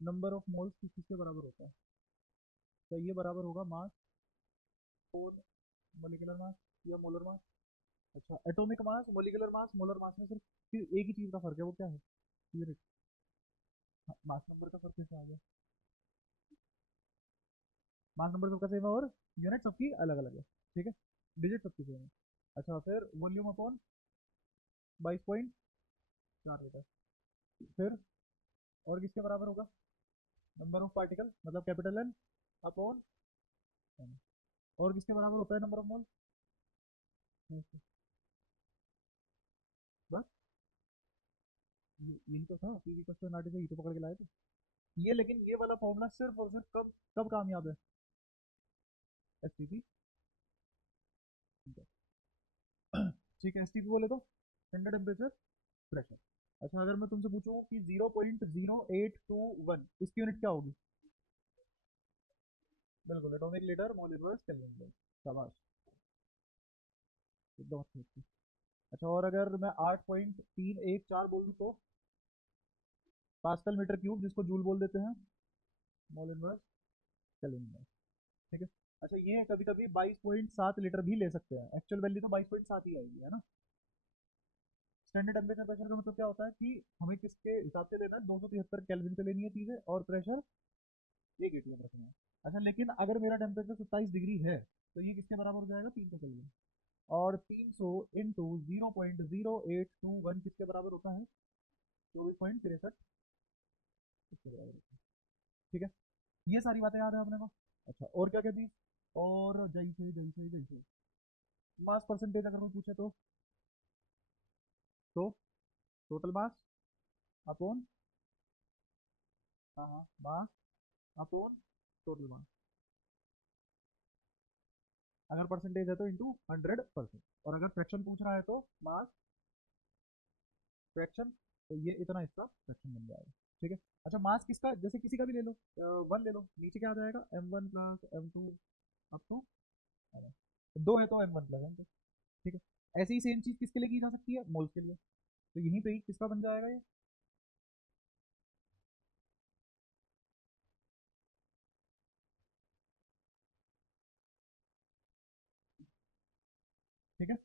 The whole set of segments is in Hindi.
नंबर ऑफ मोल्स किसके बराबर होता है? क्या ये बराबर होगा मास और मोलिकुलर मास या मोलर मास? अच्छा, atomic mass, molecular mass, molar mass में सिर्फ एक ही चीज का फर्क है, वो क्या है? यूनिट। मास नंबर का फर्क कैसे आ गया? मास नंबर सबका सेम है और यूनिट सबकी अलग अलग है, ठीक है, डिजिट सबकी सेम है। अच्छा, फिर वॉल्यूम अपॉन 22.4 लीटर। फिर और किसके बराबर होगा? नंबर ऑफ पार्टिकल मतलब कैपिटल एन अपॉन एन। और किसके बराबर होता है नंबर ऑफ मोल? बस यही तो था, पीवी क्वेश्चन नाटी से ही तो पकड़ के लाए थे ये। लेकिन ये वाला फॉर्मूला सिर्फ और सिर्फ कब कब कामयाब है? एसटीपी। ठीक है। ठीक है, एसटीपी बोले तो स्टैंडर्ड टेम्परेचर प्रेशर। अच्छा, अगर मैं तुमसे पूछूं कि 0.0821 इसकी यूनिट क्या होगी? बिल्कुल, atomic litre mole inverse kelvin mole. शाबाश, एकदम अच्छी अच्छी। अच्छा, और अगर मैं 8.314 बोल दूं तो? पास्कल मीटर क्यूब, जिसको जूल बोल देते हैं, मोल इनवर्स केल्विन मोल। ठीक है। अच्छा, ये कभी कभी 22.7 लीटर भी ले सकते हैं, एक्चुअल वैल्यू तो 22.7 ही आएगी, है ना। स्टैंडर्ड टेम्परेचर प्रेशर का मतलब क्या होता है कि हमें किसके हिसाब से लेना है, 273 केल्विन पे लेनी है चीजें, और प्रेशर 1 atm रखना है। अच्छा, लेकिन अगर मेरा टेम्परेचर 27 डिग्री है तो ये किसके बराबर हो जाएगा? 300 केल्विन। और 300 इंटू 0.0821 किसके बराबर होता है? 24.63 इसके बराबर होता है। ठीक है, ये सारी बातें याद है अपने को। अच्छा, और क्या कहती है? और जैसे जैसे जैसे मास परसेंटेज अगर मैं पूछे तो टोटल मास अपॉन, हाँ हाँ, मास अपॉन टोटल मास। अगर परसेंटेज है तो इंटू 100%, और अगर फ्रैक्शन पूछ रहा है तो मास फ्रैक्शन, तो ये इतना इसका फ्रैक्शन बन जाएगा। ठीक है। अच्छा, मास किसका, जैसे किसी का भी ले लो, वन ले लो, नीचे क्या आ जाएगा? M1 + M2 अप टू दो है तो M1 + M2। ठीक है। ऐसे ही सेम चीज किसके लिए की जा सकती है? मोल्स के लिए। तो यहीं पे ही किसका बन जाएगा ये? ठीक है।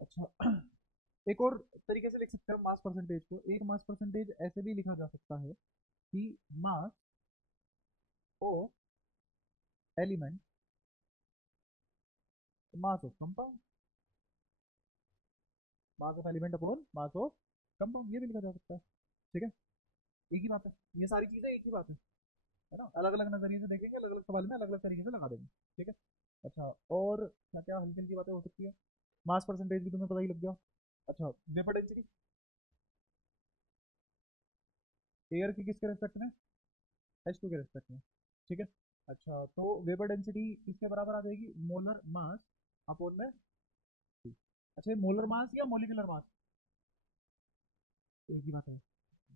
अच्छा, एक और तरीके से लिख सकते हैं मास परसेंटेज को। एक मास परसेंटेज ऐसे भी लिखा जा सकता है कि mass of element mass of compound, mass of element upon mass of compound, ये भी लिखा जा सकता है। ठीक है, एक ही बात है, ये सारी चीजें एक ही बात है ना। अलग अलग नजरिए से देखेंगे, अलग अलग सवाल में अलग अलग तरीके से लगा देंगे। ठीक है। अच्छा, और क्या क्या हल्की हल्की बातें हो सकती है? मास परसेंटेज भी तुम्हें पता ही लग गया। अच्छा, वेपर डेंसिटी एयर की किसके रेस्पेक्ट में? H2 के रेस्पेक्ट में। ठीक है। अच्छा, तो वेपर डेंसिटी किसके बराबर आ जाएगी? मोलर मास अपॉन में T। अच्छा, ये मोलर मास या मोलिकुलर मास? एक ही बात है,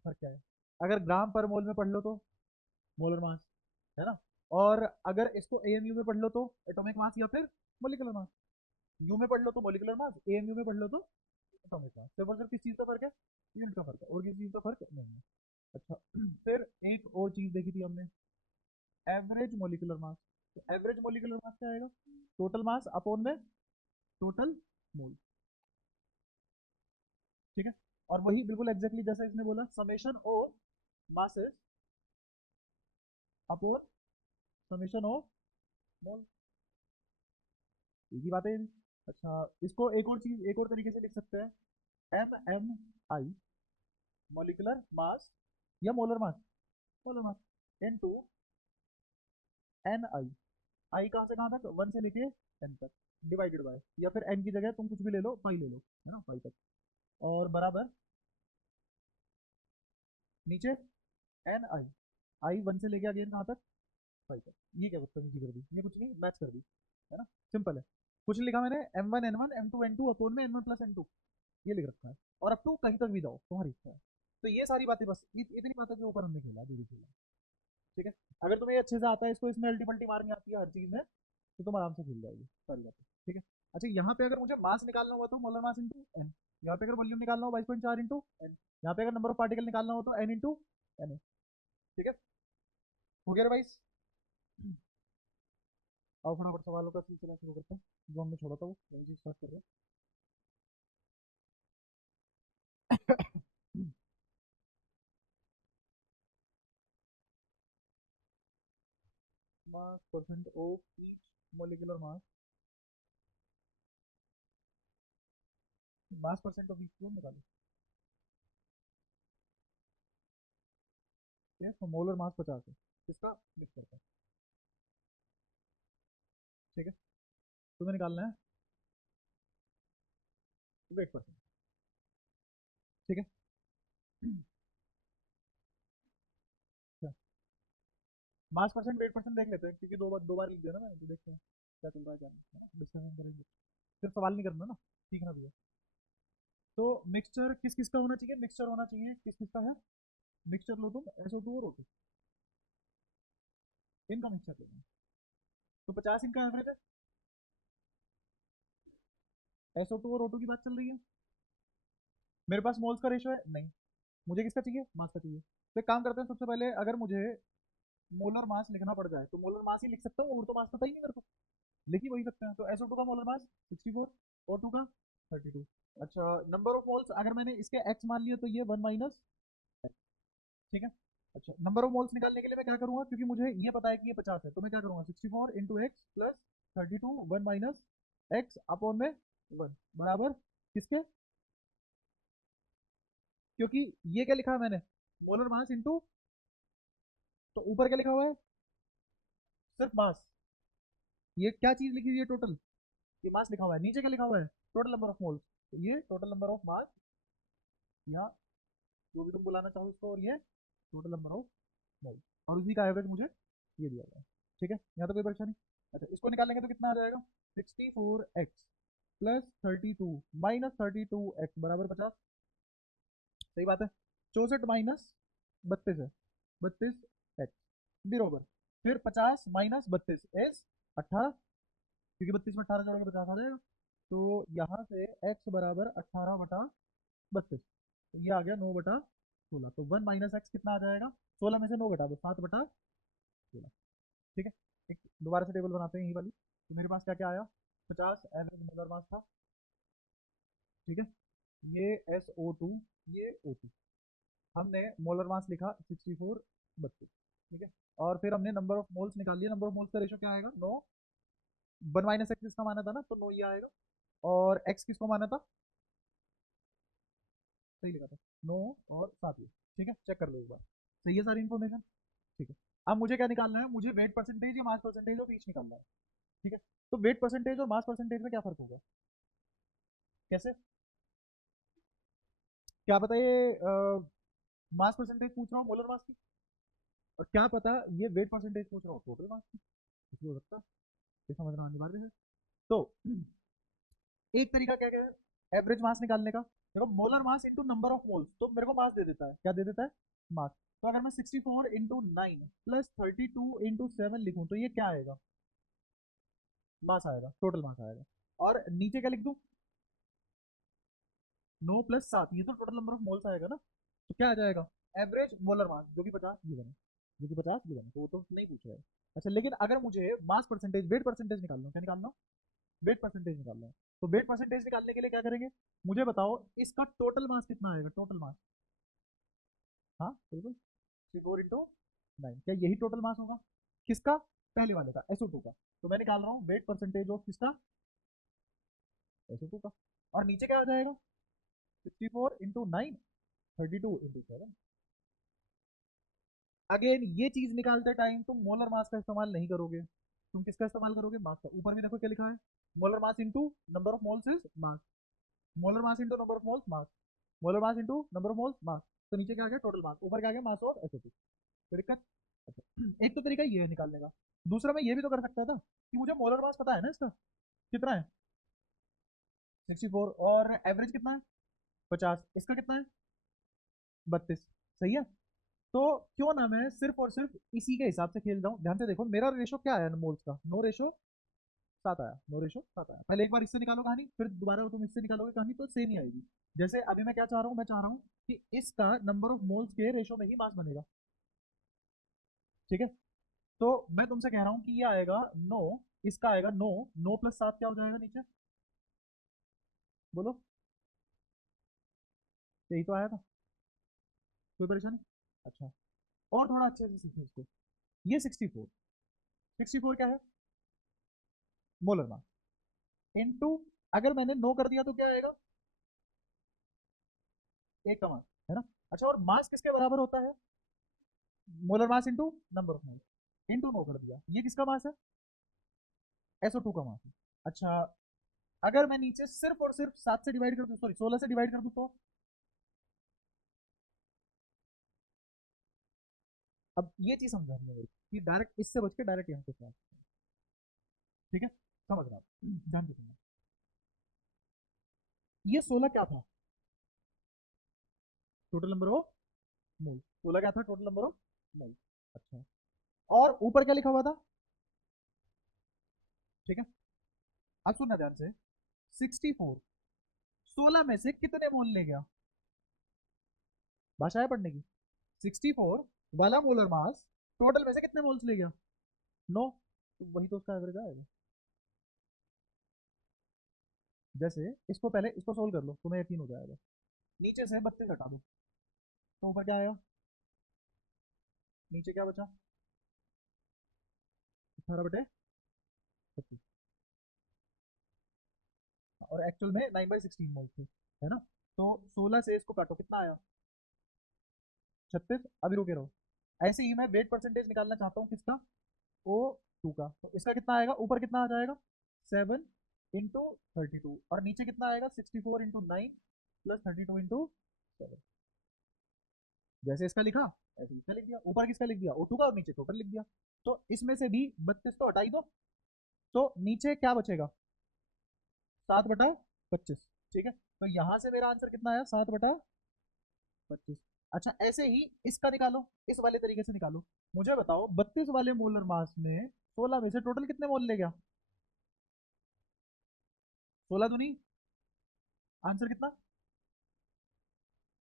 फर्क क्या है? अगर ग्राम पर मोल में पढ़ लो तो मोलर मास, है ना। और अगर इसको एएमयू में पढ़ लो तो एटॉमिक मास या फिर मोलिकुलर मास। यू में पढ़ लो तो मोलिकुलर मास, एएमयू में पढ़ लो तो एटॉमिक मास। सिर्फ और सिर्फ किस चीज का फर्क है? यूनिट का फर्क है, और किसी चीज का फर्क नहीं है। अच्छा, फिर एक और चीज देखी थी हमने, एवरेज मोलिकुलर मास। तो एवरेज मोलिकुलर मास क्या आएगा? टोटल मास अपॉन में टोटल मोल। ठीक है। और वही बिल्कुल एग्जैक्टली जैसा इसने बोला, summation of masses upon summation of mole. एक ही बात है ये भी। अच्छा, इसको एक और चीज, एक और तरीके से लिख सकते हैं, MMI मोलिकुलर मास या molar mass, molar mass into NI। आई कहाँ से कहाँ तक? 1 से लेके N तक, डिवाइडेड बाय, या फिर N की जगह तुम कुछ भी ले लो, पाई ले लो, है ना, पाई तक। और बराबर नीचे NI, आई 1 से लेके अगेन कहाँ तक? फाइव तक। ये क्या बदतमीजी कर दी, ये कुछ नहीं, मैच कर दी, है ना। सिंपल है, कुछ नहीं लिखा मैंने। M1 N1 M2 N2 upon में N1 + N2, ये लिख रखा है। और अप टू कहीं तक भी जाओ, तुम्हारी इच्छा है। तो ये सारी बातें, बस इतनी बातों के ऊपर हमने खेला, दूरी खेला। ठीक है। अगर तुम्हें ये अच्छे से आता है, इसको इसमें अल्टी पल्टी मारनी आती है हर चीज में, तो तुम आराम से खेल जाओगे सारी बातें। ठीक है। अच्छा, यहाँ पे अगर मुझे मास निकालना हुआ तो मोलर मास इंटू एन। यहाँ पे अगर वॉल्यूम निकालना हो 22.4 इंटू एन। यहाँ पे अगर नंबर ऑफ पार्टिकल निकालना हो तो एन इंटू एन। ठीक है, हो गया भाई। आओ फटाफट सवालों का सिलसिला शुरू करते हैं, जो हमने छोड़ा था वो वही चीज स्टार्ट कर रहे हैं। मास percent of each molecular mass, mass percent of each क्यों निकालो। ठीक है, तो मोलर मास 50 है किसका, मिक्सचर का। ठीक है, तुम्हें निकालना है वेट परसेंट। ठीक है, मास परसेंट वेट परसेंट देख लेते हैं, क्योंकि दो बार लिख दिया ना मैंने, तो देखते हैं क्या चल रहा है क्या नहीं, है ना, डिस्कशन करेंगे। सिर्फ सवाल नहीं करना ना, सीखना भी है। तो मिक्सचर किस किस का होना चाहिए, मिक्सचर होना चाहिए किस किस का है। मिक्सचर लो तुम SO2 और O2, इनका मिक्सचर लेना है। तो 50 इनका एवरेज है। SO2 और O2 की बात चल रही है। मेरे पास मोल्स का रेशो है नहीं, मुझे किसका चाहिए, मास का चाहिए। तो एक काम करते हैं, सबसे पहले अगर मुझे मोलर मास लिखना पड़ जाए तो मोलर मास ही लिख सकता हूँ, और तो मास पता ही नहीं मेरे को, लिख ही वही सकते हैं। तो SO2 का मोलर मास 64, O2 का 32। अच्छा, नंबर ऑफ मोल्स अगर मैंने इसके x मान लिया तो ये 1 माइनस। ठीक है। अच्छा, नंबर ऑफ मोल्स निकालने के लिए मैं क्या करूंगा, क्योंकि मुझे ये पता है कि ये 50 है, तो मैं क्या करूंगा, 64 into x plus 32 1 minus x upon में 1 बराबर किसके, क्योंकि ये क्या लिखा है मैंने, मोलर मास इंटू, तो ऊपर क्या लिखा हुआ है, सिर्फ मास। ये क्या चीज लिखी हुई है टोटल, ये मास लिखा हुआ है, नीचे क्या लिखा हुआ है, टोटल नंबर ऑफ मोल्स। तो ये टोटल नंबर ऑफ मास, या जो भी तुम बुलाना चाहो इसको, और ये टोटल नंबर ऑफ मोल्स, और उसी का एवरेज मुझे ये दिया गया है। ठीक है, यहाँ तो कोई परेशानी। अच्छा, इसको निकालेंगे तो कितना आ जाएगा, 64x प्लस 32 माइनस 32x बराबर 50। सही बात है। 64 माइनस 32 है, 32x बराबर, फिर 50 माइनस 32 इज 18, क्योंकि 32 में 18 जोड़ेंगे 50 आ जाएगा। तो यहाँ से x बराबर 18/32, तो ये आ गया 9/16। तो 1 माइनस एक्स कितना आ जाएगा, 16 में से 9 घटा दो, 7/16। ठीक है, एक दोबारा से टेबल बनाते हैं यही वाली। तो मेरे पास क्या क्या आया, 50 एवरेज मोलर मास था। ठीक है, ये SO2, ये O2, हमने मोलर मास लिखा 64/32। ठीक है, और फिर हमने नंबर ऑफ मोल्स निकाल लिया। नंबर ऑफ मोल्स का रेशो क्या आएगा, 9। 1 माइनस एक्स किसका माना था ना, तो 9 ये आएगा। और एक्स किसको माना था, सही लिखा था, 9 और 7 ये। ठीक है, चेक कर लो एक बार, सही है सारी इन्फॉर्मेशन। ठीक है, अब मुझे क्या निकालना है, मुझे वेट परसेंटेज या मास परसेंटेज ऑफ ईच निकालना है। ठीक है, तो वेट परसेंटेज और मास परसेंटेज में क्या फर्क होगा, कैसे, क्या पता ये मास परसेंटेज पूछ रहा हूँ मोलर मास की, और क्या पता ये वेट परसेंटेज पूछ रहा हूँ टोटल मास की, कुछ भी हो सकता है, ये समझना अनिवार्य है। तो एक तरीका क्या क्या है एवरेज मास निकालने का, देखो molar mass into number of moles, तो मेरे को मास दे देता है, क्या दे देता है, मास। तो अगर मैं 64 इंटू 9 प्लस 32 इंटू 7 लिखूं, तो ये क्या आएगा, मास आएगा, टोटल मास आएगा। और नीचे क्या लिख दूं, 9 + 7, ये तो टोटल नंबर ऑफ मोल्स आएगा ना। तो क्या आ जाएगा, एवरेज मोलर मास, जो कि 50 गिवन है, जो कि 50 गिवन है, तो वो तो नहीं पूछ रहा है। अच्छा, लेकिन अगर मुझे मास परसेंटेज वेट परसेंटेज निकालना है, क्या निकालना, वेट परसेंटेज निकालना है, तो वेट परसेंटेज निकालने के लिए क्या करेंगे, मुझे बताओ इसका टोटल मास कितना आएगा, टोटल मास। हाँ बिल्कुल, 64 इंटू 9, क्या यही टोटल मास होगा, किसका, पहले वाले का, SO2 का। तो मैं निकाल रहा हूँ वेट परसेंटेज ऑफ किसका, SO2 का। और नीचे क्या आ जाएगा, 64 इंटू 9, 32 इंटू 7। अगेन ये चीज निकालते टाइम तुम मोलर मास का इस्तेमाल नहीं करोगे, तुम किसका इस्तेमाल करोगे, मास का। ऊपर में देखो क्या लिखा है, molar mass into number of moles is mass, molar mass into number of moles mass, molar mass into number of moles mass. तो नीचे क्या आ गया, टोटल मास, ऊपर क्या आ गया, मास ऑफ SO2। कोई दिक्कत। अच्छा, एक तो तरीका ये है निकालने का। दूसरा मैं ये भी तो कर सकता था कि मुझे मोलर मास पता है ना इसका, कितना है, 64, और एवरेज कितना है, 50, इसका कितना है, 32। सही है। तो क्यों ना मैं सिर्फ और सिर्फ इसी के हिसाब से खेल जाऊं। ध्यान से देखो मेरा रेशो क्या आया मोल्स का, 9/7 आया, 9/7 आया। पहले एक बार इससे निकालो कहानी, फिर दोबारा तुम इससे निकालोगे कहानी, तो सेम ही आएगी। जैसे अभी मैं क्या चाह रहा हूँ, मैं चाह रहा हूँ कि इसका नंबर ऑफ मोल्स के रेशो में ही मास बनेगा। ठीक है, तो मैं तुमसे कह रहा हूं कि ये आएगा 9, इसका आएगा 9, 9 + 7 क्या हो जाएगा नीचे, बोलो। यही तो आया था, कोई परेशानी? अच्छा, और थोड़ा अच्छे से सीखो इसको। ये 64, 64 क्या है, मोलर मास इनटू, अगर मैंने 9 कर दिया तो क्या आएगा, एक का मास, है ना। अच्छा, और मास किसके बराबर होता है, molar mass into number of mole, into 9 कर दिया, ये किसका मास है, SO2 का मास है। अच्छा, अगर मैं नीचे सिर्फ और सिर्फ 7 से डिवाइड कर दूं, सॉरी 16 से डिवाइड कर दूं, तो अब ये चीज समझानी है मेरे को कि डायरेक्ट इससे बच के डायरेक्ट यहाँ पे क्या, ठीक है, समझ रहा हूँ, ध्यान से सुनना। ये 16 क्या था, टोटल नंबर ऑफ मोल, 16 क्या था टोटल नंबर ऑफ मोल। अच्छा, और ऊपर क्या लिखा हुआ था, ठीक है, अब सुनना ध्यान से, 64 16 में से कितने मोल ले गया, भाषा है पढ़ने की, 64 वाला मोलर मास टोटल में से कितने मोल्स ले गया, 9, तो वही तो उसका एवरेज आएगा। जैसे इसको पहले इसको सोल्व कर लो, तुम्हें यकीन हो जाएगा, नीचे से 32 हटा दो, तो ऊपर क्या आएगा, नीचे क्या बचा, 18/32, और एक्चुअल में 9/16 मोल थी, है ना। तो 16 से इसको काटो, कितना आया, 36, अभी रुके रहो। ऐसे ही मैं वेट परसेंटेज निकालना चाहता हूँ किसका, O2 का, तो इसका कितना आएगा, ऊपर कितना आ जाएगा, 7 × 32, और नीचे कितना आएगा, 64 × 9 + 32 × 7, जैसे इसका लिखा ऐसे इसका लिख दिया, ऊपर किसका लिख दिया, O2 का, और नीचे टोटल लिख दिया। तो इसमें से भी 32 तो हटा ही दो, तो नीचे क्या बचेगा, 7/25, ठीक है, तो यहां से मेरा आंसर कितना आया, 7/25। अच्छा, ऐसे ही इसका निकालो, इस वाले तरीके से निकालो, मुझे बताओ 32 वाले मोलर मास में 16 में से टोटल कितने मोल ले गया, 16 दूनी, आंसर कितना,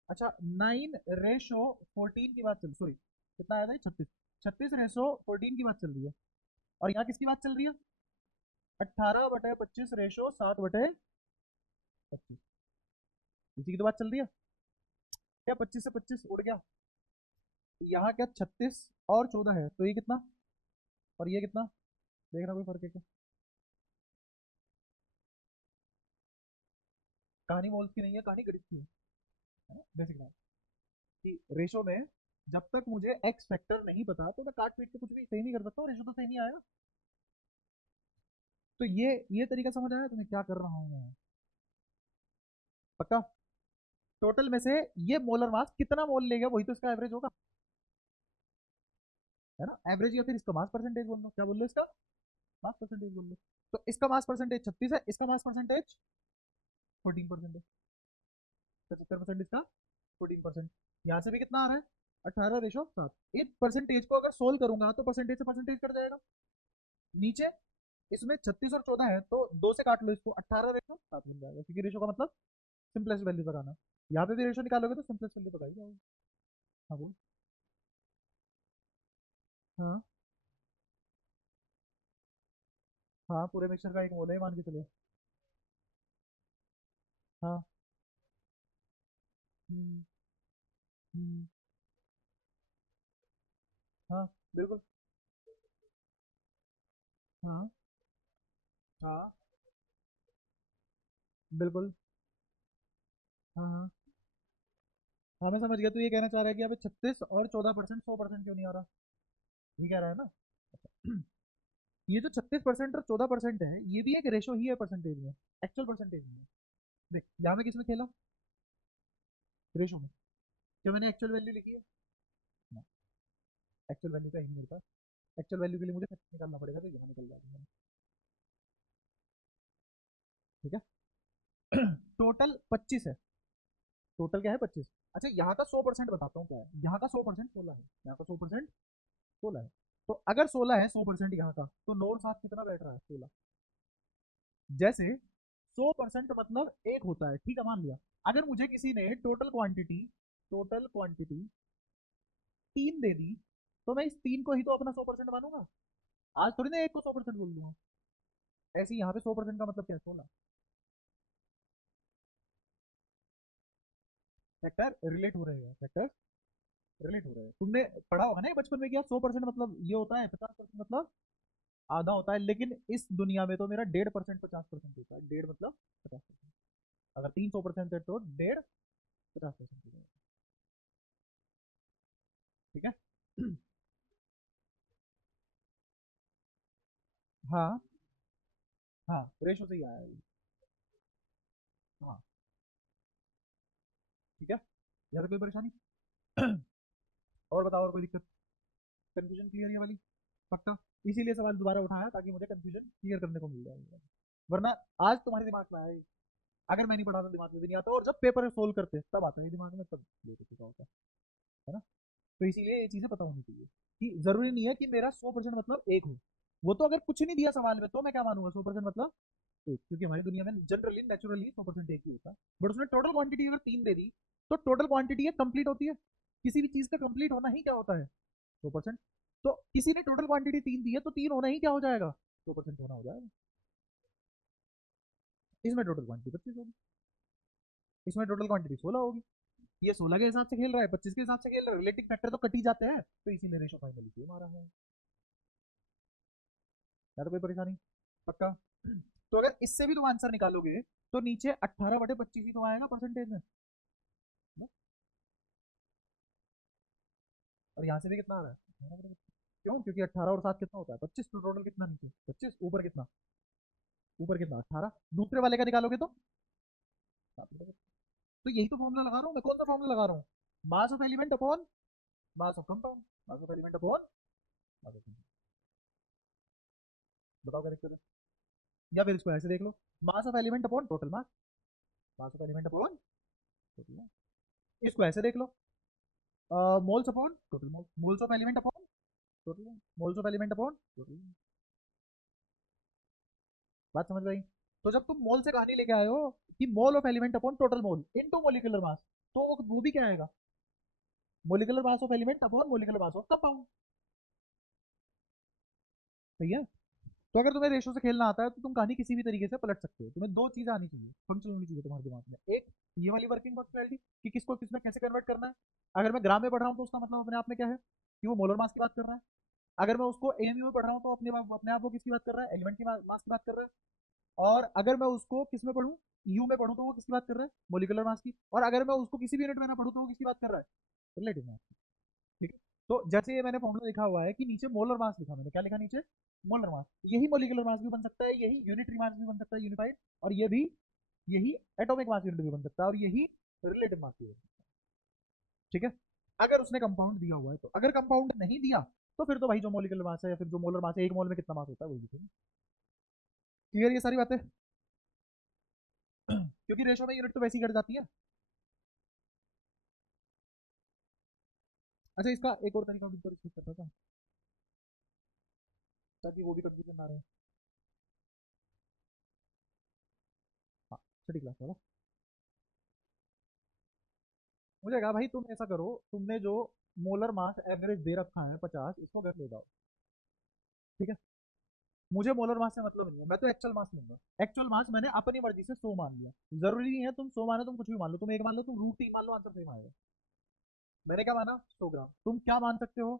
अच्छा 9/14 की बात चल, सॉरी कितना आया था, 36, 36/14 की बात चल रही है, और यहाँ किसकी बात चल रही है, 18/25/7/25, इसी की तो बात चल रही है, क्या 25 से 25 उड़ गया, यहाँ क्या 36 और 14 है, तो ये कितना, और ये कितना, देखना कोई फर्क है क्या, कहानी मोल्स की नहीं है, कहानी गणित की है ना, बेसिक बात कि रेशो में जब तक मुझे एक्स फैक्टर नहीं पता तो मैं काट पीट के कुछ भी सही नहीं कर सकता, रेशो तो सही नहीं आएगा। तो ये तरीका समझ आया तुम्हें क्या कर रहा हूँ मैं, पक्का। टोटल में से ये मोलर मास कितना मोल लेगा वही तो इसका एवरेज होगा, है ना, एवरेज, या फिर इसका मास परसेंटेज बोल लो, क्या बोल लो, इसका मास परसेंटेज बोल लो। तो इसका मास परसेंटेज 36 है, इसका मास परसेंटेज 14% है, 75% इसका 14%, यहाँ से भी कितना आ रहा है, 18/7, इस परसेंटेज को अगर सोल्व करूंगा तो परसेंटेज से परसेंटेज कट जाएगा, नीचे इसमें 36 और 14 है, तो 2 से काट लो इसको, 18/7 मिल जाएगा, क्योंकि रेशो का मतलब सिंपलेस्ट वैल्यू लगाना, यहाँ पे भी रेशो निकालोगे तो सिंपलेस्ट वैल्यू लगाई जाएगी। हाँ बोल, हाँ हाँ, पूरे मिक्सचर का एक मोल है मान के चलो, हाँ, हम्म, हम्म, हाँ बिल्कुल, हाँ हाँ बिल्कुल, हाँ हाँ हाँ, मैं समझ गया, तू ये कहना चाह रहा है कि यहाँ पे 36 और 14% 100% क्यों नहीं आ रहा, ये कह रहा है ना। ये जो 36% और 14% है, ये भी एक रेशो ही है परसेंटेज में, एक्चुअल परसेंटेज में, देख यहाँ में किसमें खेला, रेशो में, क्या मैंने एक्चुअल वैल्यू लिखी है, ना, एक्चुअल वैल्यू का ही नहीं मेरे पास, एक्चुअल वैल्यू के लिए मुझे निकालना पड़ेगा, तो यहाँ निकल जाएगा, ठीक है। टोटल 25 है, टोटल क्या है 25, अच्छा यहाँ का 100% बताता हूँ क्या है, यहाँ का 100% 16 है, यहाँ का 100% 16 है, तो अगर 16 है 100% यहाँ का, तो 9 और 7 कितना बैठ रहा है, 16, जैसे 100% मतलब एक होता है, ठीक है, मान लिया, अगर मुझे किसी ने टोटल क्वांटिटी 3 दे दी, तो मैं इस 3 को ही तो अपना 100% मानूंगा। आज थोड़ी ना 1 को 100% बोल दूंगा। ऐसे ही यहाँ पे 100% का मतलब क्या है? 16 फैक्टर रिलेट हो रहे हैं, फैक्टर रिलेट हो रहे हैं। तुमने पढ़ा होगा ना ये बचपन में, क्या 100% मतलब ये होता है, 50% मतलब आधा होता है। लेकिन इस दुनिया में तो मेरा 1.5% 50% होता है। 1.5 मतलब 50%। अगर 300% है तो 1.5 50% हो जाएगा। ठीक है। हाँ हाँ, रेशो से ही आया है ये। हाँ ठीक है। यार कोई परेशानी? और बताओ, और कोई दिक्कत? कंफ्यूजन क्लियर ये वाली? पक्का? इसीलिए सवाल दोबारा उठाया ताकि मुझे कंफ्यूजन क्लियर करने को मिल जाए। वरना आज तुम्हारे दिमाग में आया ये। अगर मैं नहीं पढ़ाता दिमाग में भी नहीं आता, और जब पेपर सोल्व करते तब आता है दिमाग में, तब ये तो चुका होता है ना। तो इसीलिए ये चीजें पता होनी चाहिए कि जरूरी नहीं है कि मेरा 100% मतलब एक हो। वो तो अगर कुछ नहीं दिया सवाल में तो मैं क्या मानूंगा 100% मतलब एक, क्योंकि हमारी दुनिया में जनरली नेचुरली 100% एक ही होता है। बट उसने टोटल क्वांटिटी अगर 3 दे दी, तो टोटल क्वांटिटी है कंप्लीट होती है। किसी भी चीज का कंप्लीट होना ही क्या होता है? 100%। तो किसी ने टोटल क्वांटिटी 3 दी है, तो 3 होना ही क्या हो जाएगा? 100% होना हो जाएगा। इसमें टोटल क्वांटिटी 25 होगी, इसमें टोटल क्वांटिटी 16 होगी। ये 16 के हिसाब से खेल रहा है, 25 के हिसाब से खेल रहा है, रिलेटिव फैक्टर तो कट ही जाते हैं, तो इसीलिए रेशो फाइनली क्यों मारा है। यार कोई परेशानी? पक्का? तो अगर इससे भी तुम आंसर निकालोगे, तो नीचे 18/25 ही तो आएगा परसेंटेज में ना? और यहाँ से भी कितना आ रहा है? 18/25। क्यों? क्योंकि 18 और 7 कितना होता है? 25। तो टोटल कितना नीचे? 25, ऊपर कितना? ऊपर कितना? 18। दूसरे वाले का निकालोगे तो 7/25। तो यही तो फॉर्मूला लगा रहा हूँ मैं। कौन सा फॉर्मूला लगा रहा हूँ? Mass of element upon mass of compound. Mass of element upon mass of compound. बताओ करेक्ट है? या फिर इसको ऐसे देख लो, mass of element upon total mass. Mass of element upon total mass. इसको ऐसे देख लो, moles upon total moles. Moles of element upon total moles of element upon total. बात समझ में आई? तो जब तुम मोल से कहानी लेके आए हो कि mole of element upon total mole into molecular mass, तो वो भी क्या आएगा? Molecular mass of element upon molecular mass of compound. सही है। तो अगर तुम्हें रेशो से खेलना आता है, तो तुम कहानी किसी भी तरीके से पलट सकते हो। तुम्हें दो चीजें आनी चाहिए, फंक्शन होनी चाहिए तुम्हारे दिमाग में। एक, ये वाली वर्किंग पर्सनैलिटी कि किसको किस में कैसे कन्वर्ट करना है। अगर मैं ग्राम में पढ़ रहा हूँ तो उसका मतलब अपने आप में क्या है? कि वो मोलर मास की बात कर रहा है। अगर मैं उसको एएमयू में पढ़ रहा हूँ तो अपने आप वो किसकी बात कर रहा है? एलिमेंट की मास की बात कर रहा है। और अगर मैं उसको किस में पढ़ूँ, यू में पढ़ूँ, तो वो किसकी बात कर रहा है? मोलिकुलर मास की। और अगर मैं उसको किसी भी यूनिट में ना पढ़ूँ तो वो किसकी बात कर रहा है? Relative mass. ठीक है। तो जैसे ये मैंने फॉर्मूला लिखा हुआ है कि नीचे मोलर मास लिखा, मैंने क्या लिखा नीचे? Molar mass. यही मोलिकुलर मास भी बन सकता है, यही यूनिटरी मास भी बन सकता है, यूनिफाइड। और ये भी, यही एटॉमिक मास यूनिट भी बन सकता है, और यही रिलेटिव मास भी बन सकता है। ठीक है। अगर उसने कंपाउंड दिया हुआ है तो। अगर कंपाउंड नहीं दिया, तो फिर तो भाई जो मोलिकुलर मास है या फिर जो मोलर मास है, एक मोल में कितना मास होता है वही लिखेंगे। क्लियर ये सारी बातें? क्योंकि रेशो में यूनिट तो वैसे ही घट जाती है। अच्छा, इसका एक और तरीका भी डिस्कस करता था, ताकि वो भी कंफ्यूजन ना रहे। हाँ, छठी क्लास वाला। मुझे कहा भाई तुम ऐसा करो, तुमने जो मोलर मास एवरेज दे रखा है 50, इसको घर ले जाओ। ठीक है। मुझे मोलर मास से मतलब नहीं है, मैं तो एक्चुअल मास लूंगा। एक्चुअल मास मैंने अपनी मर्जी से 100 मान लिया। जरूरी नहीं है तुम 100 मानो, तुम कुछ भी मान लो, तुम एक मान लो, तुम रूट 3 मान लो, आंसर सेम आएगा। मैंने क्या माना? 100 ग्राम। तुम क्या मान सकते हो?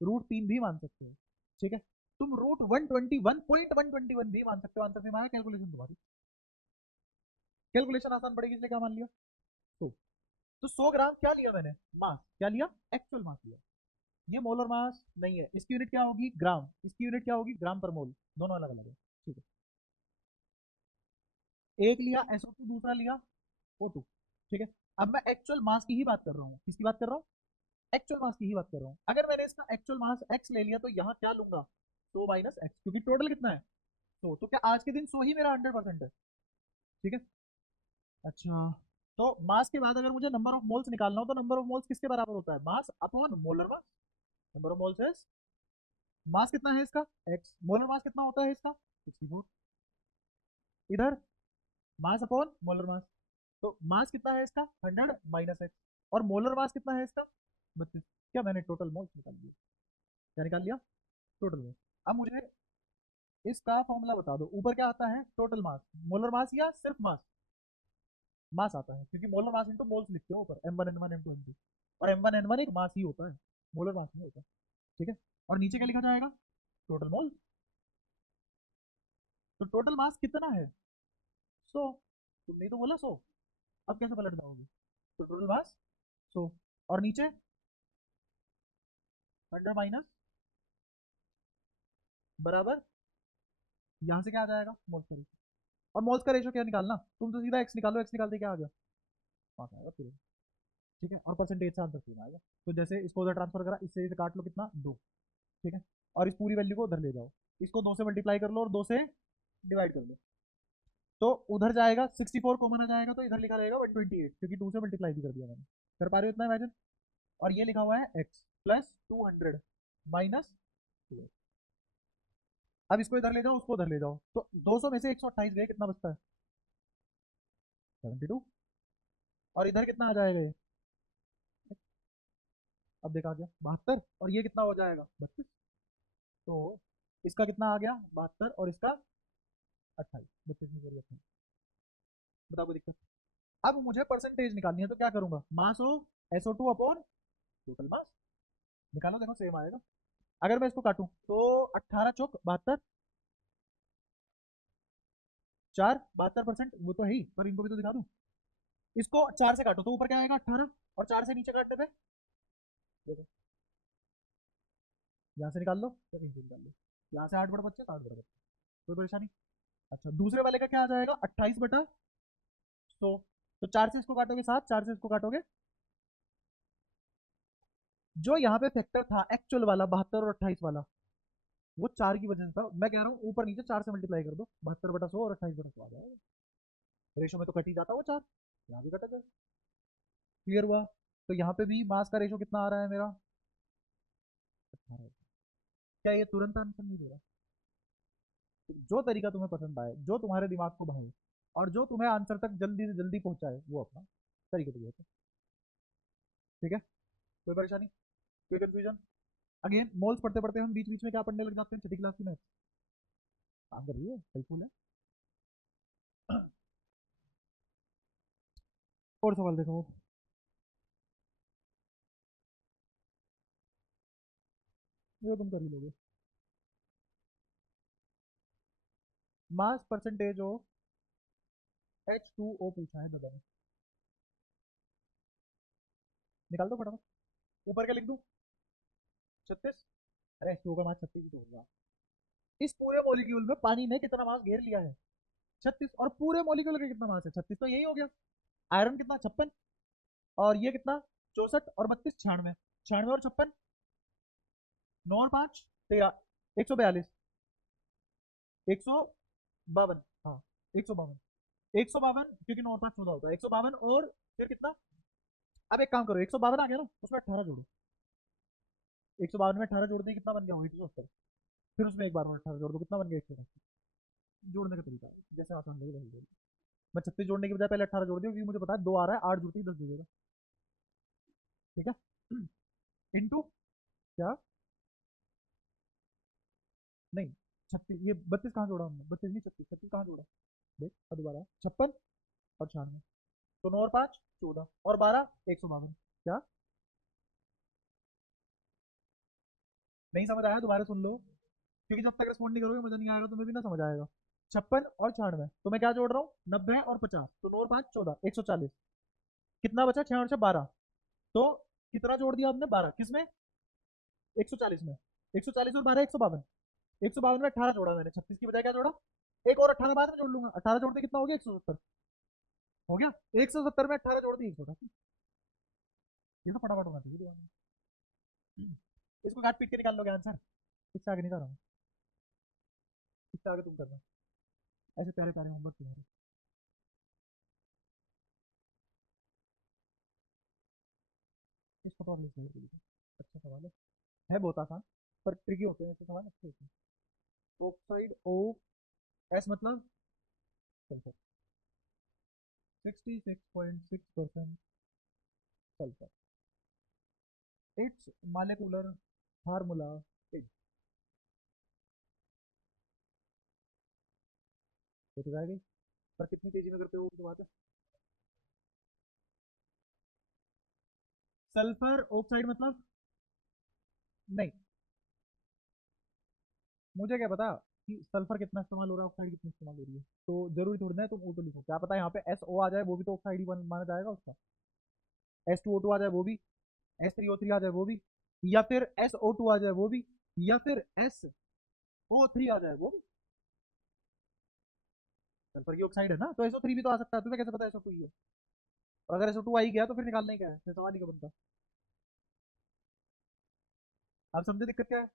रूट 3 भी मान सकते हो। ठीक है। तुम रूट 121.121 भी मान सकते हो, आंसर सेम आएगा। कैलकुलेशन तुम्हारी, कैलकुलेशन आसान पड़ेगी, इसलिए क्या मान लिया? तो तो 100 ग्राम क्या लिया मैंने? मास। क्या लिया? एक्चुअल मास लिया। ये मोलर मास नहीं है, इसकी यूनिट क्या होगी? ग्राम। इसकी यूनिट क्या होगी? ग्राम पर मोल। दोनों अलग अलग है। ठीक है। एक लिया SO2, दूसरा लिया O2। ठीक है। अब मैं एक्चुअल मास की ही बात कर रहा हूँ। किसकी बात कर रहा हूँ? एक्चुअल मास की ही बात कर रहा हूँ। अगर मैंने इसका एक्चुअल मास x ले लिया, तो यहाँ क्या लूंगा? 100 - x, क्योंकि टोटल कितना है? 100। तो क्या आज के दिन 100 ही मेरा 100% है? ठीक है। अच्छा, तो मास के बाद अगर मुझे नंबर ऑफ मोल्स निकालना हो, तो नंबर ऑफ मोल्स किसके बराबर होता है? Mass upon molar mass. Number of moles है, मास कितना है इसका? x। मोलर मास कितना होता है इसका? 64। इधर मास अपॉन मोलर मास। तो मास कितना है इसका? 100 - x। और मोलर मास कितना है इसका? 32। क्या मैंने टोटल मोल्स निकाल दिया? क्या निकाल लिया? Total mass. अब मुझे इसका फॉर्मूला बता दो, ऊपर क्या आता है? टोटल मास, मोलर मास या सिर्फ मास? मास आता है, क्योंकि मोलर मास इंटू मोल्स लिखते हो ऊपर, M1 N1 M2 M2, और M1 N1 एक मास ही होता है, मोलर मास नहीं होता। ठीक है, और नीचे क्या लिखा जाएगा? Total mole. तो टोटल मास कितना है? 100। तुमने ही तो बोला 100, अब कैसे पलट जाओगे? तो टोटल मास 100, और नीचे 100 माइनस बराबर, यहाँ से क्या आ जाएगा? मोल्स का रेशो। और मोल्स का रेशो क्या निकालना? तुम तो सीधा एक्स निकालो, एक्स निकालते क्या आ गया? पाँच आएगा फिर। ठीक है, और परसेंटेज से आंसर तीन आएगा। तो जैसे इसको उधर ट्रांसफर करा, इससे इसे काट लो, कितना? 2। ठीक है, और इस पूरी वैल्यू को उधर ले जाओ, इसको 2 से मल्टीप्लाई कर लो और 2 से डिवाइड कर लो, तो उधर जाएगा 64 कॉमन आ जाएगा, तो इधर लिखा रहेगा 128, क्योंकि 2 से मल्टीप्लाई भी कर दिया मैंने। कर पा रहे हो इतना इमेजिन? और ये लिखा हुआ है x प्लस 200 माइनस 2। अब इसको इधर ले जाओ, उसको उधर ले जाओ, तो 200 में से 128 गए, कितना बचता है? 72। और इधर कितना आ जाएगा ये? अब देखा गया 72, और ये कितना हो जाएगा? 32। तो इसका कितना आ गया? 72, और इसका 28, 32 में से 28। बताओ कोई दिक्कत? अब मुझे परसेंटेज निकालनी है, तो क्या करूंगा? मास हो SO2 अपॉन टोटल मास, निकालो, देखो सेम आएगा। अगर मैं इसको काटूं तो 18 चौक 72, 4 72%, वो तो है ही, पर इनको भी तो दिखा दूं। इसको 4 से काटो तो ऊपर क्या आएगा? 18, और 4 से नीचे काटने पे देखो, यहाँ से निकाल लो या कहीं से निकाल लो, यहाँ से 8 बटा 25, 8 बटा 25, कोई परेशानी? अच्छा, दूसरे वाले का क्या आ जाएगा? 28/100। तो 4 से इसको काटोगे 7, 4 से इसको काटोगे, जो यहाँ पे फैक्टर था एक्चुअल वाला 72 और 28 वाला, वो 4 की वजह से था। मैं कह रहा हूँ ऊपर नीचे 4 से मल्टीप्लाई कर दो, 72/100 और 28/100 आ जाएगा। रेशो में तो कट ही जाता वो 4, यहाँ भी कटा जाएगा। क्लियर हुआ? तो यहाँ पे भी मास का रेशो कितना आ रहा है मेरा? 18। क्या ये तुरंत आंसर नहीं दे रहा? जो तरीका तुम्हें पसंद आए, जो तुम्हारे दिमाग को भाए, और जो तुम्हें आंसर तक जल्दी से जल्दी पहुंचाए, वो अपना तरीके से है। ठीक है, कोई परेशानी, कोई कंफ्यूजन? अगेन मोल्स पढ़ते पढ़ते हम बीच बीच में क्या पढ़ने लग जाते हैं, छठी क्लास की मैथ काम कर रही है, हेल्पफुल है। और सवाल देखो, ये तुम कर ही लोगे। मास परसेंटेज ऑफ H2O पूछा है दादा ने, निकाल दो फटाफट। ऊपर क्या लिख दूं? 36। अरे H2O का मास 36 ही तो होगा। इस पूरे मॉलिक्यूल में पानी ने कितना मास घेर लिया है? 36। और पूरे मॉलिक्यूल का कितना मास है? 36, तो यही हो गया। आयरन कितना? 56। और ये कितना? 64, और 32 96। 96 और 56, 9 और 5 13, 142, 152। हाँ, 152, 152, क्योंकि 9 और 5 14 होता है, 152, और फिर कितना? अब एक काम करो, 152 आ गया ना, उसमें 18 जोड़ो। 152 में 18 जोड़ दिए, कितना बन गया? 170। फिर उसमें एक बार और 18 जोड़ दो, कितना बन गया? 180। जोड़ने का तरीका है, जैसे आसान लगे वैसे जोड़ो। मैं 36 जोड़ने के बजाय पहले 18 जोड़ दिया, क्योंकि मुझे पता है 2 आ रहा है, 8 जुड़ती है 10 दे देगा। ठीक है, इंटू क्या? नहीं, 36, ये 32 कहाँ जोड़ा हमने? 32 नहीं, 36, 36 कहाँ जोड़ा? देख अब दोबारा, 56 और 96, तो 9 और 5 14, और 12 152। क्या? नहीं समझ आया? दोबारा सुन लो, क्योंकि जब तक रिस्पॉन्ड नहीं करोगे मुझे नहीं आएगा, तुम्हें भी ना समझ आएगा। 56 और 96, तो मैं क्या जोड़ रहा हूँ? 90 और 50, तो 9 और 5 14, 140। कितना बचा? 6 और 6 12, तो कितना जोड़ दिया आपने? 12 किसमें? 140 में। 140 और 12 152, 152 में 18 जोड़ा मैंने, 36 की बजाय क्या जोड़ा? एक और 18 बाद में जोड़ लूंगा, 18 जोड़ते कितना हो गया? 170 हो गया। 170 में 18 जोड़ दी 180। ये तो फटाफट होना चाहिए दिमाग में। इसको काट पीट के निकाल लोगे आंसर, इससे आगे नहीं कर रहा हूँ, इससे आगे तुम करना। ऐसे प्यारे प्यारे होमवर्क तुम्हारे। इसको तो अगले सही तरीके से। अच्छा सवाल है बहुत आसान, पर ट्रिकी होते हैं ऐसे सवाल, अच्छे होते हैं। ऑक्साइड ऑफ एस मतलब sulphur, 66.6% sulphur, it's molecular formula ये तो जाएगा ही, पर कितनी तेजी में करते हो वो तो बात है। सल्फर ऑक्साइड मतलब, नहीं, मुझे क्या पता कि सल्फर कितना इस्तेमाल हो रहा है, ऑक्साइड कितनी इस्तेमाल हो रही है, तो जरूरी थोड़ी ना है तुम ऑटो लिखो, क्या पता यहाँ पे एस ओ आ जाए, वो भी तो ऑक्साइड ही माना जाएगा उसका। एस टू ओ टू आ जाए वो भी, एस थ्री ओ थ्री आ जाए वो भी, या फिर एस ओ टू आ जाए वो भी, या फिर एस ओ थ्री आ जाए वो भी। सल्फर की ऑक्साइड है ना, तो एसओ थ्री भी तो आ सकता है, तुम्हें कैसे पता एसओ टू ही है? और अगर एसओ टू आ ही गया तो फिर निकालना ही क्या है, फिर सवाल ही क्या बनता। आप समझे दिक्कत क्या है?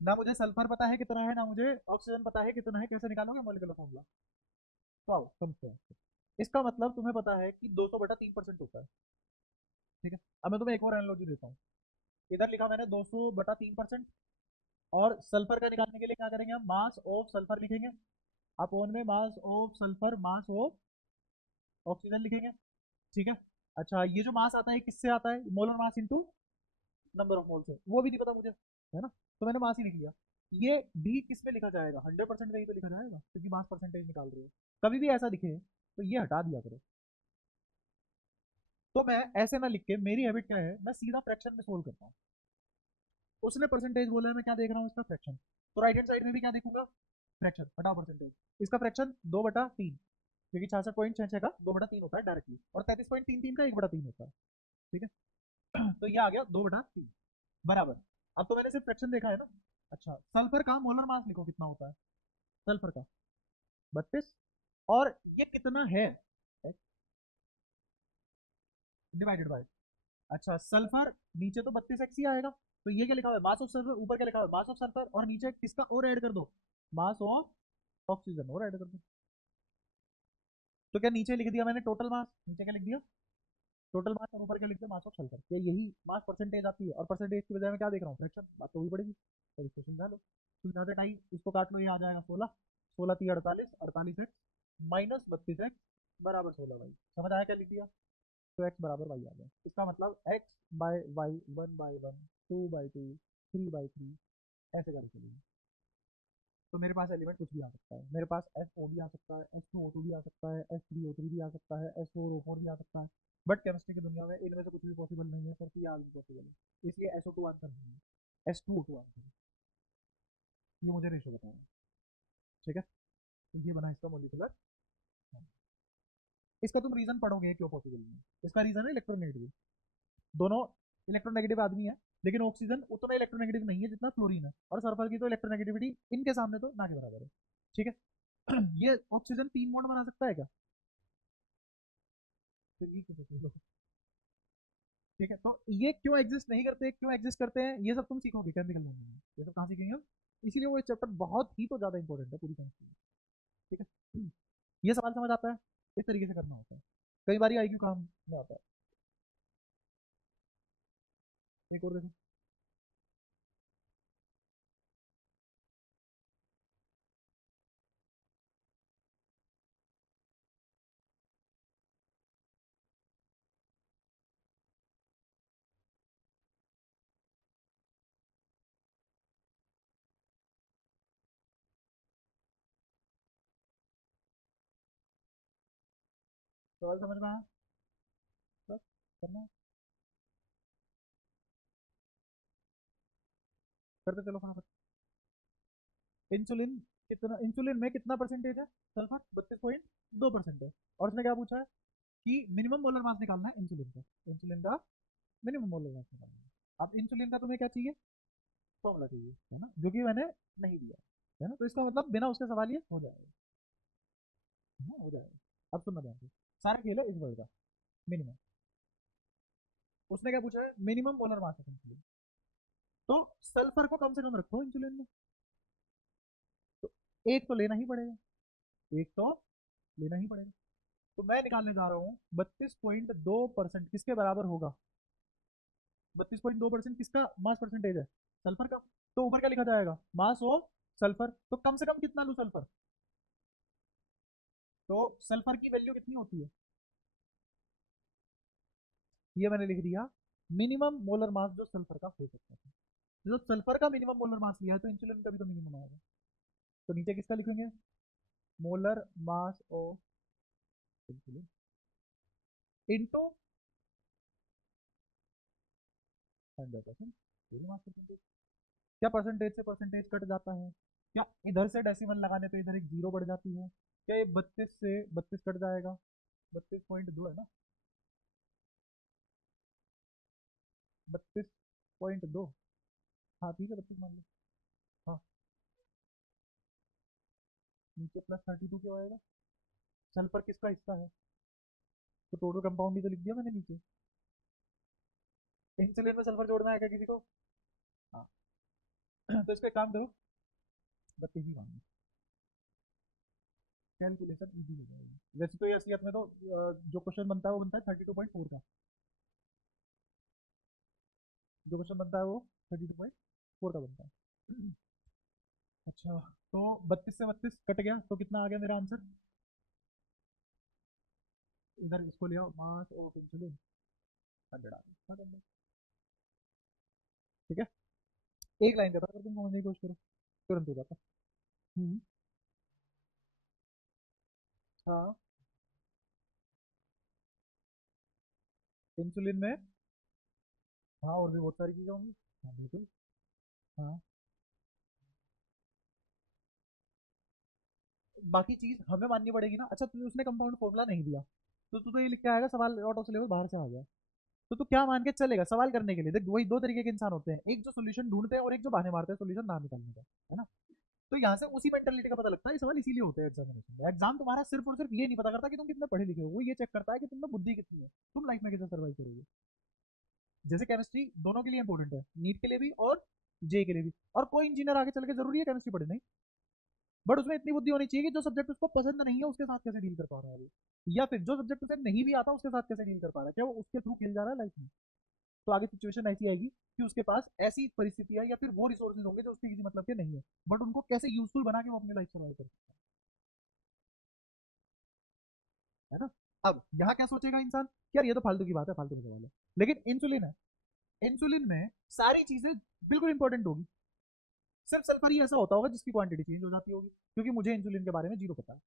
ना मुझे सल्फर पता है कितना है, ना मुझे ऑक्सीजन पता है कितना है, कैसे निकालोगे मॉलिक्यूलर फॉर्मूला? तो आओ समझते हैं। इसका मतलब तुम्हें पता है कि 200/3% होता है, ठीक है। अब मैं तुम्हें एक और एनालॉजी देता हूँ। इधर लिखा मैंने 200/3%, और सल्फर का निकालने के लिए क्या करेंगे हम, मास ऑफ सल्फर लिखेंगे, अपॉन में mass of sulphur mass of oxygen लिखेंगे, ठीक है। अच्छा, ये जो मास आता है किससे आता है, molar mass into number of mole से, वो भी नहीं पता मुझे, है ना, तो मैंने मास ही लिख लिया। ये डी किस पे लिखा जाएगा, 100% कहीं पे लिखा जाएगा, क्योंकि मास परसेंटेज निकाल रहे हो। कभी भी ऐसा दिखे तो ये हटा दिया करो। तो मैं ऐसे ना लिख के, मेरी हैबिट क्या है, मैं सीधा फ्रैक्शन में सोल्व करता हूँ। उसने परसेंटेज बोला है, मैं क्या देख रहा हूँ, इसका फ्रैक्शन, तो राइट हैंड साइड में भी क्या देखूंगा, फ्रैक्शन, हटाओ परसेंटेज। इसका फ्रैक्शन 2/3, क्योंकि 66.66 का 2/3 होता है डायरेक्टली, और 33.33 का 1/3 होता है, ठीक है। तो ये आ गया 2/3 बराबर। अब तो मैंने सिर्फ फ्रैक्शन देखा है ना। अच्छा, सल्फर का मोलर मास लिखो कितना होता है, सल्फर का 32, और ये कितना है, डिवाइडेड बाय, अच्छा सल्फर नीचे तो 32x ही आएगा, तो ये क्या लिखा हुआ है, मास ऑफ सल्फर, ऊपर क्या लिखा हुआ है, मास ऑफ सल्फर, और नीचे किसका और ऐड कर दो, मास ऑफ ऑक्सीजन और ऐड कर दो। तो क्या नीचे लिख दिया मैंने टोटल मास, नीचे क्या लिख दिया, टोटल मास, और ऊपर क्या लिख दिया, मास ऑफ सल्फर, क्या यही मास परसेंटेज आती है, और परसेंटेज की बजाय मैं क्या देख रहा हूँ, फ्रैक्शन, बात तो वही पड़ेगी, तो इसको समझा लो। तो यहाँ से टाइम इसको काट लो, ये आ जाएगा 16, 16 × 3 = 48, 48x माइनस 32x बराबर 16 भाई, समझ आया क्या लिख दिया, तो x बराबर वाई आ गया, इसका मतलब x बाय वाई, 1/1, 2/2, 3/3, ऐसे करके चलिए। तो मेरे पास एलिमेंट कुछ भी आ सकता है, मेरे पास एस ओ भी आ सकता है, S2O2 भी आ सकता है, S3O3 भी आ सकता है, S4O4 भी आ सकता है, बट केमिस्ट्री की दुनिया में इनमें से कुछ भी पॉसिबल नहीं है, सिर्फ ये आज भी पॉसिबल है, इसलिए SO2 आंसर नहीं है, S2O2 आंसर है। ये मुझे रेशो बताना है, ठीक है। तो ये बना इसका मोलिकुलर। इसका तुम रीजन पढ़ोगे क्यों पॉसिबल नहीं है, इसका रीजन है इलेक्ट्रोनेगेटिव, दोनों इलेक्ट्रोनेगेटिव आदमी है, लेकिन ऑक्सीजन उतना इलेक्ट्रोनेगेटिव नहीं है जितना क्लोरीन है, और सल्फर की तो इलेक्ट्रोनेगेटिविटी इनके सामने तो ना के बराबर है, ठीक है। ये ऑक्सीजन 3 बॉन्ड बना सकता है क्या, फिर भी कैसे सोचो? ठीक है, तो ये क्यों एग्जिस्ट नहीं करते, क्यों एग्जिस्ट करते हैं, ये सब तुम सीखोगे केमिकल में, ये सब कहाँ सीखेंगे हम, इसीलिए वो चैप्टर बहुत ही तो ज्यादा इंपॉर्टेंट है पूरी साइंस में, ठीक है। ये सवाल समझ आता है, इस तरीके से करना होता है, कई बार आईक्यू काम में आता है। एक और देखो, सवाल समझ में आया, बस करना है, करते चलो फटाफट। इंसुलिन, कितना इंसुलिन में कितना परसेंटेज है, सल्फर 32.2% है, और उसने क्या पूछा है कि मिनिमम मोलर मास निकालना है इंसुलिन का, इंसुलिन का मिनिमम मोलर मास निकालना है। अब इंसुलिन का तुम्हें क्या चाहिए, फॉर्मूला चाहिए, है ना, जो कि मैंने नहीं दिया, है ना, तो इसका मतलब बिना उसके सवाल ये हो जाएगा, है ना, हो जाएगा। अब सुनना ध्यान से, सारा खेल है इस वर्ड का, मिनिमम, उसने क्या पूछा है, मिनिमम मोलर मास है इंसुलिन, तो सल्फर को कम से कम रखो इंसुलिन में, तो एक तो लेना ही पड़ेगा, एक तो लेना ही पड़ेगा, तो मैं निकालने जा रहा हूँ 32.2% किसके बराबर होगा, 32.2% किसका मास परसेंटेज है, सल्फर का, तो ऊपर क्या लिखा जाएगा, मास ऑफ सल्फर, तो कम से कम कितना लू सल्फर, तो सल्फर की वैल्यू कितनी होती है, ये मैंने लिख दिया मिनिमम मोलर मास जो सल्फर का हो सकता है, जो सल्फर का मिनिमम मोलर मास लिया है तो इंसुलिन का भी तो मिनिमम आएगा। तो नीचे किसका लिखेंगे? Molar mass of insulin into 100%। Mass percentage. क्या परसेंटेज से परसेंटेज कट जाता है? क्या इधर से डेसिमल लगाने पे इधर एक जीरो बढ़ जाती है? क्या ये 32 से 32 कट जाएगा? 32.2 है ना? 32.2। हाँ ठीक है, 32 मान लो। हाँ, नीचे +32 क्यों आएगा? सल्फर किसका हिस्सा है? तो टोटल कंपाउंड ही तो लिख दिया मैंने नीचे। इंसुलिन में सल्फर जोड़ना है क्या किसी को? हाँ। तो इसका एक काम करो, 32 ही मान लो। कैलकुलेशन इजी हो जाएगी। वैसे तो ये असलियत में तो जो क्वेश्चन बनता है वो बनता है 32.4 का। जो क्वेश्चन बनता है वो 32.4 का बनता है। अच्छा, तो 32 से 32 कट गया तो कितना आ गया मेरा आंसर? इधर इसको ले आओ, मास ऑफ इंसुलिन 100 आ गया, खत्म। ठीक है, एक लाइन का था, अगर तुम समझने की कोशिश करो तुरंत हो जाता। हम्म। हाँ, इंसुलिन में। हाँ, और भी बहुत सारी चीजें होंगी। हाँ बिल्कुल। हाँ, बाकी चीज हमें माननी पड़ेगी ना। अच्छा, तुझे उसने कंपाउंड फॉर्मूला नहीं दिया तो तू तो ये लिख के आएगा सवाल आउट ऑफ सिलेबस बाहर से आ गया। तो तू क्या मान के चलेगा सवाल करने के लिए? देख, वही दो तरीके के इंसान होते हैं, एक जो सोल्यूशन ढूंढते हैं और एक जो बहाने मारते हैं सोल्यूशन ना निकालने का, है ना? तो यहाँ से उसी मेंटेलिटी का पता लगता है। ये सवाल इसीलिए होते हैं एग्जामिनेशन में। एग्जाम तुम्हारा सिर्फ और सिर्फ ये नहीं पता करता कि तुम कितने पढ़े लिखे हो, वो ये चेक करता है कि तुम में बुद्धि कितनी है, तुम लाइफ में कैसे सर्वाइव करोगे। जैसे केमिस्ट्री दोनों के लिए इंपॉर्टेंट है, नीट के लिए भी और जे के लिए भी। और कोई इंजीनियर आगे चल के जरूरी है केमिस्ट्री पढ़े? नहीं। बट उसमें इतनी बुद्धि होनी चाहिए कि जो सब्जेक्ट उसको पसंद नहीं है उसके साथ कैसे डील कर पा रहा है वो, या फिर जो सब्जेक्ट उसे नहीं भी आता उसके साथ कैसे डील कर पा रहा है, क्या वो उसके थ्रू खेल जा रहा है लाइफ में। तो आगे सिचुएशन ऐसी आएगी कि उसके पास ऐसी परिस्थितियां या फिर वो रिसोर्सेज होंगे जो उसके किसी मतलब के नहीं है, बट उनको कैसे यूजफुल बना के वो अपनी लाइफ सर्वाइव कर सकता है ना? अब यहाँ क्या सोचेगा इंसान कि यार ये तो फालतू की बात है, फालतू का सवाल है। लेकिन इंसुलिन है, इंसुलिन में सारी चीजें बिल्कुल इंपॉर्टेंट होगी। सिर्फ सल्फर ही ऐसा होता होगा जिसकी क्वांटिटी चेंज हो जाती होगी, क्योंकि मुझे इंसुलिन के बारे में जीरो पता है।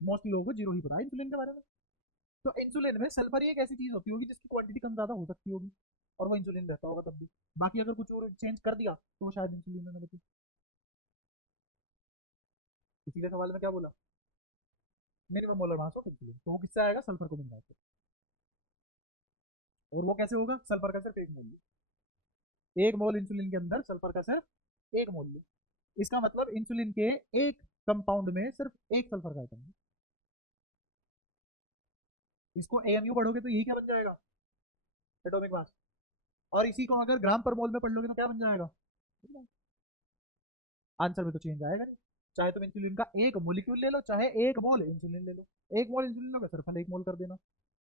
मोस्टली लोगों को जीरो ही पता है इंसुलिन के बारे में। तो इंसुलिन में सल्फर ही एक ऐसी चीज होती होगी जिसकी क्वांटिटी कम ज्यादा हो सकती होगी, और वो इंसुलिन रहता होगा तब भी। बाकी अगर कुछ और चेंज कर दिया तो वो शायद इंसुलिन में ना बचे। इसीलिए सवाल में क्या बोला? Minimum molar mass of insulin, तो वो किससे आएगा? सल्फर को मिला के। और वो कैसे होगा? सल्फर का सिर्फ एक मूल्य, एक मोल इंसुलिन के अंदर सल्फर का सिर्फ एक मूल्य। इसका मतलब इंसुलिन के एक कंपाउंड में सिर्फ एक सल्फर का आइटम है। इसको एएमयू पढ़ोगे तो यही क्या बन जाएगा? Atomic mass. और इसी को अगर ग्राम पर मोल में पढ़ लोगे तो क्या बन जाएगा? आंसर में तो चेंज आएगा नहीं। चाहे तुम इंसुलिन का एक मोलिक्यूल ले लो, चाहे एक मोल इंसुलिन ले लो। एक मोल इंसुलिन लोगे सिर्फ एक मोल कर देना।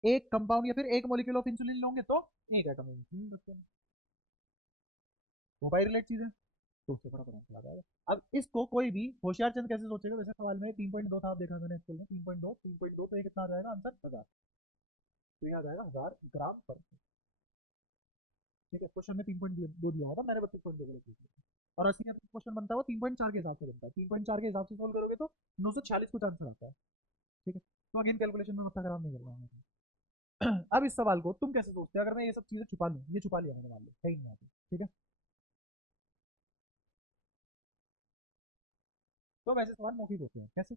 एक कंपाउंड या फिर एक मोलिक्यूल ऑफ इंसुलिन लोगे तो एक एटम इंसुलिन रख देना। वो बाई रिलेट चीज है, तो उससे बड़ा पता चला जाएगा। अब इसको कोई भी होशियार चंद कैसे सोचेगा? वैसे सवाल में 3.2 था, आप देखा मैंने स्कूल में 3.2, 3.2 तो ये कितना आ जाएगा आंसर? 1000। तो ये आ जाएगा 1000 ग्राम पर। ठीक है, क्वेश्चन में 3.2 दिया होगा, मैंने 32.2 गलत लिख दिया। और असली में क्वेश्चन बनता है वो 3.4 के हिसाब से बनता है। 3.4 के हिसाब से सोल्व करोगे तो 946 कुछ आंसर आता है। ठीक है, तो अगेन कैलकुलेशन में माथा खराब नहीं कर रहा हूँ। अब इस सवाल को तुम कैसे सोचते हो? अगर मैं ये सब चीजें छुपा लूँ, ये छुपा लिया मैंने, मान लो है ही नहीं यहाँ पे, ठीक है? तो वैसे सवाल मौखिक होते हैं कैसे?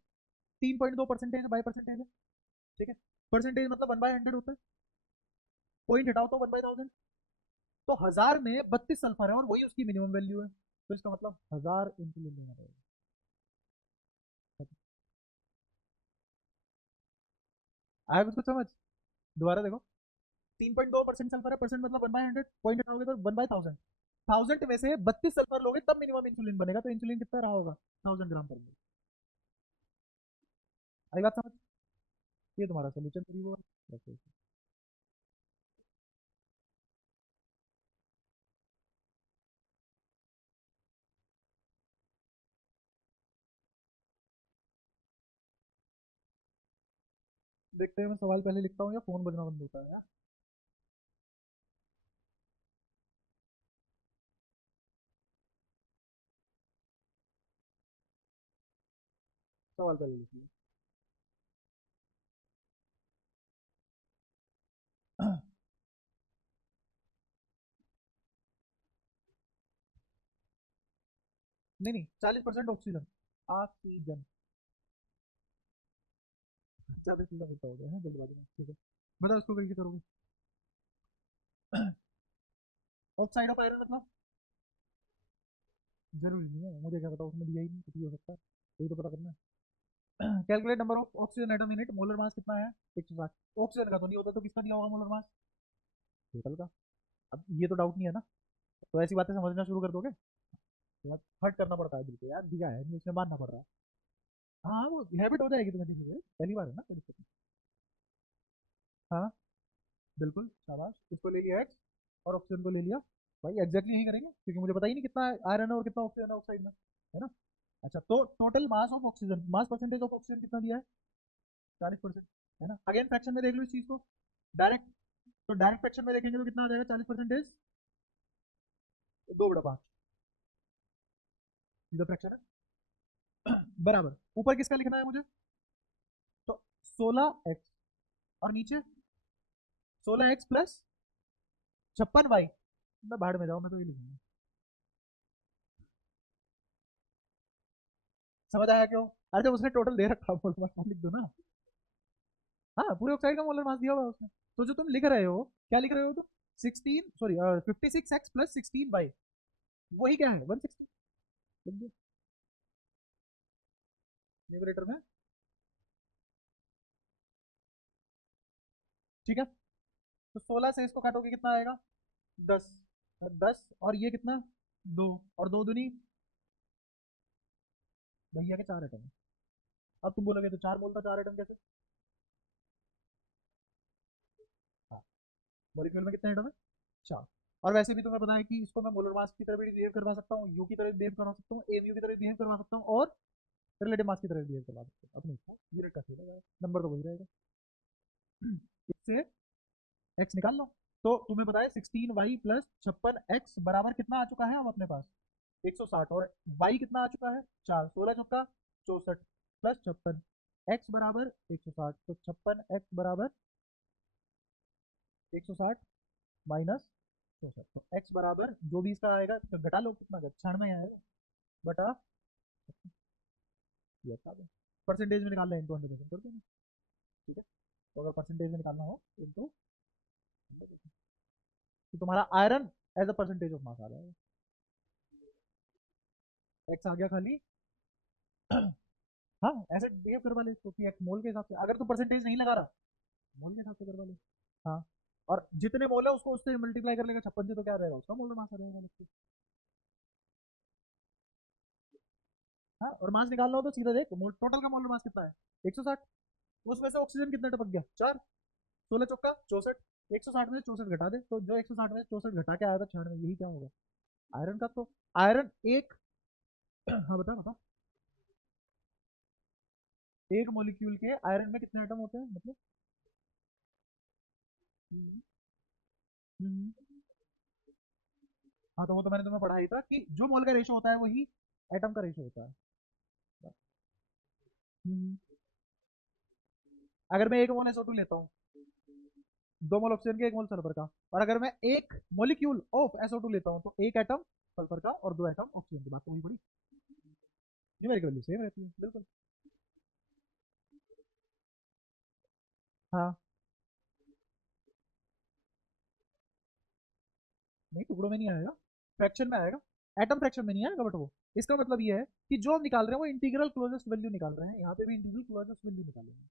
3.2 परसेंटेज बाई परसेंटेज है, ठीक है? परसेंटेज मतलब 1/100 होता है, पॉइंट हटाओ तो 1/1000। तो 1000 में 32 सल्फर है और वही उसकी मिनिमम वैल्यू है, तो इसका मतलब 1000 इंसुलिन लेना पड़ेगा। आया कुछ कुछ समझ? दोबारा देखो, 3.2% सल्फर है, परसेंट मतलब 1/100, पॉइंट हटाओगे तो 1/1000। 1000 में से 32 सल्फर लोगे तब मिनिमम इंसुलिन बनेगा, तो इंसुलिन कितना रहा होगा? 1000 ग्राम पर मिनट। आई बात समझ? ये तुम्हारा सोल्यूशन थ्री वो है। देखते हैं, मैं सवाल पहले लिखता हूँ या फोन बजना बंद होता है। सवाल पहले लिखिए। नहीं नहीं, 40% ऑक्सीजन। ऑक्सीजन। 40% होता होगा, है जल्दबाजी में, ठीक है। बताओ इसको कैसे करोगे। ऑक्साइड ऑफ आयरन मतलब जरूरी नहीं है, मुझे क्या पता, उसमें दिया ही नहीं, कुछ भी हो सकता है, यही तो पता करना है। Calculate number of oxygen atom unit, molar mass कितना है 160। ऑक्सीजन का तो नहीं होता, तो किसका दिया होगा मोलर मास, टोटल का। अब ये तो डाउट नहीं है ना, तो ऐसी बातें समझना शुरू कर दोगे। तो हट करना पड़ता है बिल्कुल यार, दिया है नहीं उसमें मानना पड़ रहा है। हाँ वो हैबिट हो जाएगी तुम्हें धीरे धीरे, पहली बार है ना परीक्षा। हाँ बिल्कुल, शाबाश, इसको ले लिया एक्स और ऑक्सीजन को ले लिया। भाई एग्जैक्टली यही करेंगे, क्योंकि मुझे पता ही नहीं कितना आयरन है और कितना ऑक्सीजन है ऑक्साइड में, है ना। अच्छा, तो total mass of oxygen, mass percentage of oxygen कितना दिया है, 40%, है ना। अगेन फ्रैक्शन में देख लो इस चीज को, डायरेक्ट, तो डायरेक्ट फ्रैक्शन में देखेंगे तो कितना आ जाएगा, 40%, 2/5, सीधा फ्रैक्शन है। बराबर, ऊपर किसका लिखना है मुझे, तो 16x, और नीचे 16x प्लस 56y। मैं भाड़ में जाऊँ, मैं तो ये लिखूंगा। समझ आया क्यों, अरे जब उसने टोटल दे रखा बोल मत लिख दो ना। हाँ पूरे ऑक्साइड का मोलर मास दिया हुआ है उसने, तो जो तुम लिख रहे हो, क्या लिख रहे हो तुम, 16 सॉरी 56x प्लस 16y, वही क्या है 160, लिख दो न्यूमरेटर में। ठीक है, तो 16 से इसको काटोगे कितना आएगा, 10, 10 और ये कितना, 2, और 2 दूनी भैया के 4 आइटम है। अब तुम बोलोगे तो 4 बोलता, 4 आइटम कैसे, हाँ, मॉलिक्यूल में कितने आइटम है, 4। और वैसे भी तुम्हें पता है कि इसको मैं मोलर मास की तरह भी बिहेव करवा सकता हूँ, यू की तरह बिहेव करवा सकता हूँ, एम यू की तरह बिहेव करवा सकता हूँ, और रिलेटिव मास की तरह बिहेव करवा सकते हो, अपने इसको यूनिट का सही रहेगा, नंबर तो वही रहेगा। इससे एक्स निकाल लो, तो तुम्हें पता है 16y प्लस 56x बराबर कितना आ चुका है अब अपने पास, 160, और y कितना आ चुका है 4, 16 चौका 64 प्लस 56, x बराबर 160, तो 56x बराबर 160 माइनस 64, तो x बराबर जो भी इसका आएगा, तो घटा लो कितना, 96 आएगा, बटा ये था, परसेंटेज में निकालना है, इंटू 100% कर देना। ठीक है, तो अगर परसेंटेज में निकालना हो इंटू, तो तुम्हारा iron as a percentage of mass आ जाएगा, एक्स आ गया खाली। हाँ ऐसे बिहेव करवा ले इसको कि एक मोल के हिसाब से, अगर तू परसेंटेज नहीं लगा रहा, मोल के हिसाब से करवा ले। हाँ, और जितने मोल है उसको उससे मल्टीप्लाई कर लेगा 56 से, तो क्या रहेगा उसका मोल मास आ जाएगा अलग से। हाँ, और मास निकालना हो तो सीधा देख, मोल टोटल का मोल मास कितना है 160, उसमें से ऑक्सीजन कितना टपक गया 4, 16 चौका 64, 160 में से 64 घटा दे, तो जो 160 में से 64 घटा के आया था 96, यही क्या होगा आयरन का, तो आयरन एक हाँ बता बता, एक मॉलिक्यूल के आयरन में कितने एटम होते हैं मतलब। हम्म, हम्म, हाँ तो वो तो मैंने तुम्हें पढ़ा ही था कि जो मोल का रेशो होता है वही एटम का रेशो होता है। हम्म, अगर मैं 1 मोल SO2 लेता हूँ, 2 मोल ऑक्सीजन के 1 मोल सल्फर का, और अगर मैं एक मॉलिक्यूल ऑफ SO2 लेता हूँ, तो एक एटम सल्फर का और 2 एटम ऑक्सीजन की, बात तो वही पड़ी, न्यूमेरिक वैल्यू सेम रहती है बिल्कुल। हाँ, नहीं टुकड़ों में नहीं आएगा, फ्रैक्शन में आएगा, एटम फ्रैक्शन में नहीं आएगा, बट वो इसका मतलब ये है कि जो हम निकाल रहे हैं वो इंटीग्रल क्लोजेस्ट वैल्यू निकाल रहे हैं, यहाँ पे भी इंटीग्रल क्लोजेस्ट वैल्यू निकालेंगे,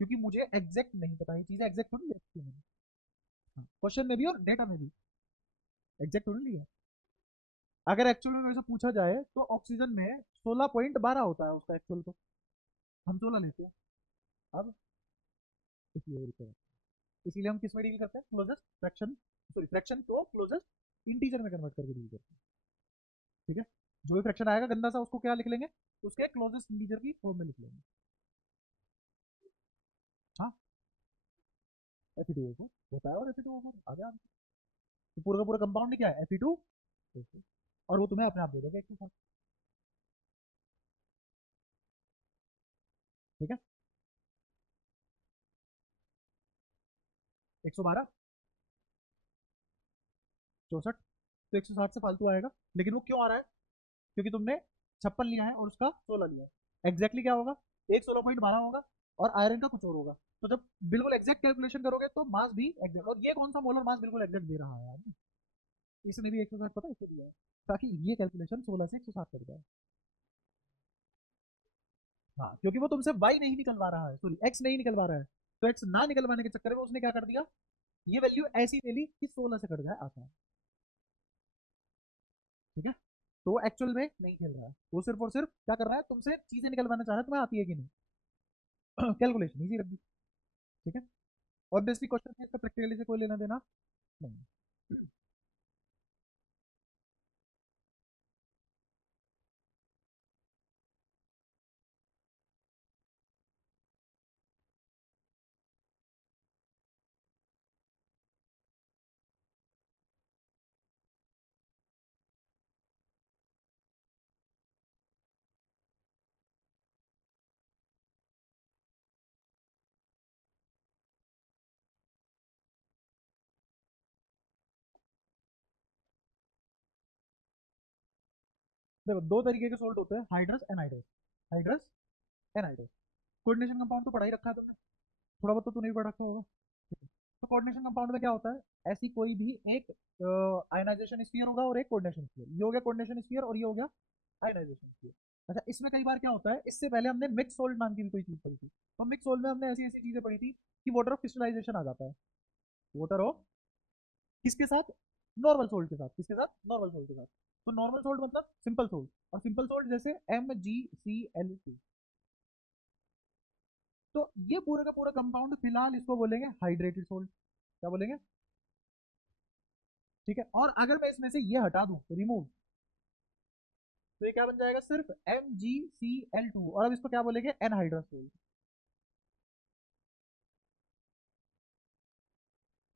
क्योंकि मुझे एग्जैक्ट नहीं पता, ये चीजें एग्जैक्ट थोड़ी लिखी है मैंने, क्वेश्चन में भी और डेटा में भी एग्जैक्ट थोड़ी लिखी है। अगर एक्चुअल में मेरे से पूछा जाए तो ऑक्सीजन में 16.12 होता है उसका एक्चुअल, तो हम 16 लेते हैं अब, इसलिए वो लिखा है। इसीलिए हम किस में डील करते हैं, क्लोजेस्ट फ्रैक्शन, सॉरी फ्रैक्शन को क्लोजेस्ट इंटीजर में कन्वर्ट करके डील करते हैं। ठीक है, जो भी फ्रैक्शन आएगा गंदा सा उसको क्या लिख लेंगे, उसके क्लोजेस्ट इंटीजर की फॉर्म में लिख लेंगे। हाँ, Fe2O4 होता है, और Fe2O4 आ गया, तो पूरा का पूरा कंपाउंड क्या है Fe2, और वो तुम्हें अपने आप दे देगा एक के साथ। ठीक है, 112, 64, तो 160 से फालतू आएगा। लेकिन वो क्यों आ रहा है? क्योंकि तुमने 56 लिया है और उसका 16 लिया है। एग्जैक्टली क्या होगा? एक 16.12 होगा और आयरन का कुछ और होगा। तो जब बिल्कुल एग्जैक्ट कैलकुलेशन करोगे तो मास भी एग्जैक्ट, और ये कौन सा मोलर मास बिल्कुल एग्जैक्ट दे रहा है यार, इसने भी 160 पता है इसलिए दिया है, ताकि ये कैलकुलेशन 16 से 160 कर जाए। हाँ, क्योंकि वो तुमसे वाई नहीं निकलवा रहा है, सॉरी एक्स नहीं निकलवा रहा है, तो एक्स ना निकलवाने के चक्कर में उसने क्या कर दिया, ये वैल्यू ऐसी ले ली कि 16 से कट जाए आसान। ठीक है, तो वो एक्चुअल में नहीं खेल रहा है, वो सिर्फ और सिर्फ क्या कर रहा है, तुमसे चीजें निकलवाना चाह रहा है, तुम्हें आती है कि नहीं। कैलकुलेशन इजी रख दी। ठीक है, ऑब्वियसली क्वेश्चन में इसका प्रैक्टिकली से कोई लेना देना नहीं। देखो, दो तरीके के सोल्ट होते हैं, hydrous anhydrous. Hydrous anhydrous. Coordination compound तो पढ़ा ही रखा है तुमने, थोड़ा बहुत तो तूने भी पढ़ा रखा होगा। ठीक है। तो कोऑर्डिनेशन कंपाउंड में क्या होता है, ऐसी कोई भी एक आयनाइजेशन स्फीयर होगा और एक कोऑर्डिनेशन स्फीयर, ये हो गया कोऑर्डिनेशन स्फीयर और ये हो गया आयनाइजेशन स्फीयर। अच्छा, इसमें कई बार क्या होता है, इससे पहले हमने मिक्स सोल्ट नाम की भी कोई चीज पढ़ी थी, तो मिक्स सोल्ट में हमने ऐसी ऐसी चीजें पढ़ी थी कि वाटर ऑफ क्रिस्टलाइजेशन आ जाता है। वाटर ऑफ किसके साथ? नॉर्मल सोल्ट के साथ। किसके साथ? नॉर्मल सोल्ट के साथ। तो नॉर्मल सोल्ट मतलब सिंपल सोल्ट, और सिंपल सोल्ट जैसे MgCl2। तो ये पूरा का पूरा कंपाउंड फिलहाल इसको बोलेंगे हाइड्रेटेड सोल्ट। क्या बोलेंगे? ठीक है, और अगर मैं इसमें से ये हटा दूं, रिमूव, तो ये क्या बन जाएगा, सिर्फ MgCl2, और अब इसको क्या बोलेंगे, एनहाइड्रस सोल्ट।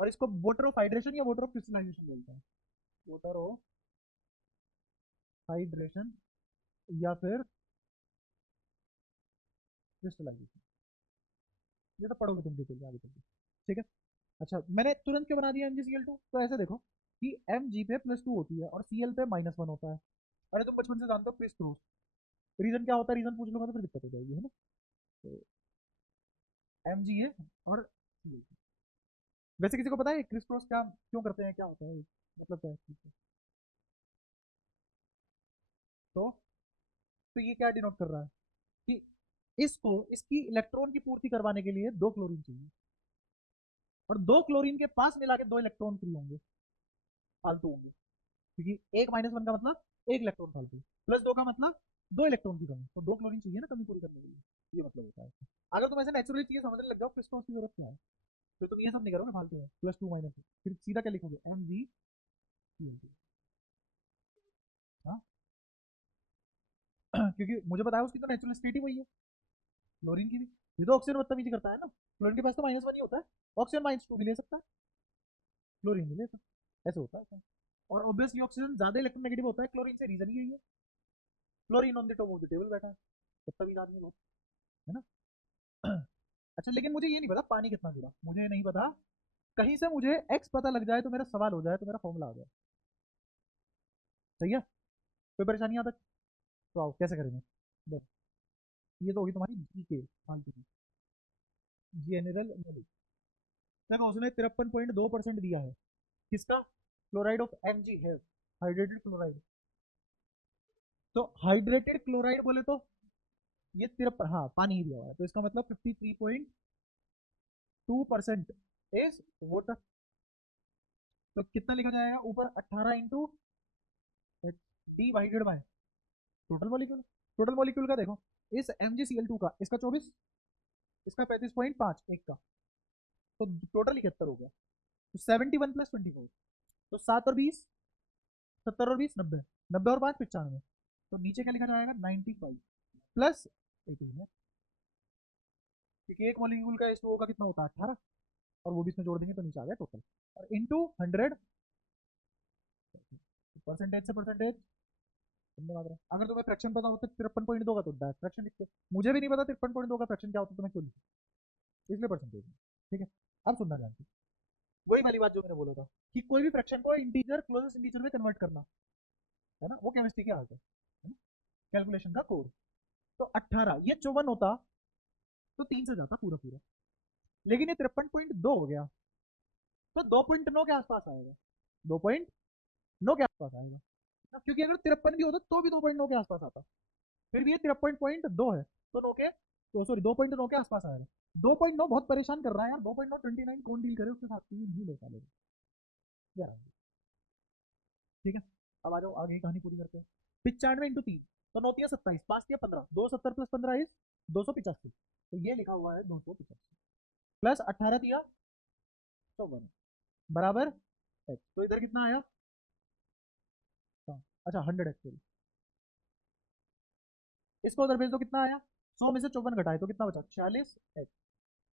और इसको वाटर ऑफ हाइड्रेशन या वाटर ऑफ क्रिस्टलाइजेशन बोलते हैं। वाटर ऑफ हाइड्रेशन या फिर क्रिस्टलाइजेशन, ये तो पढ़ोगे तुम डिटेल में आगे चल के। ठीक है। अच्छा, मैंने तुरंत क्यों बना दिया MgCl2, तो ऐसे देखो कि Mg पे +2 होती है और Cl पे -1 होता है। अरे तुम बचपन से जानते हो क्रिस क्रॉस, रीजन क्या होता है, रीजन पूछ लूंगा तो फिर दिक्कत हो जाएगी, है ना। तो Mg है और Cl। वैसे किसी को पता है क्रिस क्रॉस क्या क्यों करते हैं, क्या होता है, मतलब क्या है? तो तो ये क्या डिनोट कर रहा है कि इसको इसकी इलेक्ट्रॉन की पूर्ति करवाने के लिए दो क्लोरीन चाहिए, और दो क्लोरीन के पास मिला के दो इलेक्ट्रॉन फ्री होंगे, फालतू होंगे, क्योंकि एक -1 का मतलब एक इलेक्ट्रॉन फालतू, +2 का मतलब दो इलेक्ट्रॉन की कमी, तो दो क्लोरीन चाहिए ना कमी पूरी करने के लिए, ये मतलब होता है। अगर तुम ऐसे नेचुरली चीजें समझने लग जाओ क्रिस्टोस की जरूरत क्या है, फिर तुम ये सब नहीं करोगे फालतू में, +2 -2, फिर सीधा क्या लिखोगे, Mg। हाँ। क्योंकि मुझे पता है उसकी तो नेचुरल स्टेट ही वही है, क्लोरीन की भी। ये तो ऑक्सीजन बदतमीजी करता है ना, क्लोरीन के पास तो -1 ही होता है, ऑक्सीजन -2 भी ले सकता है, क्लोरीन नहीं ले सकता, ऐसे होता है। और ऑब्वियसली ऑक्सीजन ज्यादा इलेक्ट्रोनेगेटिव होता है क्लोरीन से, रीजन ही यही है, chlorine on the top of the table बैठा है, तभी आदमी लोग, है ना। अच्छा, लेकिन मुझे ये नहीं पता पानी कितना जुड़ा, मुझे नहीं पता, कहीं से मुझे एक्स पता लग जाए तो मेरा सवाल हो जाए, तो मेरा फॉर्मूला आ जाए। सही है, कोई परेशानी यहाँ तक? तो आओ कैसे करेंगे, देखो, ये तो होगी तुम्हारी जी के फालतू की जनरल नॉलेज। देखो, उसने 53.2% दिया है, किसका? क्लोराइड ऑफ Mg है, हाइड्रेटेड क्लोराइड। तो हाइड्रेटेड क्लोराइड बोले तो ये 53, हाँ पानी ही दिया हुआ है, तो इसका मतलब 53.2% इज वाटर। तो कितना लिखा जाएगा ऊपर, 18 into divided by total molecule. Total molecule का देखो, इस MgCl2 का, इसका 24, इसका 35.5, एक का, तो टोटल 71 हो गया। तो 71 + 24, तो 7 और 20, 70 और 20, 90, 90 और 5, 95, तो नीचे क्या लिखा जाएगा, 95 प्लस 18 है, क्योंकि एक मॉलिक्यूल का H2O का कितना होता है, 18, और वो भी इसमें जोड़ देंगे तो नीचे आ गया टोटल, और इंटू 100, परसेंटेज से परसेंटेज तुमने याद रहा, अगर तुम्हें फ्रैक्शन पता होता 53.2 का तो डायरेक्ट फ्रैक्शन लिखते। मुझे भी नहीं पता 53.2 का फ्रैक्शन क्या होता, तो मैं क्यों लिखूं, इसलिए परसेंटेज। ठीक है, अब सुनना ध्यान से, वही वाली बात जो मैंने बोला था कि कोई भी फ्रैक्शन को इंटीजर क्लोजेस्ट इंटीजर में कन्वर्ट करना, है ना, वो केमिस्ट्री की आर्ट है ना, कैलकुलेशन का कोड। तो 18 ये 54 होता तो 3 से जाता पूरा पूरा, लेकिन ये 53.2 हो गया तो 2.9 के आसपास आएगा, 2.9 के आसपास आएगा ना, क्योंकि अगर 53 भी होता तो भी 2.9 के आसपास आता, फिर भी ये 53.2 है तो 9 के, तो सॉरी 2.9 के आसपास आएगा। 2.9 बहुत परेशान कर रहा है यार, 2.9 29 कौन डील करे उसके साथ, डील होता है यार। ठीक है, अब आ जाओ आगे की कहानी पूरी करते हैं। 95 × 3 तो 9 × 27, 5 × 15, 270 + 15 इज 285, तो ये लिखा हुआ है 285 प्लस 18 दिया तो 1 बराबर x, तो इधर कितना आया, हाँ, अच्छा 100 x, इसको उधर भेज दो, कितना आया, 100 में से 54 घटाए तो कितना बचा, 46x,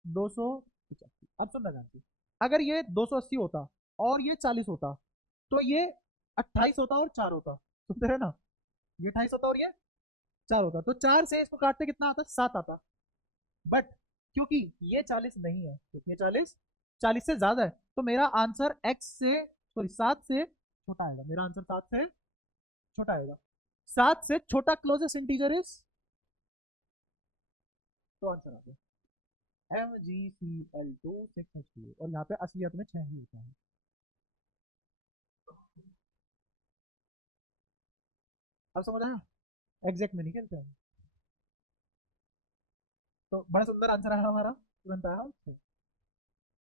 285। अब सुनना जानती, अगर ये 280 होता और ये 40 होता तो ये 28 होता और 4 होता, सुनते रहे ना, ये 28 होता और ये 4 होता, तो 4 से इसको काटते कितना आता, 7 आता। बट क्योंकि ये 40 नहीं है, क्योंकि ये 40 से ज्यादा है, तो मेरा आंसर x से, सॉरी 7 से छोटा आएगा, मेरा आंसर 7 से छोटा आएगा। 7 से छोटा क्लोजेस्ट इंटीजर इज, तो आंसर आ गया MgCl2 6H2, और यहाँ पे असलियत में 6 ही होता है। अब समझ आया, एग्जैक्ट में नहीं खेलते हैं, तो बड़ा सुंदर आंसर आया हमारा, तुरंत आया उससे।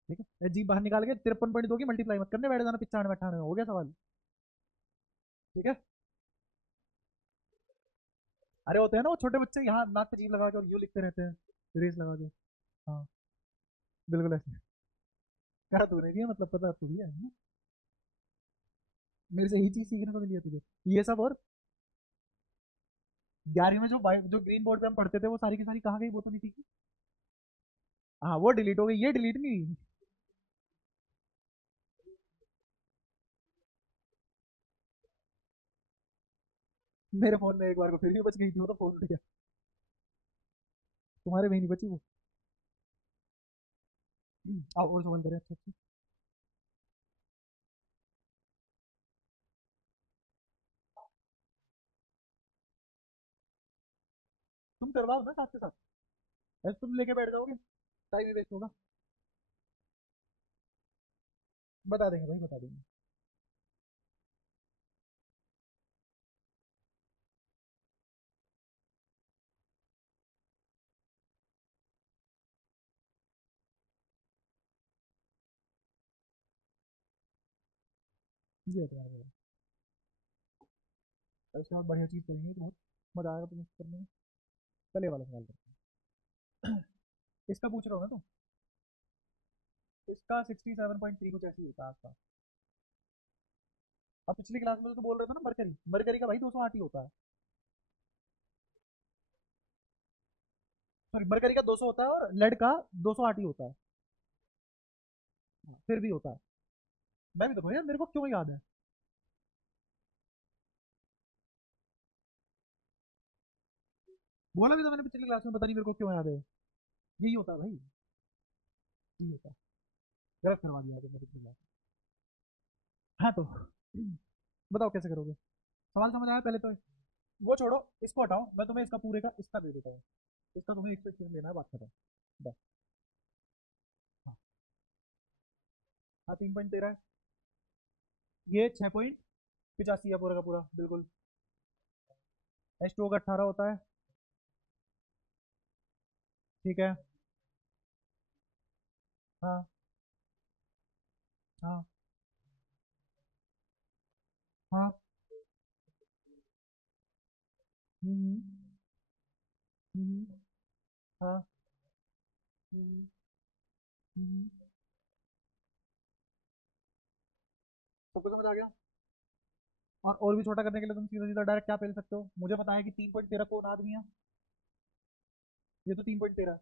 ठीक है, जी बाहर निकाल के 53.2 की मल्टीप्लाई मत करने बैठ जाना, 95 98 हो गया सवाल। ठीक है, अरे होते हैं ना वो छोटे बच्चे, यहाँ नाक पे जीभ लगा के और यू लिखते रहते हैं, रेस लगा के। हाँ, बिल्कुल ऐसे। कहा तूने भी है, मतलब पता तू भी है ना? मेरे से यही चीज सीखने को मिली है तुझे, ये सब। और 11वीं में जो जो ग्रीन बोर्ड पे हम पढ़ते थे वो सारी की सारी कहाँ गई, वो तो नहीं थी। हाँ वो डिलीट हो गई, ये डिलीट नहीं हुई। मेरे फोन में एक बार को फिर भी बच गई थी, वो तो फोन उठ गया, तुम्हारे में ही नहीं बची वो। आओ और सवाल करें, अच्छा अच्छा। तुम करवाओ ना साथ के साथ, ऐसे तुम लेके बैठ जाओगे, टाइम ही वेस्ट होगा। बता देंगे भाई, बता देंगे। इजी है तुम्हारे लिए। और उसके बाद बढ़िया चीज करेंगे, बहुत मजा आएगा तुम्हें करने में। पहले वाला सवाल करते हैं। इसका पूछ रहा हूँ ना तो, इसका 67.3 कुछ ऐसी होता है आपका। अब पिछली क्लास में तो बोल रहे थे ना, मरकरी, मरकरी का भाई 208 ही होता है, सॉरी मरकरी का 200 होता है और लेड का 208 ही होता है। हाँ, फिर भी होता है। मैं भी देखो यार, मेरे को क्यों याद है, बोला भी था मैंने पिछली क्लास में, पता नहीं मेरे को क्यों याद है, यही होता है भाई, यही होता है। गलत करवा दिया आपने पिछली क्लास। हाँ तो बताओ कैसे करोगे, सवाल समझ आया पहले तो। वो छोड़ो, इसको हटाओ, मैं तुम्हें इसका पूरे का इसका दे देता हूँ, इसका तुम्हें 121 लेना है, बात खत्म, बस। हाँ, हाँ 3.13 है, ये 6.85 है पूरा का पूरा, बिल्कुल। H2O का 18 होता है। ठीक है। हाँ हाँ हाँ। हम्म हम्म, हाँ। हम्म हम्म, सबको समझ आ गया। और भी छोटा करने के लिए तुम सीधा सीधा डायरेक्ट क्या फेल सकते हो, मुझे पता है कि 3.13 कौन आदमी है, ये तो 3.13 है,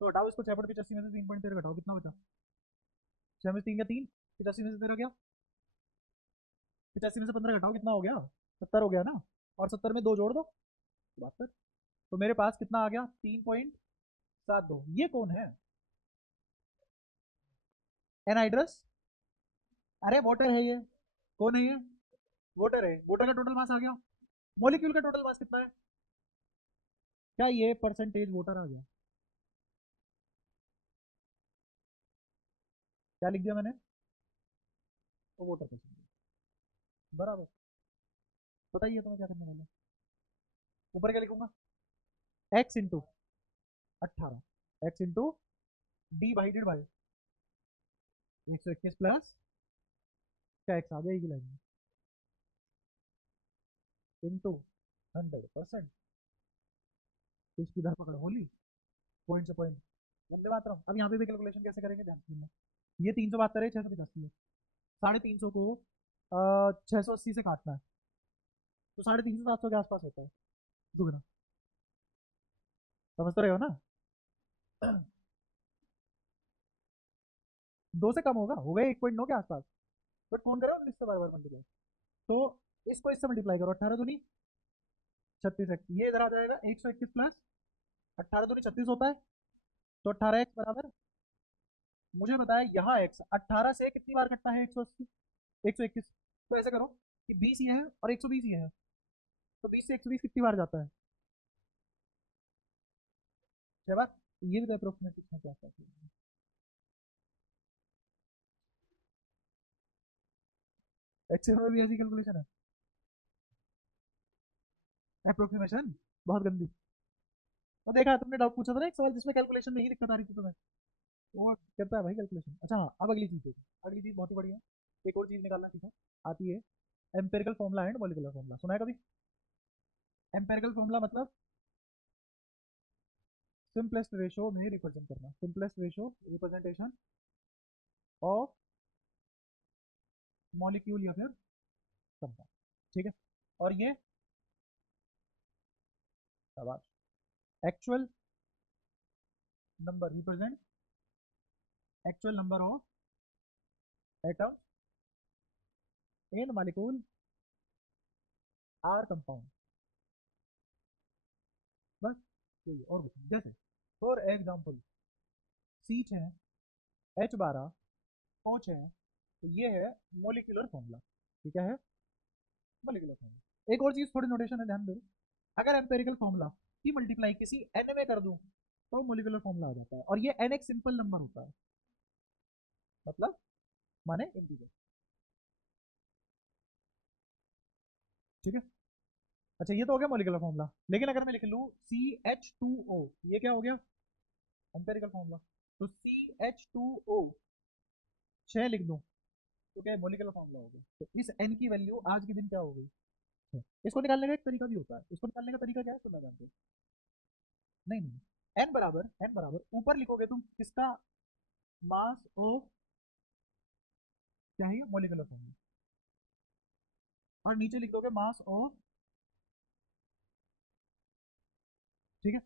तो हटाओ इसको, 6.85 में से 3.13 घटाओ, कितना बचा, 6 में से 3 का 3, 85 में से 13 क्या, 85 में से 15 घटाओ, कितना हो गया, 70 हो गया ना। और 70 में 2 जोड़ दो, 72। तो मेरे पास कितना आ गया, 3.72। ये कौन है, एनहाइड्रस। अरे वाटर है ये, कौन है ये, वाटर है। वाटर का टोटल मास आ गया। मॉलिक्यूल का टोटल मास कितना है, क्या ये परसेंटेज वाटर आ गया, क्या लिख दिया मैंने, तो वाटर परसेंटेज बराबर। बताइए तो मैं क्या करने वाला हूँ, ऊपर क्या लिखूंगा, x into 18, x into divided by 121 plus, क्या एक्स आ गया ये लाइन में, इंटू 100%। इसकी धरपकड़ होली, पॉइंट से पॉइंट, वंदे मातरम। अब यहाँ पे भी कैलकुलेशन कैसे करेंगे, ध्यान सुनना। ये 372 है, 685 है, 350 को 680 से काटना है, तो 350 700 के आसपास होता है दुगना। समझ तो रहे हो ना। 2 से कम होगा, हो गए 1.9 के आसपास, बट कौन करे 19 से बार बार मल्टीप्लाई। तो इसको इससे मल्टीप्लाई करो, 18 दूनी 36 एक्स, ये इधर आ जाएगा 121 प्लस 18 दूनी 36 होता है, तो 18 एक्स बराबर, मुझे बताया यहाँ एक्स 18 से कितनी बार कटता है, 180, 121। तो ऐसे करो कि 20 ये है और 120 ये है, तो 20 से 120 कितनी बार जाता है, 6 बार। तो ये भी तो अप्रोक्सीमेट कितना क्या आता है, एक्सेल में भी ऐसी कैलकुलेशन है, अप्रोक्सीमेशन बहुत गंदी। तो देखा तुमने, डाउट पूछा था ना एक सवाल जिसमें कैलकुलेशन नहीं दिक्कत आ रही थी तुम्हें, वो करता है भाई कैलकुलेशन। अच्छा हाँ, अब अगली चीज देखो, अगली चीज बहुत ही बढ़िया है, एक और चीज निकालना सीखो, आती है empirical formula and molecular formula, सुना है कभी। एम्पेरिकल फॉर्मूला मतलब सिंपलेस्ट रेशो में रिप्रेजेंट करना, simplest ratio representation of molecule या फिर कंपाउंड, ठीक है। और ये actual number represent actual number of atom in molecule or compound, बस यही है, और कुछ नहीं। जैसे फॉर एग्जाम्पल C6H12O6, तो ये है मोलिकुलर फॉर्मूला, ठीक है, मोलिकुलर फॉर्मूला। एक और चीज थोड़ी नोटेशन है, ध्यान दो, अगर एम्पेरिकल फॉर्मूला की मल्टीप्लाई किसी एन में कर दूं तो मोलिकुलर फॉर्मूला आ जाता है, और ये एन एक सिंपल नंबर होता है, मतलब माने इंटीजर, ठीक है। अच्छा ये तो हो गया मोलिकुलर फॉर्मूला, लेकिन अगर मैं लिख लूं CH2O, ये क्या हो गया, एम्पेरिकल फॉर्मूला। तो CH2O 6 लिख दूं तो क्या मोलिकुलर फॉर्मूला हो गया। तो इस एन की वैल्यू आज के दिन क्या हो गई है। इसको निकालने का एक तरीका भी होता है, इसको निकालने का तरीका क्या है, सुनना जानते हो। नहीं नहीं, एन बराबर ऊपर लिखोगे तुम किसका, मास ऑफ, क्या है मोलिकुलर फॉर्मूला, और नीचे लिख दोगे मास ऑफ, ठीक है।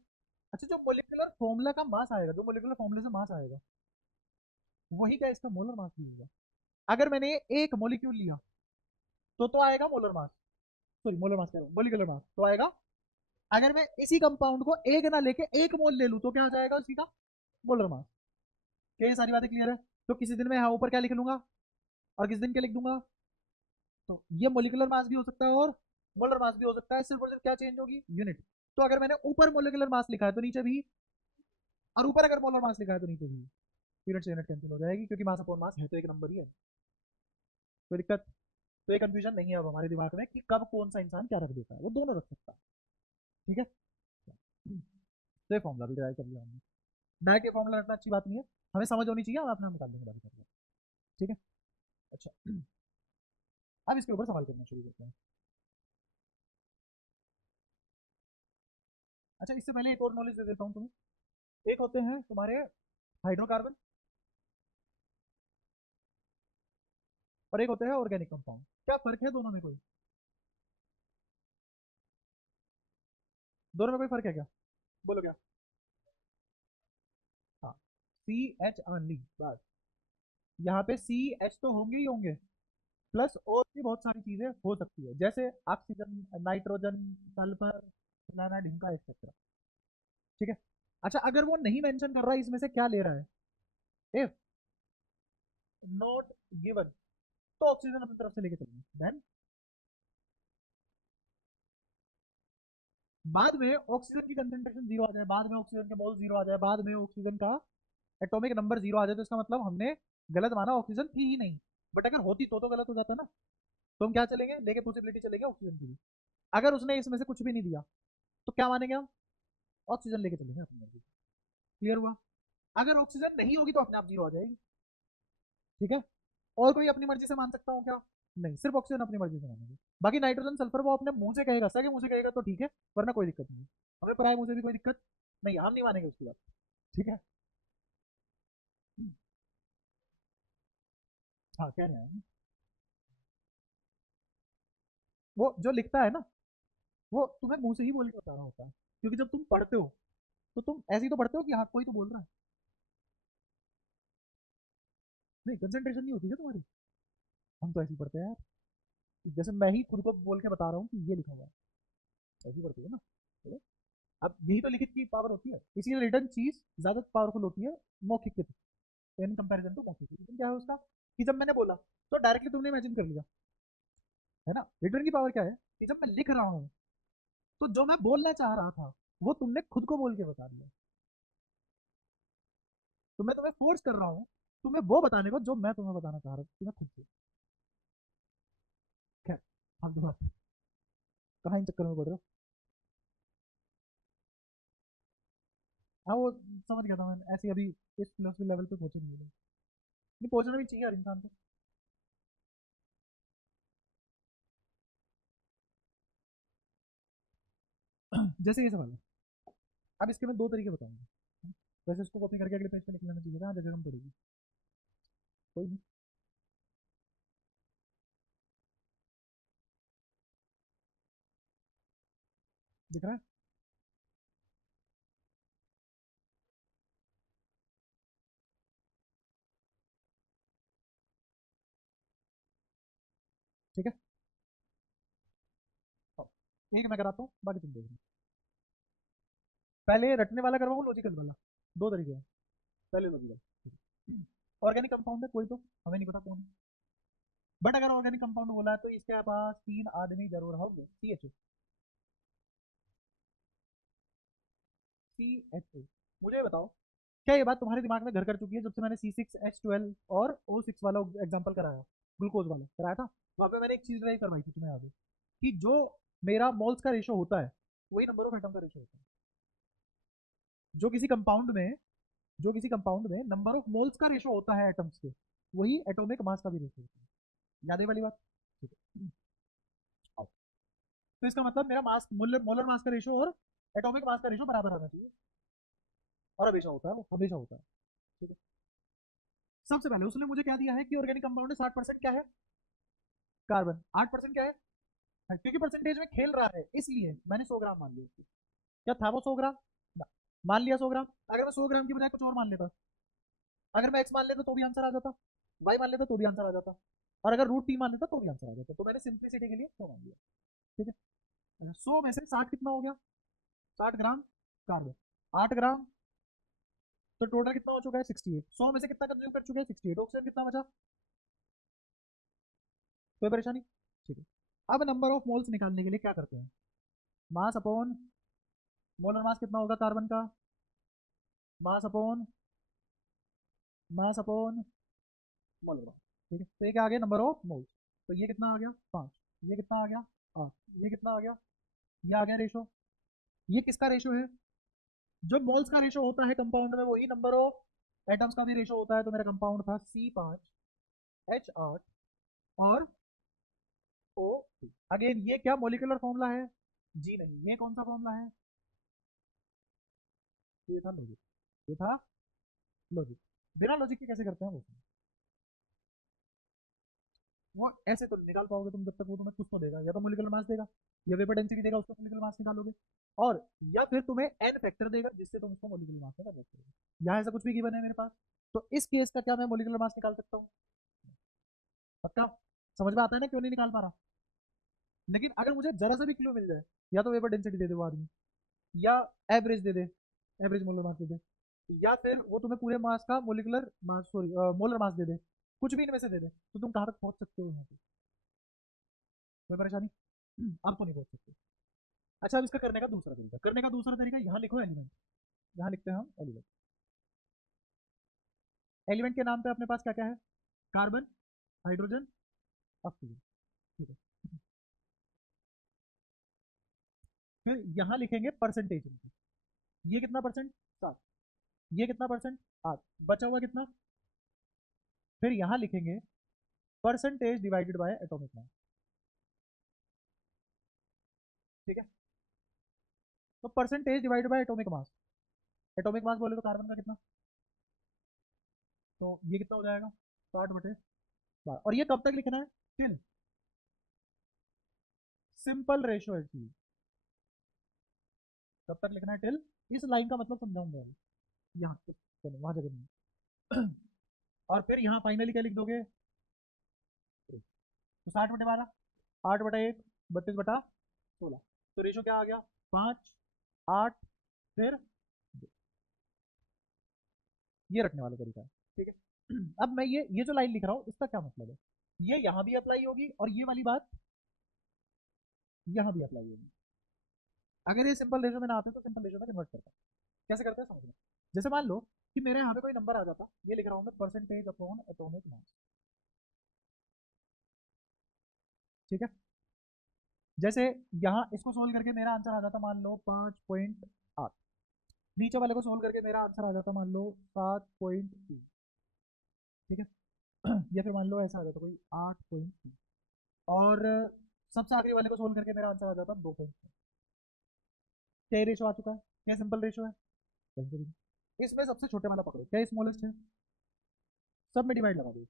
अच्छा जो मोलिकुलर फॉर्मूला का मास आएगा, जो मोलिकुलर फॉर्मूले से मास आएगा, वही क्या इसका मोलर मास भी होगा। अगर मैंने एक मोलिक्यूल लिया तो आएगा मोलर मास, सॉरी मोलर मास कह रहा हूं, मोलिकुलर मास तो आएगा। अगर मैं इसी कंपाउंड को एक ना लेके एक मोल ले लूं तो क्या आ जाएगा उसी का मोलर मास। क्या ये सारी बातें क्लियर है। तो किसी दिन मैं यहाँ ऊपर क्या लिख लूंगा और किस दिन क्या लिख दूंगा, तो ये मोलिकुलर मास भी हो सकता है और मोलर मास भी हो सकता है, सिर्फ और सिर्फ क्या चेंज होगी, यूनिट। तो अगर मैंने ऊपर मोलिकुलर मास लिखा है तो नीचे भी, और ऊपर अगर मोलर मास लिखा है तो नीचे भी, यूनिट से यूनिट कैंसिल हो जाएगी, क्योंकि मास अपॉन मास है तो एक नंबर ही है, कोई दिक्कत। तो ये कंफ्यूजन नहीं है अब हमारे दिमाग में कि कब कौन सा इंसान क्या रख देता है, वो दोनों रख सकता है, ठीक है। तो ये फॉर्मूला भी ड्राइव कर लिया हमने, डायरेक्ट ये फॉर्मूला रखना अच्छी बात नहीं है, हमें समझ होनी चाहिए, हम अपने हम निकाल देंगे बाकी कर, ठीक है। अच्छा अब इसके ऊपर सवाल करना शुरू करते हैं। अच्छा इससे पहले एक और नॉलेज दे देता हूँ तुम्हें, एक होते हैं तुम्हारे हाइड्रोकार्बन और एक होते हैं ऑर्गेनिक कंपाउंड, क्या फर्क है दोनों में कोई, दोनों में कोई फर्क है क्या, बोलो क्या। हाँ, CH ओनली, बस यहाँ पे CH तो होंगे ही होंगे, प्लस और भी बहुत सारी चीजें हो सकती है, जैसे ऑक्सीजन, नाइट्रोजन, सल्फर, फलाना ढिमका एक्सेट्रा। ठीक है। अच्छा, अगर वो नहीं मेंशन कर रहा है इसमें से क्या ले रहा है, इफ नॉट गिवन, तो ऑक्सीजन अपनी तरफ से लेके चलेंगे। देन बाद में ऑक्सीजन की कंसेंट्रेशन जीरो आ जाए, बाद में ऑक्सीजन के मोल जीरो आ जाए, बाद में ऑक्सीजन का एटॉमिक नंबर जीरो आ जाए, तो इसका मतलब हमने गलत माना, ऑक्सीजन थी ही नहीं। बट अगर होती तो गलत हो जाता ना। तो हम क्या चलेंगे, लेके पॉसिबिलिटी चलेंगे ऑक्सीजन की भी। अगर उसने इसमें से कुछ भी नहीं दिया तो क्या मानेंगे हम, ऑक्सीजन लेके चलेंगे अपनी मर्जी। क्लियर हुआ। अगर ऑक्सीजन नहीं होगी तो अपने आप जीरो आ जाएगी। ठीक है। और कोई अपनी मर्जी से मान सकता हूँ क्या, नहीं, सिर्फ ऑक्सीजन अपनी मर्जी से मानेंगे। बाकी नाइट्रोजन सल्फर वो अपने मुंह से कहेगा, सके मुंह से कहेगा तो ठीक है, वरना कोई दिक्कत नहीं है। हमें पराए मुंह से भी कोई दिक्कत नहीं, हम नहीं मानेंगे उसकी बात। ठीक है। हाँ, कह रहे हैं। वो जो लिखता है ना, वो तुम्हें मुंह से ही बोल के बता रहा होता है, क्योंकि जब तुम पढ़ते हो तो तुम ऐसे ही तो पढ़ते हो कि हाँ कोई तो बोल रहा है। नहीं, कंसंट्रेशन नहीं होती है तुम्हारी। हम तो ऐसे ही पढ़ते हैं यार, जैसे मैं ही खुद को बोल के बता रहा हूँ कि ये लिखा हुआ है, ऐसे ही पढ़ती है ना। चलो, अब यही तो लिखित की पावर होती है, इसीलिए रिटर्न चीज ज्यादा पावरफुल होती है मौखिक के, इन कंपैरिजन टू मौखिक। रिटर्न क्या है उसका, कि जब मैंने बोला तो डायरेक्टली तुमने इमेजिन कर लिया, है ना। रिटर्न की पावर क्या है, कि जब मैं लिख रहा हूँ तो जो मैं बोलना चाह रहा था वो तुमने खुद को बोल के बता दिया। तो मैं तुम्हें फोर्स कर रहा हूँ तुम्हें वो बताने को जो मैं तुम्हें बताना चाह रहा था तुम्हें खुद से। खैर, आप तो बात कहाँ इन चक्कर में पड़ रहे हो। हाँ, वो समझ गया था मैं, ऐसे अभी इस फिलोसफी लेवल पे पहुंचे नहीं है। नहीं, पहुंचना भी चाहिए हर इंसान को। जैसे ये सवाल है, अब इसके मैं दो तरीके बताऊंगा। वैसे इसको कॉपी करके अगले पेज पे लिख लेना चाहिए था, जगह कम पड़ेगी। कोई नहीं। दिख रहा है। ठीक है। तो एक मैं कराता हूँ, बाकी तुम देख लो। पहले रटने वाला करवाऊँ, लॉजिकल वाला। दो तरीके हैं। पहले लॉजिकल। ऑर्गेनिक कंपाउंड है कोई, तो हमें नहीं पता कौन है। बट अगर ऑर्गेनिक कंपाउंड बोला है तो इसके पास तीन आदमी जरूर होंगे, CH2। मुझे बताओ, क्या ये बात तुम्हारे दिमाग में घर कर चुकी है जब से मैंने C6H12 और O6 वाला एग्जांपल कराया, ग्लूकोज वाला कराया था। वहां पे मैंने एक चीज ड्राइव करवाई थी, तुम्हें याद है, कि जो मेरा मोल्स का रेशो होता है वही नंबर ऑफ एटम का रेशो होता है। जो किसी कंपाउंड में जो किसी कंपाउंड में नंबर ऑफ मोल्स का रेशो होता है एटम्स के, वही एटॉमिक मास का भी रेशो होता है। याद है वाली बात। ठीक है। अब, तो इसका मतलब मेरा मास, मोलर मोलर मास का रेशो और एटॉमिक मास का रेशो बराबर आना चाहिए, और हमेशा होता है, वो हमेशा होता है। ठीक है। सबसे पहले उसने मुझे क्या दिया है कि ऑर्गेनिक कंपाउंड में 60% क्या है, कार्बन, 8% क्या है। हाँ, क्योंकि परसेंटेज में खेल रहा है इसलिए मैंने 100 ग्राम मान लिया उसको। क्या था वो 100 ग्राम, ना, मान लिया 100 ग्राम। अगर मैं 100 ग्राम की बजाय कुछ और मान लेता, अगर मैं एक्स मान लेता तो भी आंसर आ जाता, वाई मान लेता तो भी आंसर आ जाता, और अगर रूट टी मान लेता तो भी आंसर आ जाता। तो मैंने सिंप्लिसिटी के लिए 100 मान लिया। ठीक है। 100 में से 60 कितना हो गया, 60 ग्राम कार्बन, 8 ग्राम, तो टोटल कितना हो चुका है 68। 100 में से कितना कंज्यूम कर चुके हैं 68, ऑक्सीजन कितना बचा, कोई परेशानी। ठीक है। अब नंबर ऑफ मोल्स निकालने के लिए क्या करते हैं, मास अपॉन मोलर मास कितना होगा कार्बन का, मास अपॉन मोलर मास। ठीक है। तो ये क्या आ गया, नंबर ऑफ मोल्स। तो ये कितना आ गया 5, ये कितना आ गया 8, ये कितना आ गया, ये आ गया रेशो। ये किसका रेशो है, जो मोल्स का रेशो होता है कंपाउंड में वही नंबर ऑफ एटम्स का भी रेशो होता है। तो मेरा कंपाउंड था C5H8 और O। अगेन ये क्या मोलिकुलर फॉर्मूला है, जी नहीं, ये कौन सा फॉर्मूला है, ये था लॉजिक, ये था लॉजिक। बिना लॉजिक के कैसे करते हैं वो ऐसे तो निकाल पाओगे तुम, जब तक वो तुम्हें कुछ तो देगा, या तो मोलिकुलर मास देगा या वेपर डेंसिटी देगा, उसको मोलिकुलर मास निकालोगे, और या फिर तुम्हें एन फैक्टर देगा जिससे तुम उसको मोलिकुलर मास में कन्वर्ट करोगे। यहाँ ऐसा कुछ भी गिवन है मेरे पास, तो इस केस का क्या मैं मोलिकुलर मास निकाल सकता हूँ, पक्का। समझ में आता है ना क्यों नहीं निकाल पा रहा? लेकिन अगर मुझे जरा सा भी क्लू मिल जाए, या तो वेपर डेंसिटी दे दे वो आदमी, या एवरेज दे दे, एवरेज मोलर मास दे दे, या फिर वो तुम्हें पूरे मास का molecular mass, sorry molar mass दे दे, कुछ भी इनमें से दे दे, तो तुम कहाँ तक पहुंच सकते हो यहाँ पे? कोई परेशानी? अब तो नहीं पहुंच सकते। अच्छा, अब इसका करने का दूसरा तरीका, करने का दूसरा तरीका, यहाँ लिखो एलिमेंट, यहाँ लिखते हैं हम एलिमेंट। एलिमेंट के नाम पे अपने पास क्या क्या है? Carbon, hydrogen, oxygen. ठीक है, फिर यहाँ लिखेंगे परसेंटेज। ये कितना परसेंट? 7। ये कितना परसेंट? 8। बचा हुआ कितना? फिर यहाँ लिखेंगे percentage divided by atomic mass. ठीक है, तो percentage divided by atomic mass, atomic mass बोले तो कार्बन का कितना, तो ये कितना हो जाएगा? 60/12। और ये कब तक लिखना है? टिल सिंपल रेशियो है चीज, कब तक लिखना है? टिल, इस लाइन का मतलब समझाऊंगा अभी। यहाँ पे चलो वहां जगह नहीं। और फिर यहाँ फाइनली क्या लिख दोगे? तो 60/12, 8/1, 32/16, तो रेशियो क्या आ गया? 5, 8, फिर 2। ये रखने वाला तरीका है। ठीक है। अब मैं ये जो लाइन लिख रहा हूँ इसका क्या मतलब है? ये यहाँ भी अप्लाई होगी और ये वाली बात यहाँ भी अप्लाई होगी। अगर ये सिंपल रेशो में ना आते तो सिंपल रेशो में कन्वर्ट करता। कैसे करते हैं समझना। जैसे मान लो कि मेरे यहाँ पे कोई नंबर आ जाता, ये लिख रहा हूँ मैं परसेंटेज अपॉन एटॉमिक मास। ठीक है, जैसे यहाँ इसको सोल्व करके मेरा आंसर आ जाता मान लो 5.8, नीचे वाले को सोल्व करके मेरा आंसर आ जाता मान लो 7.3। ठीक है। या फिर मान लो ऐसा आ जाता कोई 8.3, और सबसे आखिरी वाले को सोल्व करके मेरा आंसर आ जाता 2.6। क्या रेशो आ चुका है? क्या सिंपल रेशो है? इसमें सबसे छोटे वाला पकड़ो, क्या स्मॉलेस्ट है? सब में डिवाइड लगा दो,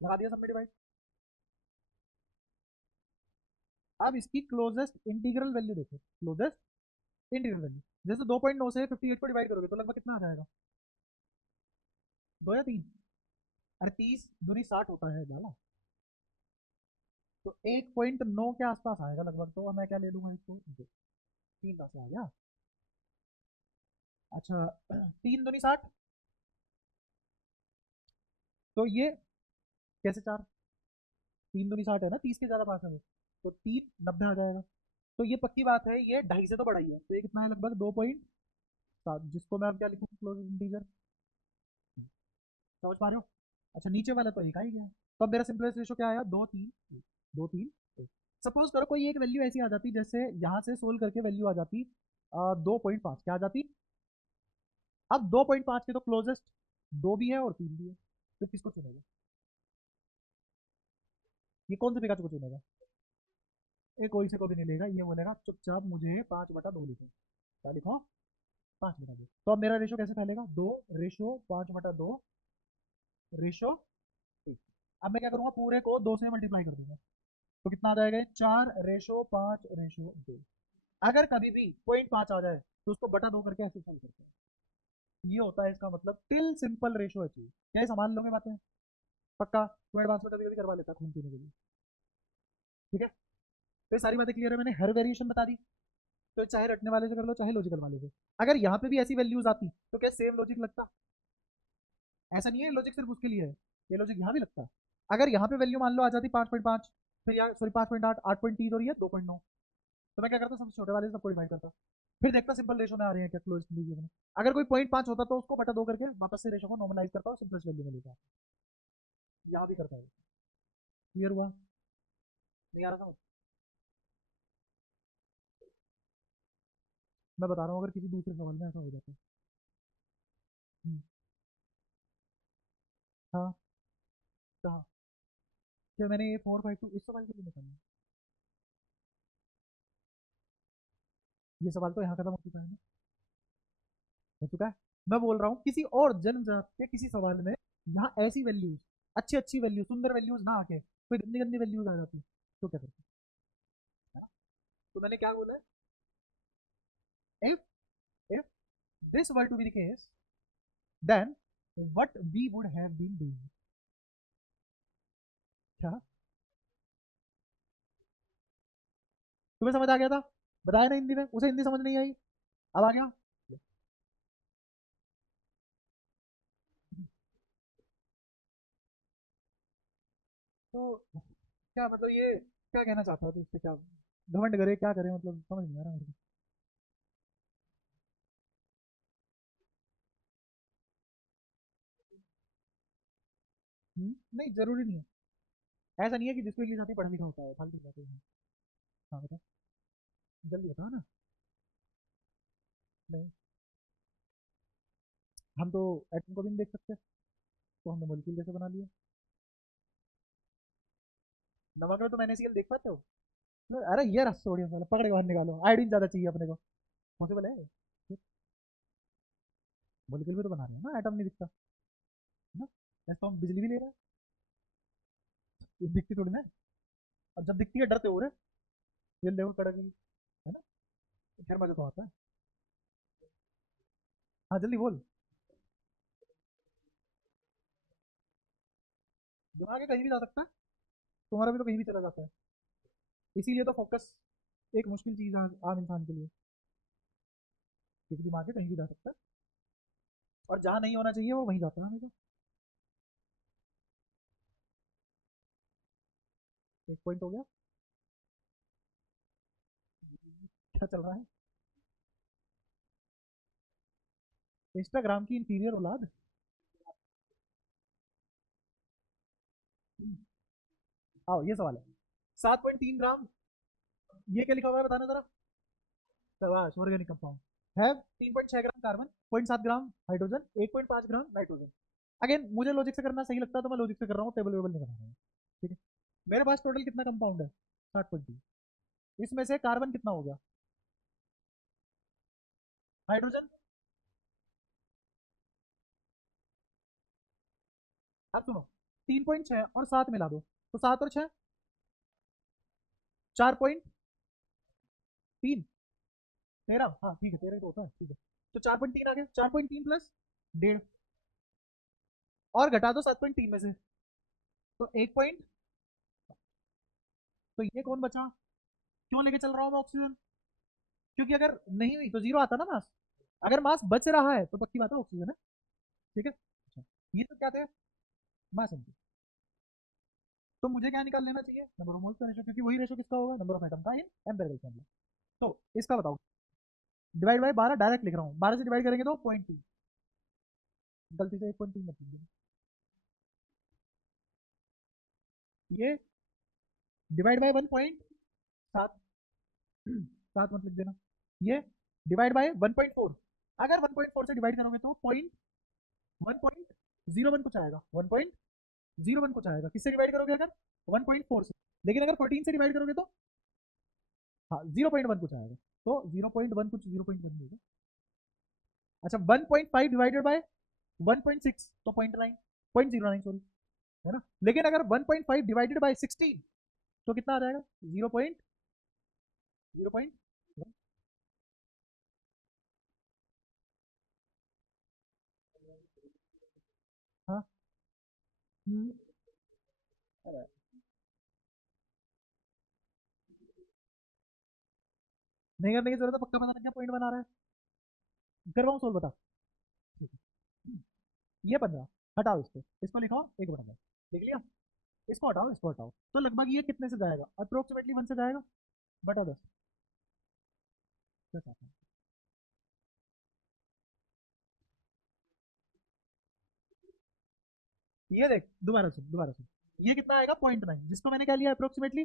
लगा दिया सब में डिवाइड। अब इसकी क्लोजेस्ट इंटीग्रल वैल्यू देखो, क्लोजेस्ट इंटीग्रल वैल्यू, जैसे 2.9 से 58 को डिवाइड करोगे तो लगभग कितना आ जाएगा? 2 या 3? अरे 30 दूनी 60 होता है जाला, तो 1.9 के आसपास आएगा लगभग, तो मैं क्या ले लूंगा इसको? 3 से आ गया। अच्छा, 3 दूनी 60, तो ये कैसे 4? 3 दूनी 60 है ना, 30 के ज्यादा पास है वो, तो 3 90 आ जाएगा। तो ये पक्की बात है, ये 2.5 से तो बड़ा ही है, तो ये कितना है? लगभग 2.7, जिसको मैं अब क्या लिखूँ? Close integer. समझ पा रहे हो? अच्छा, नीचे वाला तो एक आ ही गया, तो अब मेरा सिंपलेस्ट रेशो क्या आया? 2 3 1, 2 3 1। सपोज करो कोई एक वैल्यू ऐसी आ जाती, जैसे यहाँ से सोल्व करके वैल्यू आ जाती 2.5, क्या आ जाती? अब 2.5 के तो क्लोजेस्ट 2 भी है और 3 भी है, तो किसको चुनेगा? ये कौन से पिकाचू को चुनेगा? ये कोई से को भी नहीं लेगा, ये बोलेगा चुपचाप मुझे 5/2 लिखो। क्या लिखो? 5/2। तो अब मेरा रेशो कैसे फैलेगा? 2 रेशो 5/2 रेशो 1। अब मैं क्या करूंगा? पूरे को 2 से मल्टीप्लाई कर दूंगा, तो कितना आ जाएगा? 4/5 रेशो 2। अगर कभी भी 0.5 आ जाए तो उसको बटा 2 करके ऐसे सोल्व करते हैं। ये होता है इसका मतलब टिल सिंपल रेशो अचीव। क्या ये संभाल लोगे बातें? पक्का? तो एडवांस में कभी कभी करवा लेता खून पीने के लिए। ठीक है, तो ये सारी बातें क्लियर है, मैंने हर वेरिएशन बता दी। तो चाहे रटने वाले से कर लो चाहे लॉजिकल वाले से, अगर यहाँ पे भी ऐसी वैल्यूज आती तो क्या सेम लॉजिक लगता? ऐसा नहीं है लॉजिक सिर्फ उसके लिए है, ये लॉजिक यहाँ भी लगता है। अगर यहाँ पे वैल्यू मान लो आ जाती 5.5, फिर यहाँ सॉरी 5.8, 8.3 और ये 2.9, तो मैं क्या करता? सबसे छोटे वाले से सबको डिवाइड करता, फिर देखता सिंपल रेशो में आ रहे हैं क्या क्लोज लीजिए में। अगर कोई 0.5 होता तो उसको बटा 2 करके वापस से रेशो को नॉर्मलाइज करता और सिंपलेस्ट वैल्यू में लेता। यहाँ भी करता है। क्लियर हुआ? नहीं आ रहा समझ? मैं बता रहा हूँ अगर किसी दूसरे सवाल में ऐसा हो जाता है। हम्म, हाँ, कहा क्या मैंने ये 4 5 2 इस सवाल के लिए निकाला? ये सवाल तो यहाँ खत्म हो चुका है ना, हो चुका है। मैं बोल रहा हूँ किसी और जन्मजात के किसी सवाल में यहाँ ऐसी वैल्यूज, अच्छी अच्छी वैल्यू, सुंदर वैल्यूज ना आके कोई गंदी गंदी वैल्यूज आ जाती, तो क्या करते? है ना? तो मैंने क्या बोला? if if this were to be the case, then what we would have been doing. क्या तुम्हें समझ आ गया था? बताया ना हिंदी में, उसे हिंदी समझ नहीं आई, अब आ गया। तो क्या मतलब ये क्या कहना चाहता है तो इससे क्या घमंड करे क्या करे, मतलब समझ नहीं आ रहा मेरे को। नहीं जरूरी नहीं है, ऐसा नहीं है कि जिसको इंग्लिश आती है पढ़ा लिखा होता है, फालतू की बातें हैं। हाँ बता, जल्दी बता ना। नहीं, हम तो एटम को भी नहीं देख सकते, तो हमने मॉलिक्यूल कैसे बना लिया? नमक में तो मैंने सीएल देख पाते हो? अरे ये रस सोडियम वाला पकड़ के बाहर निकालो, आयोडीन ज्यादा चाहिए अपने को, पॉसिबल है? मॉलिक्यूल भी तो बना रहे हैं ना, एटम नहीं दिखता ना। ऐसा तो हम बिजली भी ले रहे हैं, ये दिखती थोड़ी ना है। अब जब दिखती है डरते हो रहे, ये देखो कड़क है ना, तो फिर मजा तो आता है। हाँ जल्दी बोल। दिमाग है कहीं भी जा सकता है, तुम्हारा भी तो कहीं भी चला जाता है, इसीलिए तो फोकस एक मुश्किल चीज है आम इंसान के लिए, क्योंकि दिमाग है कहीं भी जा सकता है, और जहाँ नहीं होना चाहिए वो वहीं जाता है हमेशा। एक पॉइंट हो गया। क्या चल रहा है? इंस्टाग्राम की इंफीरियर औलाद। आओ ये सवाल है, 7.3 ग्राम, ये क्या लिखा हुआ है बताना जरा। शाबाश, ऑर्गेनिक कंपाउंड है। 3.6 gram carbon, 0.7 gram hydrogen, 1.5 gram nitrogen. Again मुझे लॉजिक से करना सही लगता है तो मैं लॉजिक से कर रहा हूँ, टेबल वेबल नहीं बना रहा हूँ। ठीक है, मेरे पास टोटल कितना कंपाउंड है? 60.3। इसमें से कार्बन कितना हो गया? हाइड्रोजन, अब सुनो, 3.6 और 7 मिला दो, तो 7 और 6, 4.3, 13, हाँ ठीक है 13 ही तो होता है, ठीक है। तो 4.3 आ गया, 4.3 प्लस 1.5, और घटा दो 7.3 में से, तो 1 पॉइंट, तो ये कौन बचा? क्यों लेके चल रहा हूँ मैं ऑक्सीजन? क्योंकि अगर नहीं हुई तो जीरो आता ना मास, अगर मास बच रहा है तो पक्की बात है ऑक्सीजन है। ठीक है, अच्छा, ये तो क्या थे, मास एंटी। तो मुझे क्या निकाल लेना चाहिए? नंबर ऑफ मोल्स का रेशो, क्योंकि वही रेशो किसका होगा, नंबर ऑफ एटम का इन एम्पिरिकल फॉर्मूला। तो इसका बताओ, डिवाइड बाय 12 डायरेक्ट लिख रहा हूँ, 12 से डिवाइड करेंगे तो 0.2, गलती से 1.3 मत लिख देना। ये डिवाइड बाय 1.7, 7 मत लिख देना। ये डिवाइड बाय 1.4, अगर 1.4 से डिवाइड करोगे तो पॉइंट 1.01 कुछ आएगा, 1.01 कुछ आएगा, किससे डिवाइड करोगे अगर? 1.4 से। लेकिन अगर 14 से डिवाइड करोगे तो हाँ 0.1 कुछ आएगा, तो 0.1 कुछ 0.1 होगा। अच्छा 1.5 डिवाइडेड बाय 1.6 तो 0.9, 0.09 सॉरी, है ना। लेकिन अगर 1.5 डिवाइडेड बाय 16 तो कितना आ जाएगा? 0.01। हाँ, हम्म, अरे, नहीं करने की जरूरत है, पक्का बताना क्या पॉइंट बना रहा है, कर रहा हूँ सोल्व बता। ठीक है, ये 15, हटाओ इसको, इसको लिखो 1 बटा 10, लिख लिया। इसको हटाओ, इसको हटाओ, तो लगभग ये कितने से जाएगा? अप्रोक्सीमेटली 1 से जाएगा, बटा 10। दस आता है। ये देख, दोबारा सुन दोबारा सुन, ये कितना आएगा? 0.9, जिसको मैंने क्या लिया अप्रोक्सीमेटली,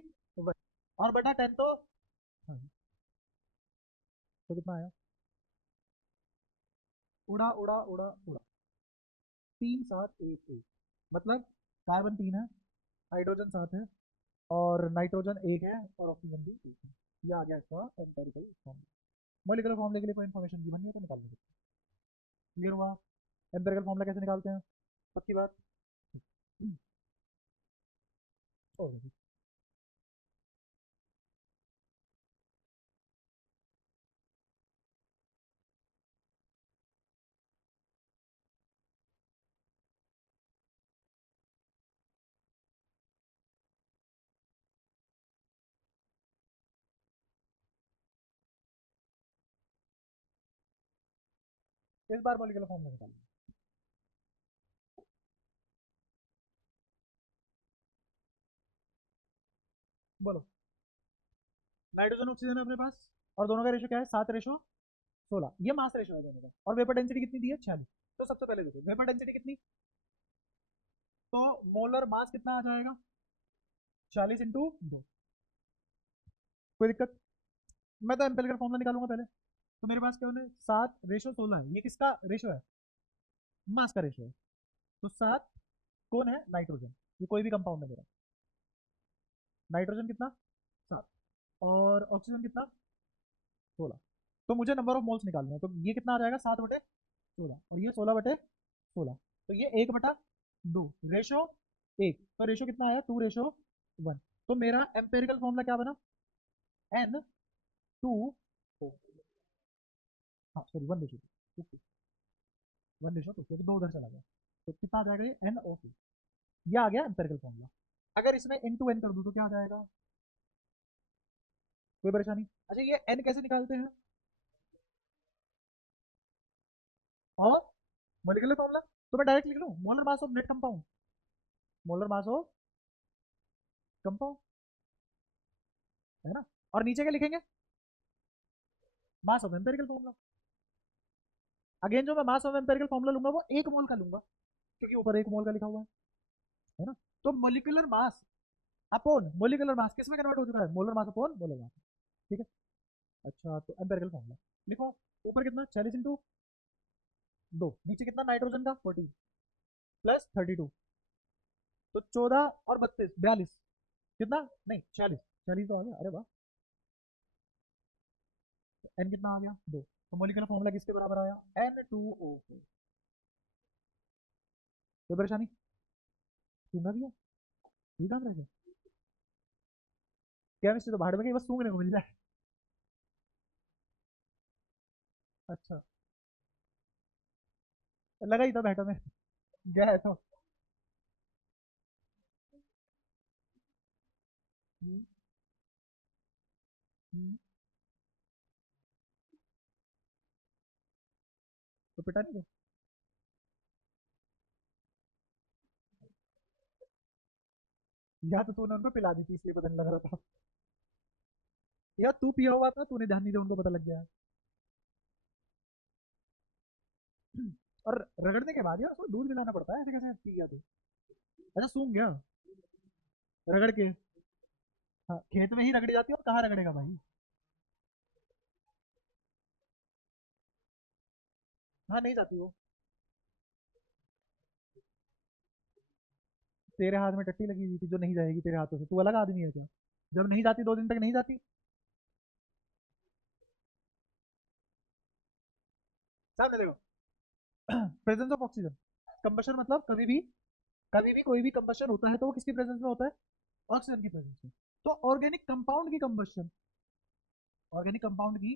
और बटा 10 तो हाँ, तो कितना आया? उड़ा उड़ा उड़ा उड़ा, 3 7 1 1, मतलब कार्बन 3 है, हाइड्रोजन 7 है, और नाइट्रोजन 1 है, और ऑक्सीजन भी 1 है। ये आ गया इसका एम्पेरिकल फॉर्म। मॉलिक्यूलर फॉर्मूले के लिए कोई इन्फॉर्मेशन गिवन नहीं है तो निकाल लेंगे। क्लियर हुआ? एम्पेरिकल फॉर्मूला कैसे निकालते हैं, पक्की बात। हम्म, हो गई। इस बार मॉलिक्यूलर फॉर्मूला निकालो। बोलो। नाइट्रोजन ऑक्सीजन है अपने पास, और दोनों का रेशो क्या है? 7:16। ये मास रेशो है दोनों का। और वेपर डेंसिटी कितनी दी है? 46। तो सबसे पहले देखो वेपर डेंसिटी कितनी, तो मोलर मास कितना आ जाएगा? 40 × 2। कोई दिक्कत? मैं तो एम्पिरिकल फॉर्मूला निकालूंगा पहले। तो मेरे पास क्या होने, 7:16 है। ये किसका रेशो है? मास का रेशो है। तो 7 कौन है? नाइट्रोजन। ये कोई भी कंपाउंड है मेरा। नाइट्रोजन कितना? 7। और ऑक्सीजन कितना? 16। तो मुझे नंबर ऑफ मोल्स निकालने हैं। तो ये कितना आ जाएगा? 7/16। और ये 16/16। तो ये 1/2 रेशो 1। तो रेशो कितना आया? 2:1। तो मेरा एम्पेरिकल फॉर्मूला क्या बना? N2O। हाँ सॉरी, 1:2। 1:2, क्योंकि 2 उधर चला गया। तो कितना आ जाएगा? ये NO2। ये आ गया एम्पेरिकल फॉर्मूला। अगर इसमें N2N कर दूँ तो क्या आ जाएगा? कोई परेशानी? अच्छा, ये N कैसे निकालते हैं? और मॉलिक्यूलर फॉर्मूला तो मैं डायरेक्ट लिख लूँ, molar mass of net compound. Molar mass of compound, है ना? और नीचे क्या लिखेंगे? Mass of empirical formula. Again जो मैं मास ऑफ एम्पेरिकल फॉर्मूला लूंगा वो 1 मोल का लूंगा, क्योंकि ऊपर 1 मोल का लिखा हुआ है ना? तो molecular mass upon molecular mass किस में कन्वर्ट हो चुका है? Molar mass upon molar mass. ठीक है। अच्छा, तो एम्पेरिकल फॉर्मूला लिखो। ऊपर कितना? 40 × 2। नीचे कितना? नाइट्रोजन का 14 प्लस 32। तो 14 और 32 42। कितना? नहीं, 46। 46 तो आ गया। अरे वाह। एन कितना आ गया? 2। तो मोलिकुलर फॉर्मूला किसके बराबर आया? N2O। कोई परेशानी? सूंघा भी है? ठीक है रहे। केमिस्ट्री तो भाड़ में गई, बस सूंघने को मिल जाए। अच्छा, लगा ही था बैठो में। गया है तो। हम्म, हम्म, तो पिटा नहीं गया? या तो तूने उनको पिला दी थी इसलिए पता नहीं लग रहा था, या तू पिया हुआ था, तूने ध्यान नहीं दिया, उनको पता लग गया है। और रगड़ने के बाद यार उसको दूध मिलाना पड़ता है, ऐसे कैसे पी गया तू? अच्छा, सूंघ गया रगड़ के? हाँ, खेत में ही रगड़ी जाती है, और कहाँ रगड़ेगा भाई? हाँ, नहीं जाती वो। तेरे हाथ में टट्टी लगी हुई थी जो नहीं जाएगी तेरे हाथों से, तू अलग आदमी है क्या? जब नहीं जाती 2 दिन तक नहीं जाती। सामने देखो। Presence of oxygen. कंबशन मतलब कभी भी कोई भी कंबशन होता है तो वो किसकी प्रेजेंस में होता है? ऑक्सीजन की प्रेजेंस में। तो ऑर्गेनिक कंपाउंड की कंबशन, ऑर्गेनिक कंपाउंड की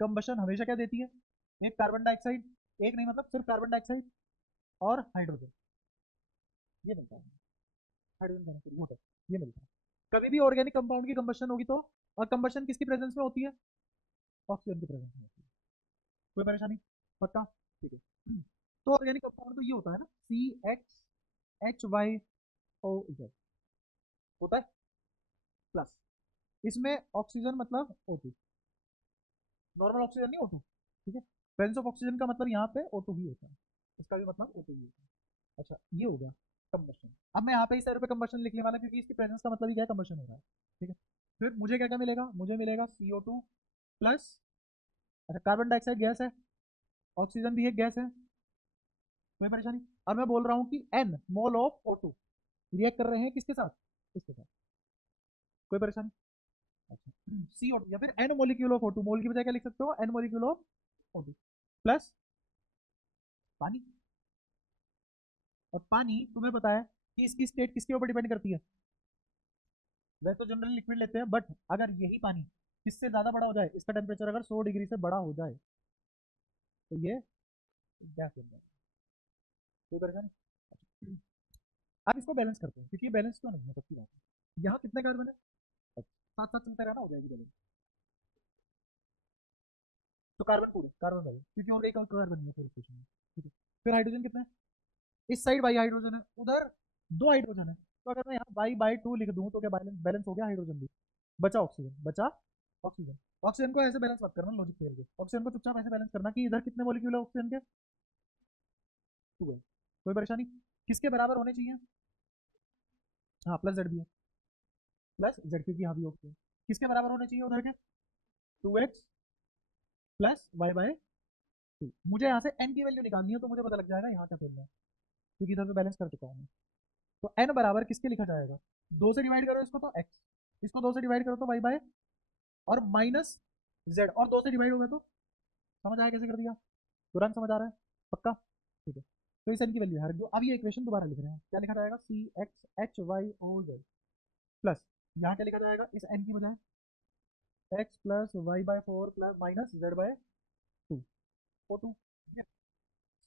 कंबशन हमेशा क्या देती है? एक कार्बन डाइऑक्साइड, एक नहीं मतलब सिर्फ कार्बन डाइऑक्साइड और हाइड्रोजन, ये मिलता है। हाइड्रोजन का नहीं, वाटर, ये मिलता है। कभी भी ऑर्गेनिक कंपाउंड की कंबशन होगी तो, और कंबशन किसकी प्रेजेंस में होती है? ऑक्सीजन की प्रेजेंस में होती है। कोई परेशानी? पक्का? ठीक है। तो ऑर्गेनिक कंपाउंड तो ये होता है ना, CH2HYOZ होता है प्लस। इसमें ऑक्सीजन मतलब O2, नॉर्मल ऑक्सीजन नहीं, O2। ठीक है। प्रेजेंस ऑफ ऑक्सीजन का मतलब यहाँ पे O2 ही होता है, इसका भी मतलब O2 ही होता है। अच्छा, ये हो गया कंबशन। अब मैं यहाँ पे इस साइड पे कंबशन लिखने वाला, क्योंकि इसकी प्रेजेंस का मतलब ही क्या है? कंबशन हो रहा है। ठीक है। फिर मुझे क्या क्या मिलेगा? मुझे मिलेगा CO2 प्लस, अच्छा कार्बन डाइऑक्साइड गैस है, ऑक्सीजन भी एक गैस है, कोई परेशानी? और मैं बोल रहा हूँ कि N mole of O2 react कर रहे हैं किसके साथ? इसके साथ। कोई परेशानी? अच्छा, CO2 या फिर N मोलिक्यूल ऑफ O2, मोल की बजाय क्या लिख सकते हो? N molecule of O2 plus पानी। और पानी तुम्हें पता है कि इसकी स्टेट किसके ऊपर डिपेंड करती है? वैसे तो जनरली लिक्विड लेते हैं, बट अगर यही पानी किससे ज्यादा बड़ा हो जाए, इसका टेम्परेचर अगर 100 डिग्री से बड़ा हो जाए, तो ये गैस बन जाएगा। कोई परेशानी? आप इसको बैलेंस करते हैं, क्योंकि ये बैलेंस क्यों नहीं है, सबकी बात है। यहाँ कितने कार्बन है? 7 7 चलते रहना, हो जाएगी बैलेंस। तो कार्बन पूरे, कार्बन वाले, क्योंकि और एक कार्बन नहीं है पूरे इक्वेशन में, ठीक है। फिर हाइड्रोजन कितने हैं? इस साइड वाई हाइड्रोजन है, उधर दो हाइड्रोजन है, तो अगर मैं यहाँ वाई बाई टू लिख दूँ तो क्या बैलेंस बैलेंस हो गया हाइड्रोजन भी, बचा ऑक्सीजन, बचा ऑक्सीजन। ऑक्सीजन को ऐसे बैलेंस मत करना लॉजिक फेल के, ऑक्सीजन को चुपचाप ऐसे बैलेंस करना कि इधर कितने मॉलिक्यूल है ऑक्सीजन के, टू है, कोई परेशानी। किसके बराबर होने चाहिए? हाँ प्लस जेड भी है, प्लस जेड क्योंकि यहाँ भी ऑक्सीजन, किसके बराबर होने चाहिए उधर के? 2x plus Y by to. मुझे यहाँ से n की वैल्यू निकालनी है तो मुझे पता लग जाएगा यहाँ क्या करना है, क्योंकि इधर पे बैलेंस कर चुका हूँ मैं। तो n बराबर किसके लिखा जाएगा? दो से डिवाइड करो इसको तो x, इसको दो से डिवाइड करो तो वाई बाय, और माइनस जेड, और दो से डिवाइड हो गए तो, समझ आया कैसे कर दिया? तुरंत समझ आ रहा है? पक्का? ठीक है। तो इस n की वैल्यू है, अब ये इक्वेशन दोबारा लिख रहे हैं, क्या लिखा जाएगा? C X H Y O Z plus, यहाँ क्या लिखा जाएगा इस n की बजाय? X plus Y by four plus minus Z by two, O two,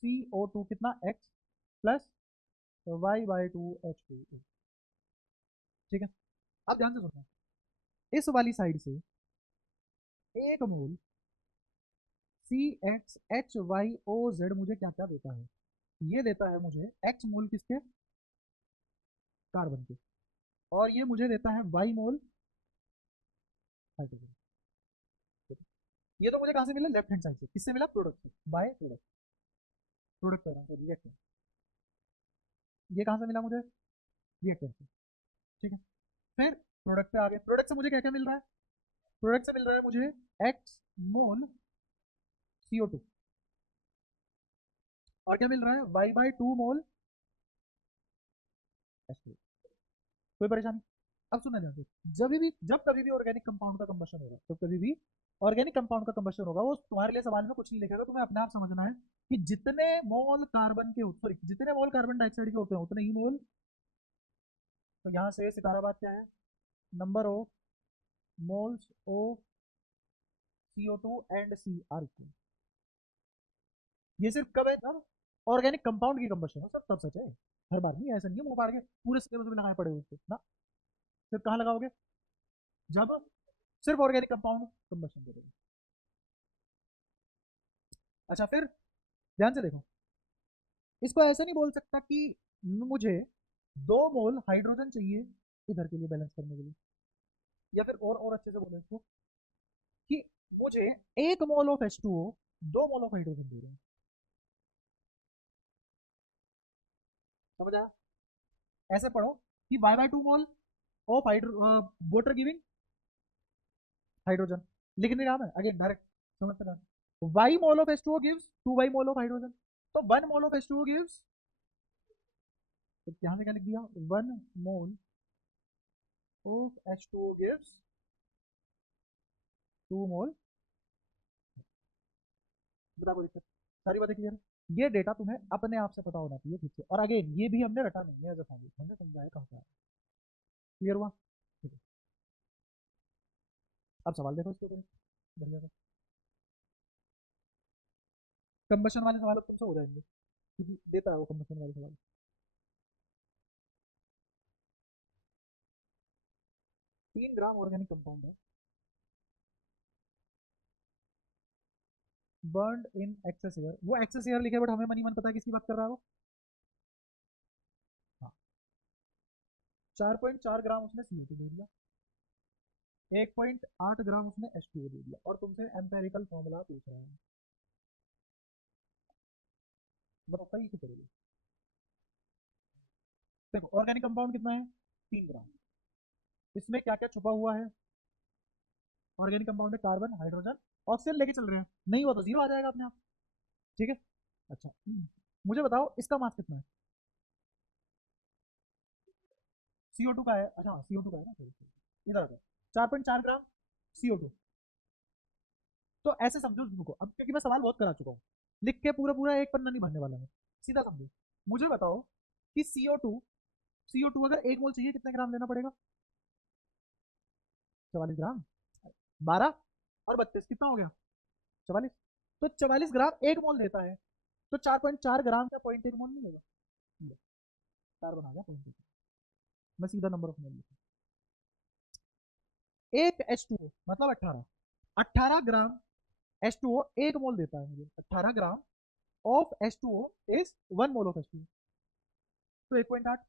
C O two कितना? X plus Y by two H two, ठीक है। अब ध्यान से सुनना, इस वाली साइड से एक mole C X H Y O Z मुझे क्या क्या देता है? ये देता है मुझे एक्स मोल किसके? कार्बन के, और ये मुझे देता है वाई मोल हाइड्रोजन। ये तो मुझे कहाँ से मिला? लेफ्ट हैंड साइड से, किससे मिला? प्रोडक्ट से, बाय प्रोडक्ट, प्रोडक्ट कर रहा हूँ रिएक्टेंट, ये कहाँ से मिला मुझे? रिएक्टेंट से, ठीक है। फिर प्रोडक्ट पे आ गए, प्रोडक्ट से मुझे क्या क्या मिल रहा है? प्रोडक्ट से मिल रहा है मुझे एक्स मोल सीओ टू, और क्या मिल रहा है? Y by two mole H, कोई परेशानी? अब सुनना ध्यान से, जब कभी भी ऑर्गेनिक कंपाउंड का कंबशन होगा, तो कभी भी ऑर्गेनिक कंपाउंड का कंबशन होगा, वो तुम्हारे लिए सवाल में कुछ नहीं लिखेगा, तुम्हें अपने आप समझना है कि जितने मोल कार्बन के, सॉरी जितने मोल कार्बन डाइऑक्साइड के होते हैं उतने ही मोल, तो यहाँ से सिताराबाद क्या है? Number of moles of CO2 and C are equal. ये सिर्फ कब है? जब ऑर्गेनिक कंपाउंड की कंबशन हो, सब तब सच है, हर बार नहीं, ऐसा नहीं है मुंह फाड़ के पूरे सिलेबस में लगाए पड़े हुए ना। फिर कहाँ लगाओगे? जब सिर्फ ऑर्गेनिक कंपाउंड कंबशन करेगा। अच्छा फिर ध्यान से देखो, इसको ऐसा नहीं बोल सकता कि मुझे 2 मोल हाइड्रोजन चाहिए इधर के लिए बैलेंस करने के लिए, या फिर और अच्छे से बोले इसको कि मुझे 1 mole of H2O 2 mole of hydrogen दे रहे हैं, समझ आया? ऐसे पढ़ो कि Y by 2 mole of hydro water giving hydrogen, लिख नहीं रहा मैं, अगेन डायरेक्ट समझ रहा, Y mole of H2O gives 2 Y mole of hydrogen, तो 1 मोल ऑफ H2O गिव्स, तो यहाँ से क्या लिख दिया? 1 मोल ऑफ H2O गिव्स 2 मोल, बता कोई दिक्कत? सारी बातें क्लियर है? ये डेटा तुम्हें अपने आप से पता होना चाहिए ठीक से, और अगेन ये भी हमने रटा नहीं है एज अ फॉर्मूला, हमने समझाया कहाँ पे है। क्लियर हुआ? ठीक है। अब सवाल देखो इसके ऊपर, बढ़िया सा कंबशन वाले सवाल अब तुमसे हो जाएंगे, क्योंकि देता है वो कंबशन वाले सवाल। 3 ग्राम ऑर्गेनिक कंपाउंड है बर्न इन एक्सेस एयर, वो एक्सेस एयर लिखे बट हमें मनी मन पता है किसकी बात कर रहा है वो। हाँ, 4.4 ग्राम उसने CO2 दे दिया, 1.8 ग्राम उसने H2O दे दिया, और तुमसे एम्पेरिकल फॉर्मूला पूछ रहा है, बताओ सही से करोगे? देखो ऑर्गेनिक कंपाउंड कितना है? 3 ग्राम, इसमें क्या क्या छुपा हुआ है? ऑर्गेनिक कंपाउंड है कार्बन हाइड्रोजन ऑक्सीजन लेके चल रहे हैं, नहीं हुआ तो जीरो आ जाएगा अपने आप, ठीक है। अच्छा मुझे बताओ इसका मास कितना है? CO2 का है, अच्छा CO2 का है ना, इधर आ जाओ, 4.4 ग्राम CO2। तो ऐसे समझो, रुको अब क्योंकि मैं सवाल बहुत करा चुका हूँ, लिख के पूरा पूरा एक पन्ना नहीं भरने वाला मैं, सीधा समझो। मुझे बताओ कि CO2 अगर 1 मोल चाहिए कितने ग्राम लेना पड़ेगा? 44 ग्राम, 12 और 32 कितना हो गया? 44, तो 44 ग्राम 1 मोल देता है, तो 4.4 ग्राम का 0.1 मोल नहीं होगा? कार्बन आ गया 0.1, मैं सीधा नंबर ऑफ मोल लिखा, एक H2O मतलब 18, 18 ग्राम H2O 1 मोल देता है मुझे, 18 gram of H2O is 1 mole of H2O, तो 1.8,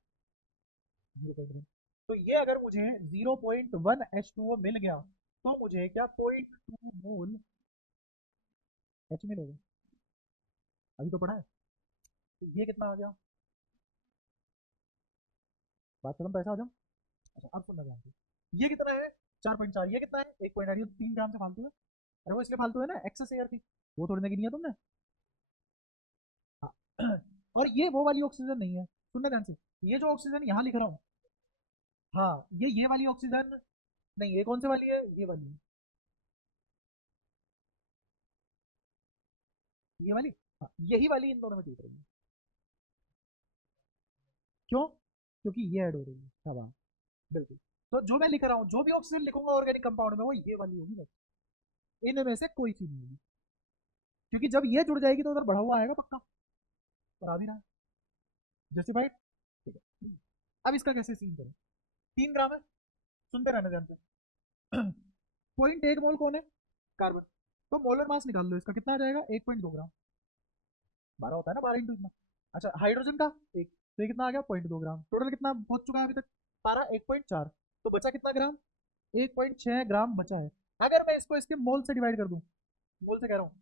0.1। तो ये अगर मुझे 0.1 H2O मिल गया तो मुझे क्या 0.2 मोल H मिलेगा, अभी तो पढ़ा है। तो ये कितना आ गया, बात खत्म, पैसा आ जाओ। अच्छा अब सुनना ध्यान से, ये कितना है 4.4, ये कितना है 1.8, ये 3 ग्राम से फालतू है। अरे वो इसलिए फालतू है ना, एक्सेस एयर थी, वो थोड़ी ना गिनी है तुमने। हाँ। और ये वो वाली ऑक्सीजन नहीं है, सुनना ध्यान से, ये जो ऑक्सीजन यहाँ लिख रहा हूँ, हाँ ये वाली ऑक्सीजन नहीं, ये कौन सी वाली है, ये वाली है। ये वाली, हाँ यही वाली इन दोनों में टूट रही है। क्यों, क्योंकि ये ऐड हो रही है हवा, बिल्कुल। तो जो मैं लिख रहा हूँ, जो भी ऑक्सीजन लिखूंगा ऑर्गेनिक कंपाउंड में, वो ये वाली होगी बस, इनमें से कोई चीज नहीं होगी, क्योंकि जब ये जुड़ जाएगी तो उधर बढ़ा हुआ आएगा पक्का, और आ भी रहा है, जस्टिफाइड। ठीक है, अब इसका कैसे सीन करें, 3 ग्राम है, सुनते रहना ध्यान से। 0.1 मोल कौन है, कार्बन, तो मोलर मास निकाल लो इसका, कितना आ जाएगा 1.2 ग्राम, 12 होता है ना, 12 इंटू इतना। अच्छा हाइड्रोजन का एक, तो ये कितना आ गया 0.2 ग्राम, टोटल कितना पहुंच चुका है अभी तक, सारा 1.4, तो बचा कितना ग्राम, 1.6 ग्राम बचा है। अगर मैं इसको इसके मोल से डिवाइड कर दूं, मोल से कह रहा हूँ,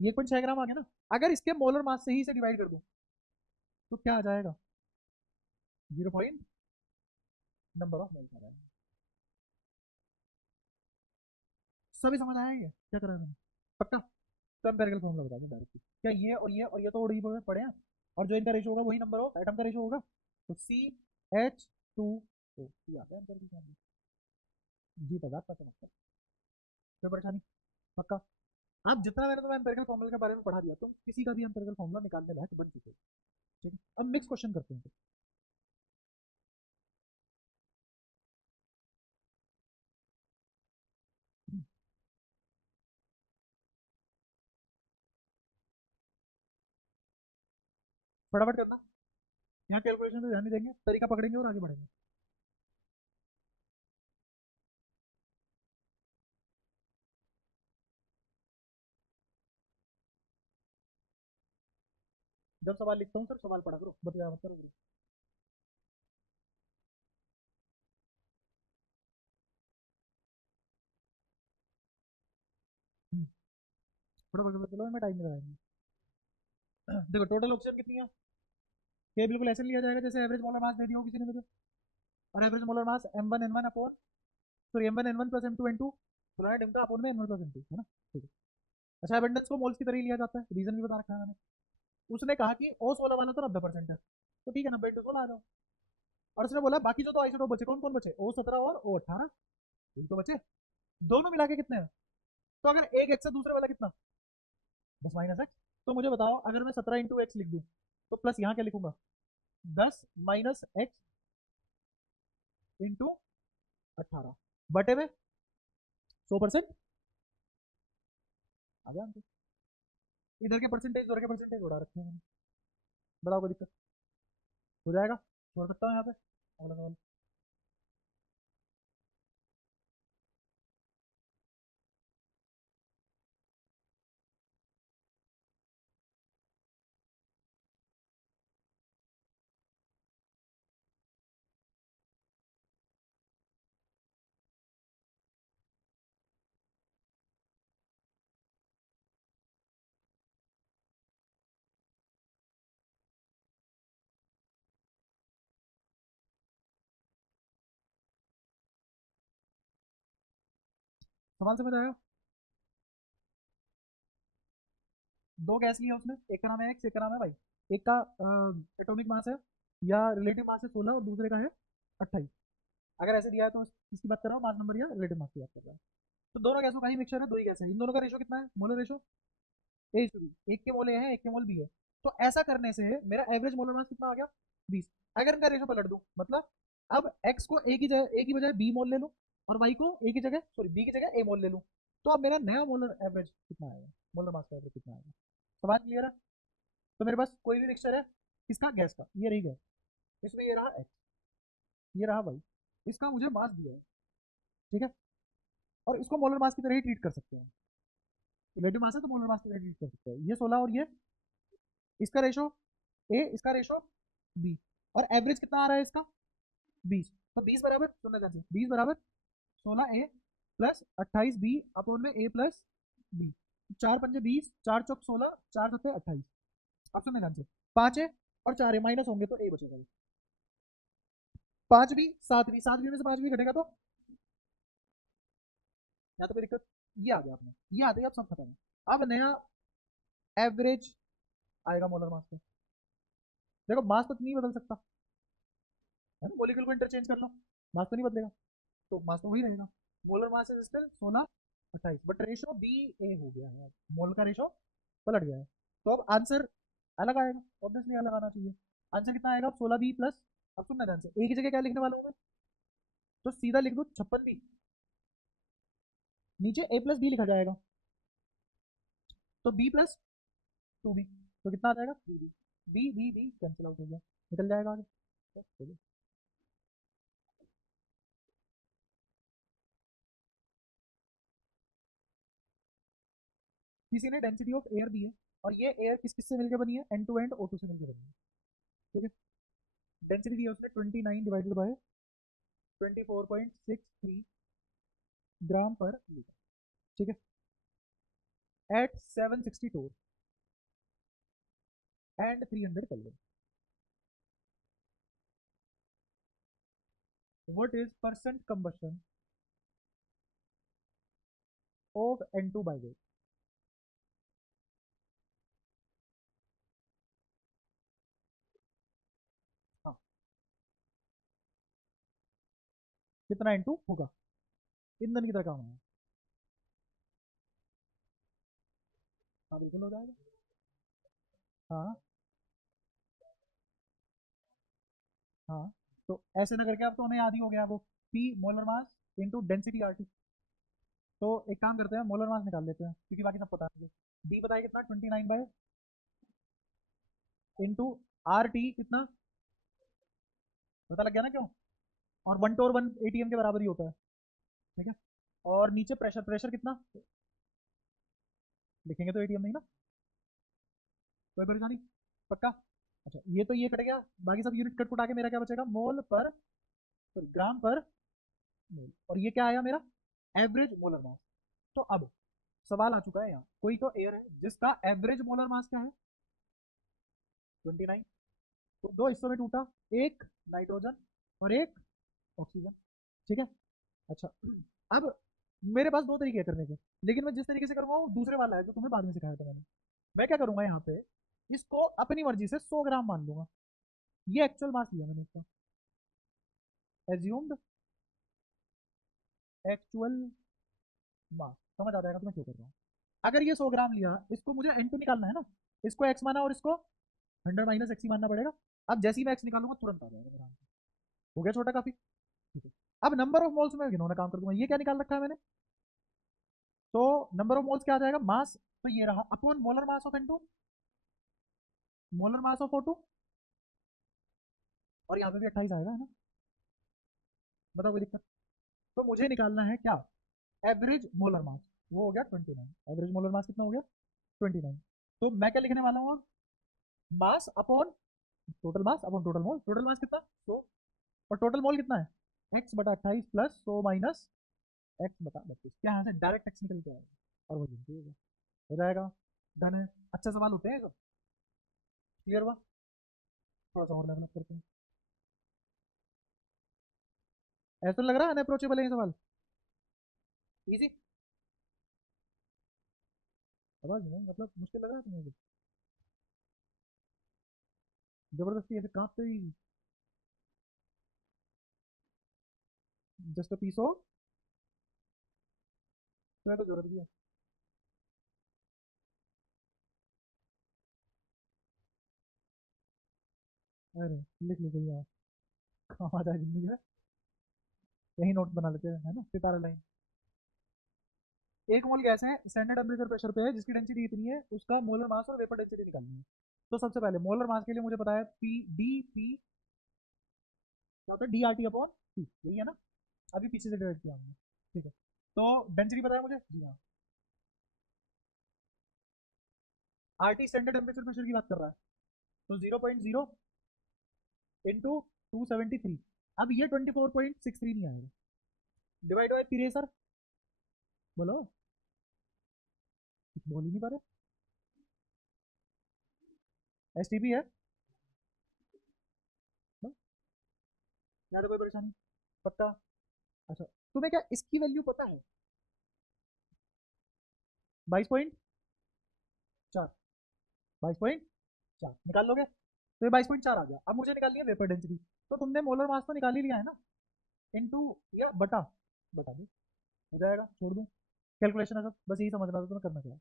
ये 1.6 ग्राम आ गया ना, अगर इसके मोलर मास से ही इसे डिवाइड कर दूं तो क्या आ जाएगा, 0 नंबर ऑफ मोल्स आ जाएगा। सभी समझ आया, ये क्या कर रहे हैं पक्का। तो एम्पिरिकल फॉर्मूला बता दूं डायरेक्टली, क्या ये तो ओडी में पढ़े हैं, और जो इनका रेशो होगा वही नंबर ऑफ एटम का रेशो होगा, तो CH2O, ये आता है एम्पिरिकल फॉर्मूला, जी पता पता मतलब, कोई परेशानी पक्का। आप जितना मैंने तुम्हें एम्पिरिकल फॉर्मूला के बारे में पढ़ा दिया, तुम किसी का भी एम्पिरिकल फॉर्मूला निकालने लायक बन चुके हो। ठीक है, अब नेक्स्ट क्वेश्चन करते हैं। फटाफट करना, यहाँ कैलकुलेशन पे ध्यान नहीं देंगे, तरीका पकड़ेंगे और आगे बढ़ेंगे। जब सवाल लिखता हूँ सर, सवाल पढ़ा करो, बतिया मत करो। फटाफट चलो, मैं टाइम लगाऊंगा। देखो टोटल ऑक्सीजन कितनी है, ये बिल्कुल ऐसे लिया जाएगा जैसे एवरेज मोलर मास दे दिया हो किसी ने मुझे, और एवरेज मोलर मास M1N1 upon, sorry M1N1 plus M2N2, fluoride M का अपॉन में N1 प्लस N2 है ना, ठीक है। अच्छा एबंडेंस को मोल्स की तरह ही लिया जाता है, रीजन भी बता रखा है मैंने। उसने कहा कि O16 वाला तो 90% है, तो ठीक है 90 into 16 आ जाओ। और उसने बोला बाकी जो तो आइसोटोप बचे, कौन कौन बचे, O17 और O18, यही तो बचे, दोनों मिला के कितने हैं, तो अगर एक एक्स है दूसरे वाला कितना, 10 - x, तो मुझे बताओ अगर मैं 17 into x लिख दूं, तो प्लस यहाँ क्या लिखूंगा, 10 - x इंटू 18 बटे में 100%, आ गया आंसर। इधर के परसेंटेज उधर के परसेंटेज उड़ा रखे हैं मैंने, बताओ कोई दिक्कत हो जाएगा, छोड़ सकता हूँ यहाँ पे, अगला सवाल। सवाल समझ आया, दो गैस लिया उसने, एक का नाम है एक्स, एक का नाम है वाई, एक का एटॉमिक मास है या रिलेटिव मास है 16 और दूसरे का है 28। अगर ऐसे दिया है तो किसकी बात कर रहा हूँ, मास नंबर या रिलेटिव मास की बात कर रहा है। तो दोनों गैसों का ही मिक्सचर है, दो ही गैस है, इन दोनों का रेशो कितना है, मोलर रेशो A:B, एक के मोल ए है एक के मोल बी है। तो ऐसा करने से मेरा एवरेज मोलर मास कितना आ गया, 20। अगर इनका रेशो पलट दूं, मतलब अब x को ए की बजाय बी मोल ले लूं, और y को ए की जगह, सॉरी बी की जगह ए मोल ले लूं, तो अब मेरा नया मोलर एवरेज कितना आएगा, मोलर मास का एवरेज कितना आएगा। सवाल क्लियर है। तो मेरे पास कोई भी मिक्सचर है, किसका, गैस का, ये रही गैस, इसमें ये रहा x, ये रहा y, इसका मुझे मास दिया है, ठीक है। और इसको मोलर मास की तरह ही ट्रीट कर सकते हैं। रिलेटिव मास है तो मोलर मास की तरह ट्रीट कर सकते हैं। ये 16 और ये इसका रेशो ए, इसका रेशो बी, और एवरेज कितना आ रहा है इसका 20। तो 20 बराबर सुनना चाहते हैं 20 बराबर 16 ए प्लस 28 बी अपोन में ए प्लस बी। 4 पंजे 20, 4 चौक 16, 4 सत्ते 28। अब सुनने ध्यान से 5 है और 4 है, माइनस होंगे तो ए बचेगा। 5 भी 7 भी, 7 भी में से 5 भी घटेगा तो या तो कोई दिक्कत। ये आ गया आपने, ये आते ही अब सब खत्म है। अब नया एवरेज आएगा मोलर मास पे। देखो मास तो नहीं बदल सकता है ना, मॉलिक्यूल को इंटरचेंज कर लो, मास तो नहीं बदलेगा, तो मास तो वही रहेगा। Molar mass is still 16 28, but ratio B A हो गया है, मोल का रेशो पलट गया है। तो अब आंसर अलग आएगा, ऑब्वियसली अलग आना चाहिए। आंसर कितना आएगा 16 बी प्लस, अब सुनना ध्यान से, एक ही जगह क्या लिखने वाला हूँ मैं, तो सीधा लिख दो 56 बी, नीचे ए प्लस बी लिखा जाएगा, तो बी प्लस 2 बी, तो कितना आ जाएगा 3 B, B B B cancel out हो गया, निकल जाएगा आगे। तो चलिए, किसी ने डेंसिटी ऑफ एयर दी है और ये एयर किस किस से मिलकर बनी है, एंड टू एंड O2 से मिलकर बनी है। ठीक है, डेंसिटी दी है उसने 29 डिवाइडेड बाय 24.63 ग्राम पर लीटर। ठीक है, at 762 and 300 kelvin, what is percent combustion of N2 by weight. हाँ, कितना N2 होगा, ईंधन की तरह काम है। हाँ बिल्कुल हो जाएगा। हाँ हाँ, तो ऐसे ना करके अब तो हमें याद ही हो गया वो, P molar mass into density R T. तो एक काम करते हैं, मोलर मास निकाल लेते हैं क्योंकि बाकी सब पता है मुझे। डी बताया कितना 29 बाय इंटू आर टी कितना, पता लग गया ना क्यों, और 1/1 एटीएम के बराबर ही होता है। ठीक है, और नीचे प्रेशर, प्रेशर कितना लिखेंगे तो एटीएम नहीं ना, कोई परेशानी, पक्का। अच्छा ये तो ये कट गया, बाकी सब यूनिट कट कुटा के मेरा क्या बचेगा, मोल पर ग्राम पर मोल, और ये क्या आया मेरा एवरेज मोलर मास। तो अब सवाल आ चुका है यहाँ, कोई तो एयर है जिसका एवरेज मोलर मास क्या है 29, तो दो हिस्सों में टूटा, एक नाइट्रोजन और एक ऑक्सीजन। ठीक है, अच्छा अब मेरे पास दो तरीके हैं करने के, लेकिन मैं जिस तरीके से करूंगा वो दूसरे वाला है जो तुम्हें बाद में सिखाया था मैंने। मैं क्या करूंगा यहाँ पे, इसको अपनी मर्जी से 100 ग्राम मान लूंगा, ये एक्चुअल मास लिया मैंने इसका, एज्यूम्ड एक्चुअल मास। समझ आ जाएगा तो मैं क्यों कर रहा हूँ। अगर ये 100 ग्राम लिया, इसको मुझे N2 निकालना है ना, इसको x माना और इसको 100 - x ही मानना पड़ेगा। अब जैसे ही मैं x निकालूंगा तुरंत आ जाएगा मेरा आंसर। हो गया छोटा काफी। ठीक है, अब नंबर ऑफ मोल्स में गिनौना काम कर दूंगा, ये क्या निकाल रखा है मैंने, तो नंबर ऑफ मोल्स क्या आ जाएगा, मास, तो ये रहा upon molar mass of N2, molar mass of O2, और यहाँ पे भी 28 आएगा है ना, बताओ कोई दिक्कत। तो मुझे निकालना है क्या, एवरेज मोलर मास, वो हो गया 29, एवरेज मोलर मास कितना हो गया 29। तो मैं क्या लिखने वाला हूँ, mass upon total mass upon total mole, total mass कितना 100, और टोटल मोल कितना है x बटा 28 प्लस 100 माइनस x बटा 32, क्या यहाँ से डायरेक्ट x निकल के आएगा और वो गिनती हो जाएगा। डन है, अच्छे सवाल होते हैं सब, क्लियर हुआ। थोड़ा सा और लेवल अप करते हैं, ऐसा तो लग रहा है अनअप्रोचेबल है ये सवाल, इजी, समझ नहीं मतलब मुश्किल लग रहा है तुम्हें, जबरदस्ती ऐसे कांपते ही, जस्ट अ पीस ऑफ, तुम्हें तो जरूरत भी है। अरे लिख लो भैया, काम आ जाए जिंदगी में, यही नोट बना लेते हैं है ना, सितारा लाइन। एक मोल गैस है स्टैंडर्ड टेम्परेचर प्रेशर पे है जिसकी डेंसिटी इतनी है, उसका मोलर मास और वेपर डेंसिटी निकालनी है। तो सबसे पहले मोलर मास के लिए मुझे पता है पी डी पी, क्या होता है D R T upon P, यही है ना, अभी पीछे से डिवाइड किया हमने। ठीक है, तो डेंसिटी पता है मुझे, जी हाँ। आरटी स्टैंडर्ड टेम्परेचर प्रेशर की बात कर रहा है, तो 0.0 इंटू 273। अब ये 24.63 नहीं आएगा, डिवाइड बाय पीरियड सर, बोलो, कुछ बोल ही नहीं पा रहे। एसटीपी है ना? ज्यादा कोई परेशानी, पक्का? अच्छा, तुम्हें क्या इसकी वैल्यू पता है? 22.4, 22.4 निकाल लोगे तो ये 22.4 आ गया। अब मुझे निकालनी है वेपर डेंसिटी, तो तुमने मोलर मास तो निकाल ही लिया है ना, इनटू या बटा, बता दो, हो जाएगा, छोड़ दूं, कैलकुलेशन है सब, बस यही समझना था तुम्हें करना क्या है।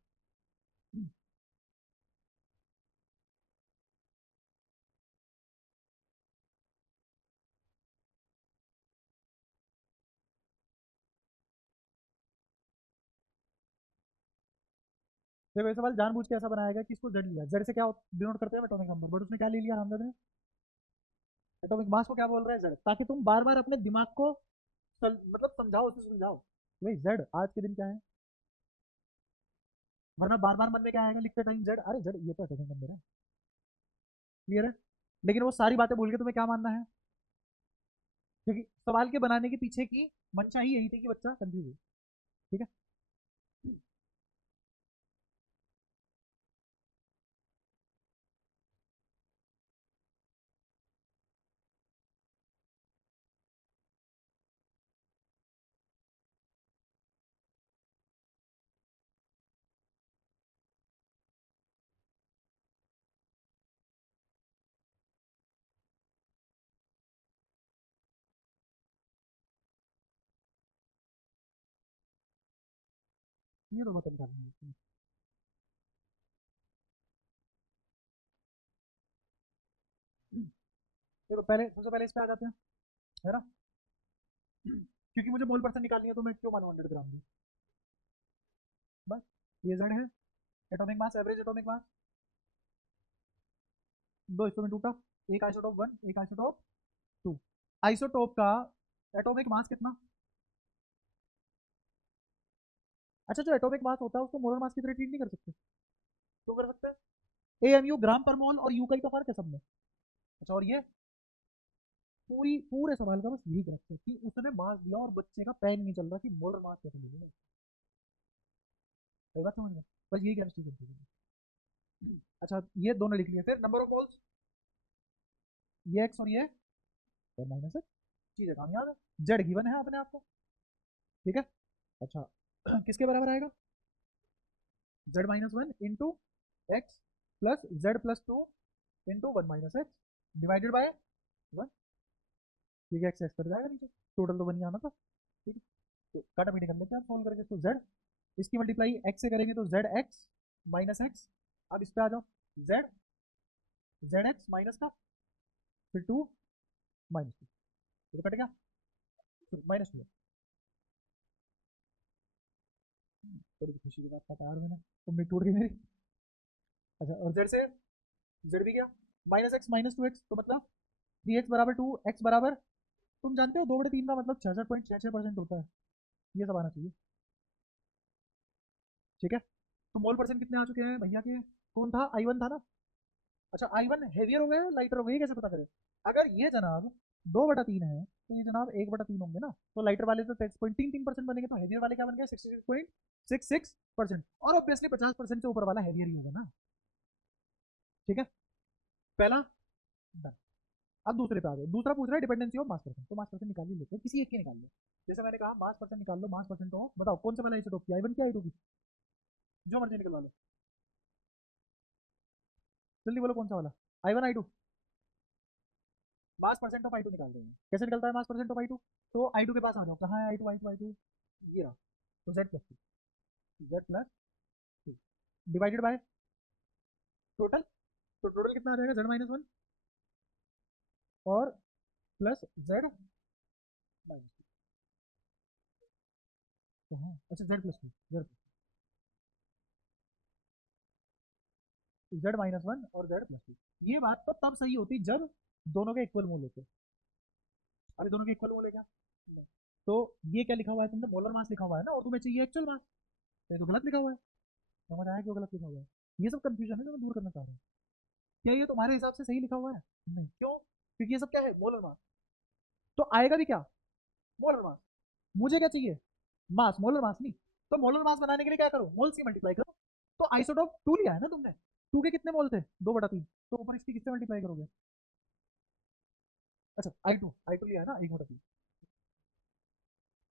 देखो ये सवाल जानबूझ के ऐसा बनाया गया कि इसको जेड लिया, जेड से क्या डिनोट करते हैं एटॉमिक नंबर, बट उसने क्या ले लिया हमने, एटॉमिक मास को क्या बोल रहा है, जेड, ताकि तुम बार बार अपने दिमाग को मतलब समझाओ, उसे सुलझाओ, भाई जेड आज के दिन क्या है, वरना बार बार मन में क्या आएगा लिखते टाइम, जेड, अरे जेड ये तो एटॉमिक नंबर है, क्लियर है। लेकिन वो सारी बातें भूल के तुम्हें क्या मानना है, क्योंकि सवाल के बनाने के पीछे की मंशा ही यही थी कि बच्चा कंफ्यूज हो, ठीक है। ये तो बता निकालना है। देखो पहले, सबसे पहले इस पे आ जाते हैं, है ना, क्योंकि मुझे मोल पर्सन निकालनी है, तो मैं क्यों मानूं 100 ग्राम में, बस, ये जेड है, atomic mass, average atomic mass, दो हिस्सों में टूटा, एक आइसोटोप 1, एक आइसोटोप 2। आइसोटोप का एटॉमिक मास कितना, अच्छा जो एटॉमिक मास होता है उसको मोलर मास की तरह ट्रीट नहीं कर सकते, क्यों कर सकते हैं, एएमयू ग्राम पर मोल और यू का ही तो फर्क है सब में। अच्छा, और ये पूरी पूरे सवाल का बस यही करेक्ट है कि उसने मास दिया और बच्चे का पैन नहीं चल रहा कि मोलर मास कैसे मिलेगा, सही बात समझ में, बस यही केमिस्ट्री करती है। अच्छा, ये दोनों लिख लिए, फिर नंबर ऑफ मोल्स, ये एक्स और ये माइनस एक्स, चीजें काम याद है, जेड गिवन है अपने आप को, ठीक है। अच्छा, किसके बराबर आएगा, Z minus one into x plus Z plus two into one minus x divided by one, ठीक है, एक्स एक्स कर जाएगा नीचे, टोटल तो बन जाना था, ठीक है। तो काटा पीटे कर लेते हैं सोल्व करके, तो जेड, इसकी मल्टीप्लाई एक्स से करेंगे तो जेड एक्स माइनस एक्स, अब इस पे आ जाओ, जेड, जेड एक्स माइनस का, फिर टू माइनस टू, ये तो कट गया, माइनस टू, थोड़ी खुशी की बात बता यार मैंने, उम्मीद टूट गई मेरी। अच्छा, और जेड से जेड भी गया, minus x minus two x, तो मतलब 3x बराबर 2 x बराबर, तुम जानते हो 2/3 का मतलब 66.66% होता है, ये सब आना चाहिए, ठीक है। तो मोल परसेंट कितने आ चुके हैं भैया के, कौन था, आई वन था ना, अच्छा आई वन हैवियर हो गया या लाइटर हो गया, ये कैसे पता करें, अगर ये जनाब 2/3 है तो ये जनाब 1/3 होंगे ना, तो लाइटर वाले तो 6.33% बनेंगे, तो हैवियर वाले क्या बन गया 66.66%, और ऑब्वियसली 50% से ऊपर वाला हैवियर ही होगा ना, ठीक है, पहला डन। अब दूसरे पे आ गए, दूसरा पूछ रहा है डिपेंडेंसी ऑफ मास परसेंट, तो मास परसेंट निकाल ही लेते हैं, किसी एक की निकाल लो, जैसे मैंने कहा मास परसेंट निकाल लो, मास परसेंट ऑफ, बताओ कौन सा वाला आइसोटोप की, आई वन की आई टू की, जो मर्जी निकलवा लो, जल्दी बोलो कौन सा वाला, I one I two, mass percent of I two निकाल रहे हैं, कैसे निकलता है mass percent of I two, तो आई टू के पास आ जाओ, कहाँ है I two, I two I two, ये रहा, तो Z plus two, Z plus two divided by total, तो टोटल कितना आ जाएगा, जेड माइनस वन और प्लस जेड माइनस टू, हाँ अच्छा Z plus two, Z minus one और जेड प्लस टू, ये बात तो तब सही होती जब दोनों के इक्वल मोल होते, अरे दोनों के इक्वल मोल है क्या, नहीं। तो ये क्या लिखा हुआ है तुमने, मोलर मास लिखा हुआ है ना, और तुम्हें चाहिए एक्चुअल मास, ये तो गलत लिखा हुआ है। समझ आया क्यों गलत लिखा हुआ है? ये सब कंफ्यूजन है जो मैं दूर करना चाह रहा हूँ। क्या ये तुम्हारे हिसाब से सही लिखा हुआ है? नहीं, क्यों? क्योंकि ये सब क्या है, मोलर मास। तो आएगा भी क्या, मोलर मास। मुझे क्या चाहिए, मास, मोलर मास नहीं। तो मोलर मास बनाने के लिए क्या करो, मोल से मल्टीप्लाई करो। तो आइसोटोप 2 लिया है ना तुमने, 2 के कितने मोल थे, 2/3, तो ऊपर इसकी किससे मल्टीप्लाई करोगे? अच्छा, आई टू लिया है ना, 1/3।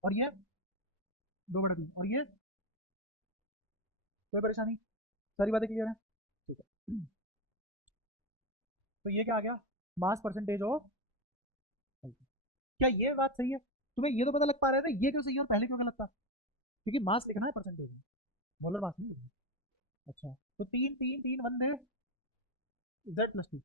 और ये 2/3, और ये कोई परेशानी, सारी बातें क्लियर है? ठीक है। तो ये क्या आ गया, मास परसेंटेज ऑफ। क्या ये बात सही है? तुम्हें ये तो पता लग पा रहा है ना, ये क्यों सही है और पहले क्यों गलत था? क्योंकि मास लिखना है परसेंटेज में, मोलर मास नहीं लिखना। अच्छा, तो 3 3 3 1 Z+2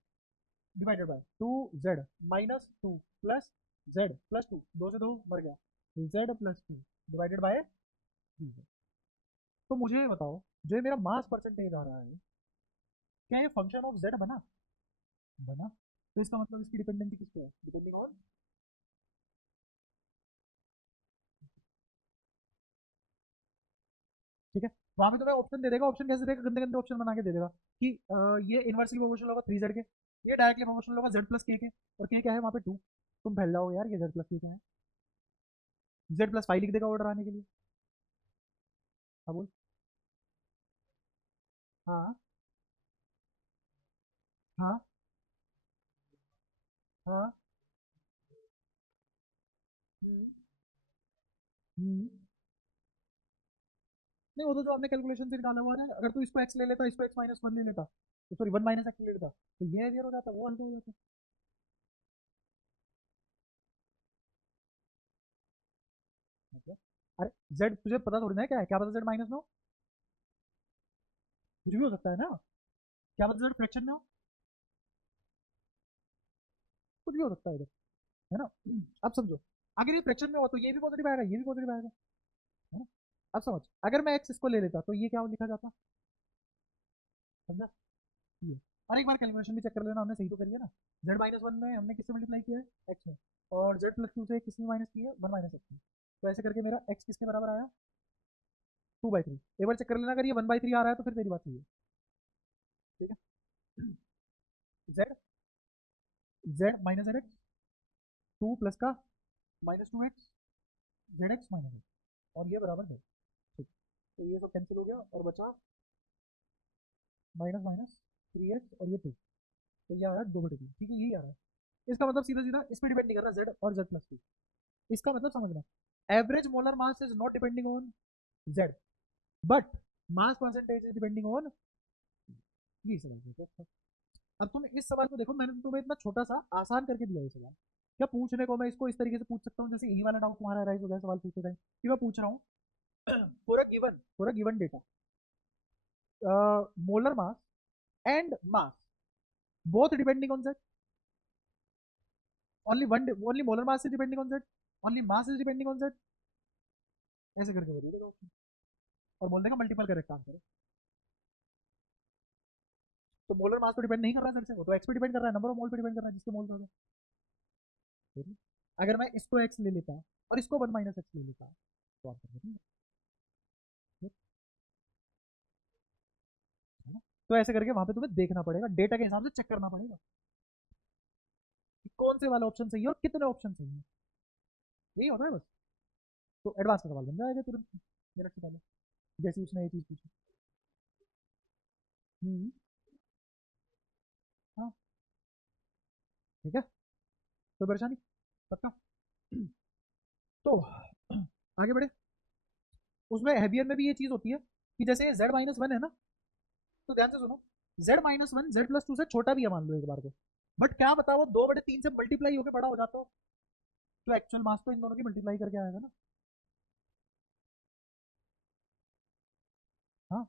divided by 2Z -2 plus Z+2, 2 से 2 मर गया, Z+2 डिवाइडेड बाय 3। तो मुझे ये बताओ, जो ये मेरा मास परसेंटेज आ रहा है, क्या ये फंक्शन ऑफ Z बना? बना। तो इसका मतलब इसकी डिपेंडेंसी किस पे है, डिपेंडिंग ऑन। ठीक है, वहां पे तुम्हें ऑप्शन दे देगा, ऑप्शन कैसे देगा, गंदे गंदे ऑप्शन बना के दे देगा कि ये इनवर्सली प्रोपोर्शनल होगा 3Z के, ये डायरेक्टली प्रोपोर्शनल होगा Z+K के, और K क्या है वहां पे 2। तुम फैल जाओ यार, ये Z+K क्या है, Z+5 लिख देगा ऑर्डर आने के लिए। हाँ बोल। हाँ हाँ हाँ। हम्म, हम्म। नहीं, वो तो जो आपने कैलकुलेशन से निकाला हुआ है, अगर तू इसको x ले लेता, इसको x-1 ले लेता, तो सॉरी 1 - x ले लेता, तो ये एरियर हो जाता, वो हल हो जाता। मतलब, अरे z तुझे पता थोड़ी ना है क्या है, क्या पता Z-9 कुछ भी हो सकता है ना, क्या पता Z फ्रैक्शन में हो, कुछ भी हो सकता है इधर, है ना। अब समझो, अगर ये फ्रैक्शन में हो तो ये भी पॉजिटिव आएगा, ये भी पॉजिटिव आएगा, है ना। अब समझ, अगर मैं x इसको ले लेता तो ये क्या लिखा जाता, समझा? ये, और एक बार कैलकुलेशन भी चेक कर लेना, हमने सही तो करी है ना। Z-1 में हमने किससे मल्टीप्लाई किया है, x में, और Z+2 से किसने माइनस किया है, 1 - x में। तो ऐसे करके मेरा x किसके बराबर आया, 2/3। एक बार चेक कर लेना, अगर ये 1/3 आ रहा है तो फिर तेरी बात सही है। ठीक है। z Z - x, 2 प्लस का -2x, ZX - x, और ये बराबर है। ठीक, तो ये सब कैंसिल हो गया और बचा माइनस माइनस 3x, और ये 2, तो ये आ रहा है 2/3। ठीक है, यही आ रहा है। इसका मतलब सीधा सीधा इस पर डिपेंड नहीं कर रहा z और Z+2। इसका मतलब समझना, average molar mass is not depending on z, but mass percentage is depending on. ये सवाल, अब तुम इस सवाल को देखो, मैंने तो तुम्हें इतना छोटा सा आसान करके दिया है सवाल। क्या पूछने को मैं इसको इस तरीके से पूछ सकता हूँ, जैसे यही वाला डाउट तुम्हारा राइज हो गया सवाल पूछते टाइम, कि मैं पूछ रहा हूँ for a given data, molar mass and mass both depending on z, only molar mass is depending on z, only mass is depending on z, ऐसे करके बोल देगा option, और बोल देगा मल्टीपल करेक्ट आंसर। तो मोलर मास तो डिपेंड नहीं कर रहा है सर से, वो तो एक्स पे डिपेंड कर रहा है, नंबर ऑफ मोल पे डिपेंड कर रहा है, जिसके मोल ज्यादा। अगर मैं इसको एक्स ले लेता और इसको 1 - x ले लेता, तो आंसर नहीं है। तो ऐसे करके वहां पे तुम्हें देखना पड़ेगा, डेटा के हिसाब से चेक करना पड़ेगा कि कौन से वाला ऑप्शन सही है और कितने ऑप्शन सही है, यही होता है बस। तो एडवांस का सवाल बन जाएगा तुरंत मिनट से पहले, जैसे उसने ये चीज पूछी। हम्म, हाँ, ठीक है, कोई परेशानी, पक्का। तो आगे बढ़े, उसमें हैवियर में भी ये चीज होती है कि जैसे Z-1 है ना, तो ध्यान से सुनो, Z-1 Z+2 से छोटा भी है मान लो एक बार को, बट क्या बता वो 2/3 से मल्टीप्लाई होकर बड़ा हो जाता हो, तो एक्चुअल मास तो इन दोनों की मल्टीप्लाई करके आएगा ना। हाँ,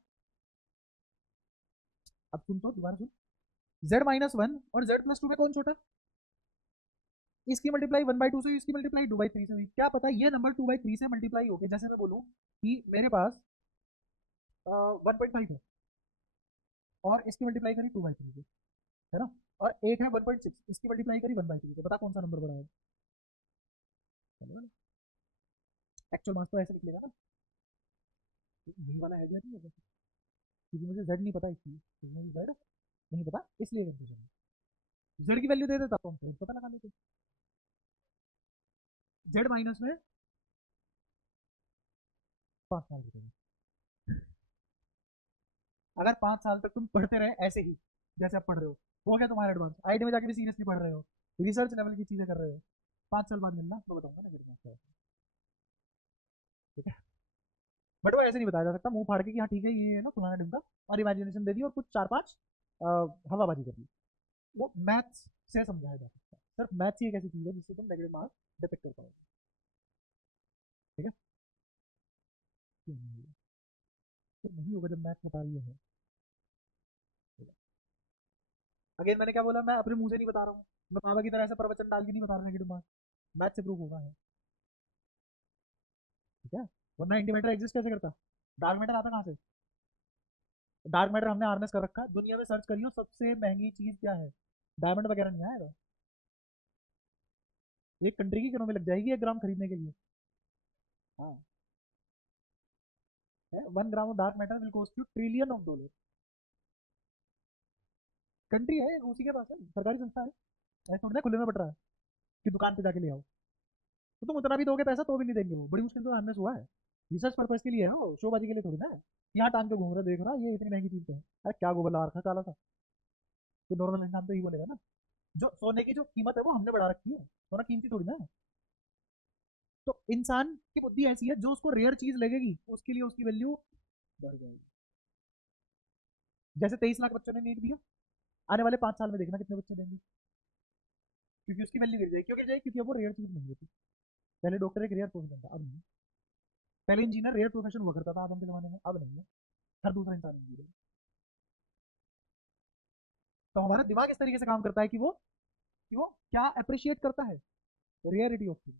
अब सुन तो दोबारा सुन, Z-1 और Z+2 में कौन छोटा, इसकी मल्टीप्लाई 1/2 से, इसकी मल्टीप्लाई 2/3 से हुई, क्या पता ये नंबर 2/3 से मल्टीप्लाई होके, जैसे मैं बोलूँ कि मेरे पास 1.5 है, और इसकी मल्टीप्लाई करी 2/3 से, है ना, और एक है 1.6, इसकी मल्टीप्लाई करी 1/3 से, बता कौन सा नंबर बड़ा है। एक्चुअल मास तो ऐसे निकलेगा ना, यही वाला आइडिया नहीं है, क्योंकि मुझे जेड नहीं पता इसलिए, तो मुझे जेड नहीं पता इसलिए कंफ्यूजन है। जेड की वैल्यू दे देता तो हम सही पता लगा लेते। जेड माइनस में 5 साल रुकेंगे। अगर 5 साल तक तुम पढ़ते रहे ऐसे ही जैसे आप पढ़ रहे हो गया तुम्हारा एडवांस, आईटी में जाके भी सीरियसली पढ़ रहे हो, रिसर्च लेवल की चीजें कर रहे हो, 5 साल बाद मिलना तो बताऊंगा ना मेरे पास। ठीक है, बट वो ऐसे नहीं बताया जा सकता मुंह फाड़ के कि हाँ ठीक है ये है ना फलाना ढिमका, और इमेजिनेशन दे दी और कुछ 4-5 हवाबाजी कर दी। वो मैथ्स से समझाया जा सकता है, सिर्फ मैथ्स ही एक ऐसी चीज है जिससे तुम नेगेटिव मार्क्स डिटेक्ट कर पाओगे। ठीक है, क्यों नहीं होगा? तो नहीं होगा जब मैथ्स बता रही है। अगेन मैंने क्या बोला, मैं अपने मुंह से नहीं बता रहा हूँ, मैं बाबा की तरह ऐसे प्रवचन डाल के नहीं बता रहा नेगेटिव मार्क्स, मैथ से प्रूव होगा है। ठीक है, वरना एंटीमेटर एग्जिस्ट कैसे करता, डार्क मैटर आता कहाँ से? डार्क मैटर हमने हार्नेस कर रखा है, दुनिया में सर्च करियो सबसे महंगी चीज क्या है, डायमंड वगैरह नहीं आएगा। एक कंट्री की इकोनॉमी लग जाएगी 1 ग्राम खरीदने के लिए। हाँ, 1 gram of dark matter will cost you trillion of dollar. Country है उसी के पास है, सरकारी संस्था है, ऐसा थोड़ी ना खुले में बट रहा है कि दुकान पे जाके ले आओ। तो तुम उतना भी दोगे पैसा तो भी नहीं देंगे, वो बड़ी मुश्किल से हार्नेस हुआ है, रिसर्च पर्पज के लिए है, वो शोबाजी के लिए थोड़ी ना है। यहाँ टांग के घूम रहा देख रहा ये इतनी महंगी चीज है, अरे क्या गोबर लगा रखा काला सा, तो नॉर्मल इंसान तो यही बोलेगा ना। जो सोने की जो कीमत है वो हमने बढ़ा रखी है, सोना कीमती थोड़ी ना है। तो इंसान की बुद्धि ऐसी है, जो उसको रेयर चीज लगेगी उसके लिए उसकी वैल्यू बढ़ जाएगी। जैसे 23 लाख बच्चों ने नीट दिया, आने वाले 5 साल में देखना कितने बच्चे देंगे, क्योंकि उसकी वैल्यू गिर जाएगी। क्यों गिर जाएगी? क्योंकि अब वो रेयर चीज नहीं होती। पहले डॉक्टर एक रेयर प्रोफेशन था, अब नहीं। पहले इंजीनियर रेयर प्रोफेशन हुआ करता था आदम के जमाने में, अब नहीं है, हर दूसरा इंसान इंजीनियर है। तो हमारा दिमाग इस तरीके से काम करता है कि वो क्या अप्रिशिएट करता है, rarity of thing,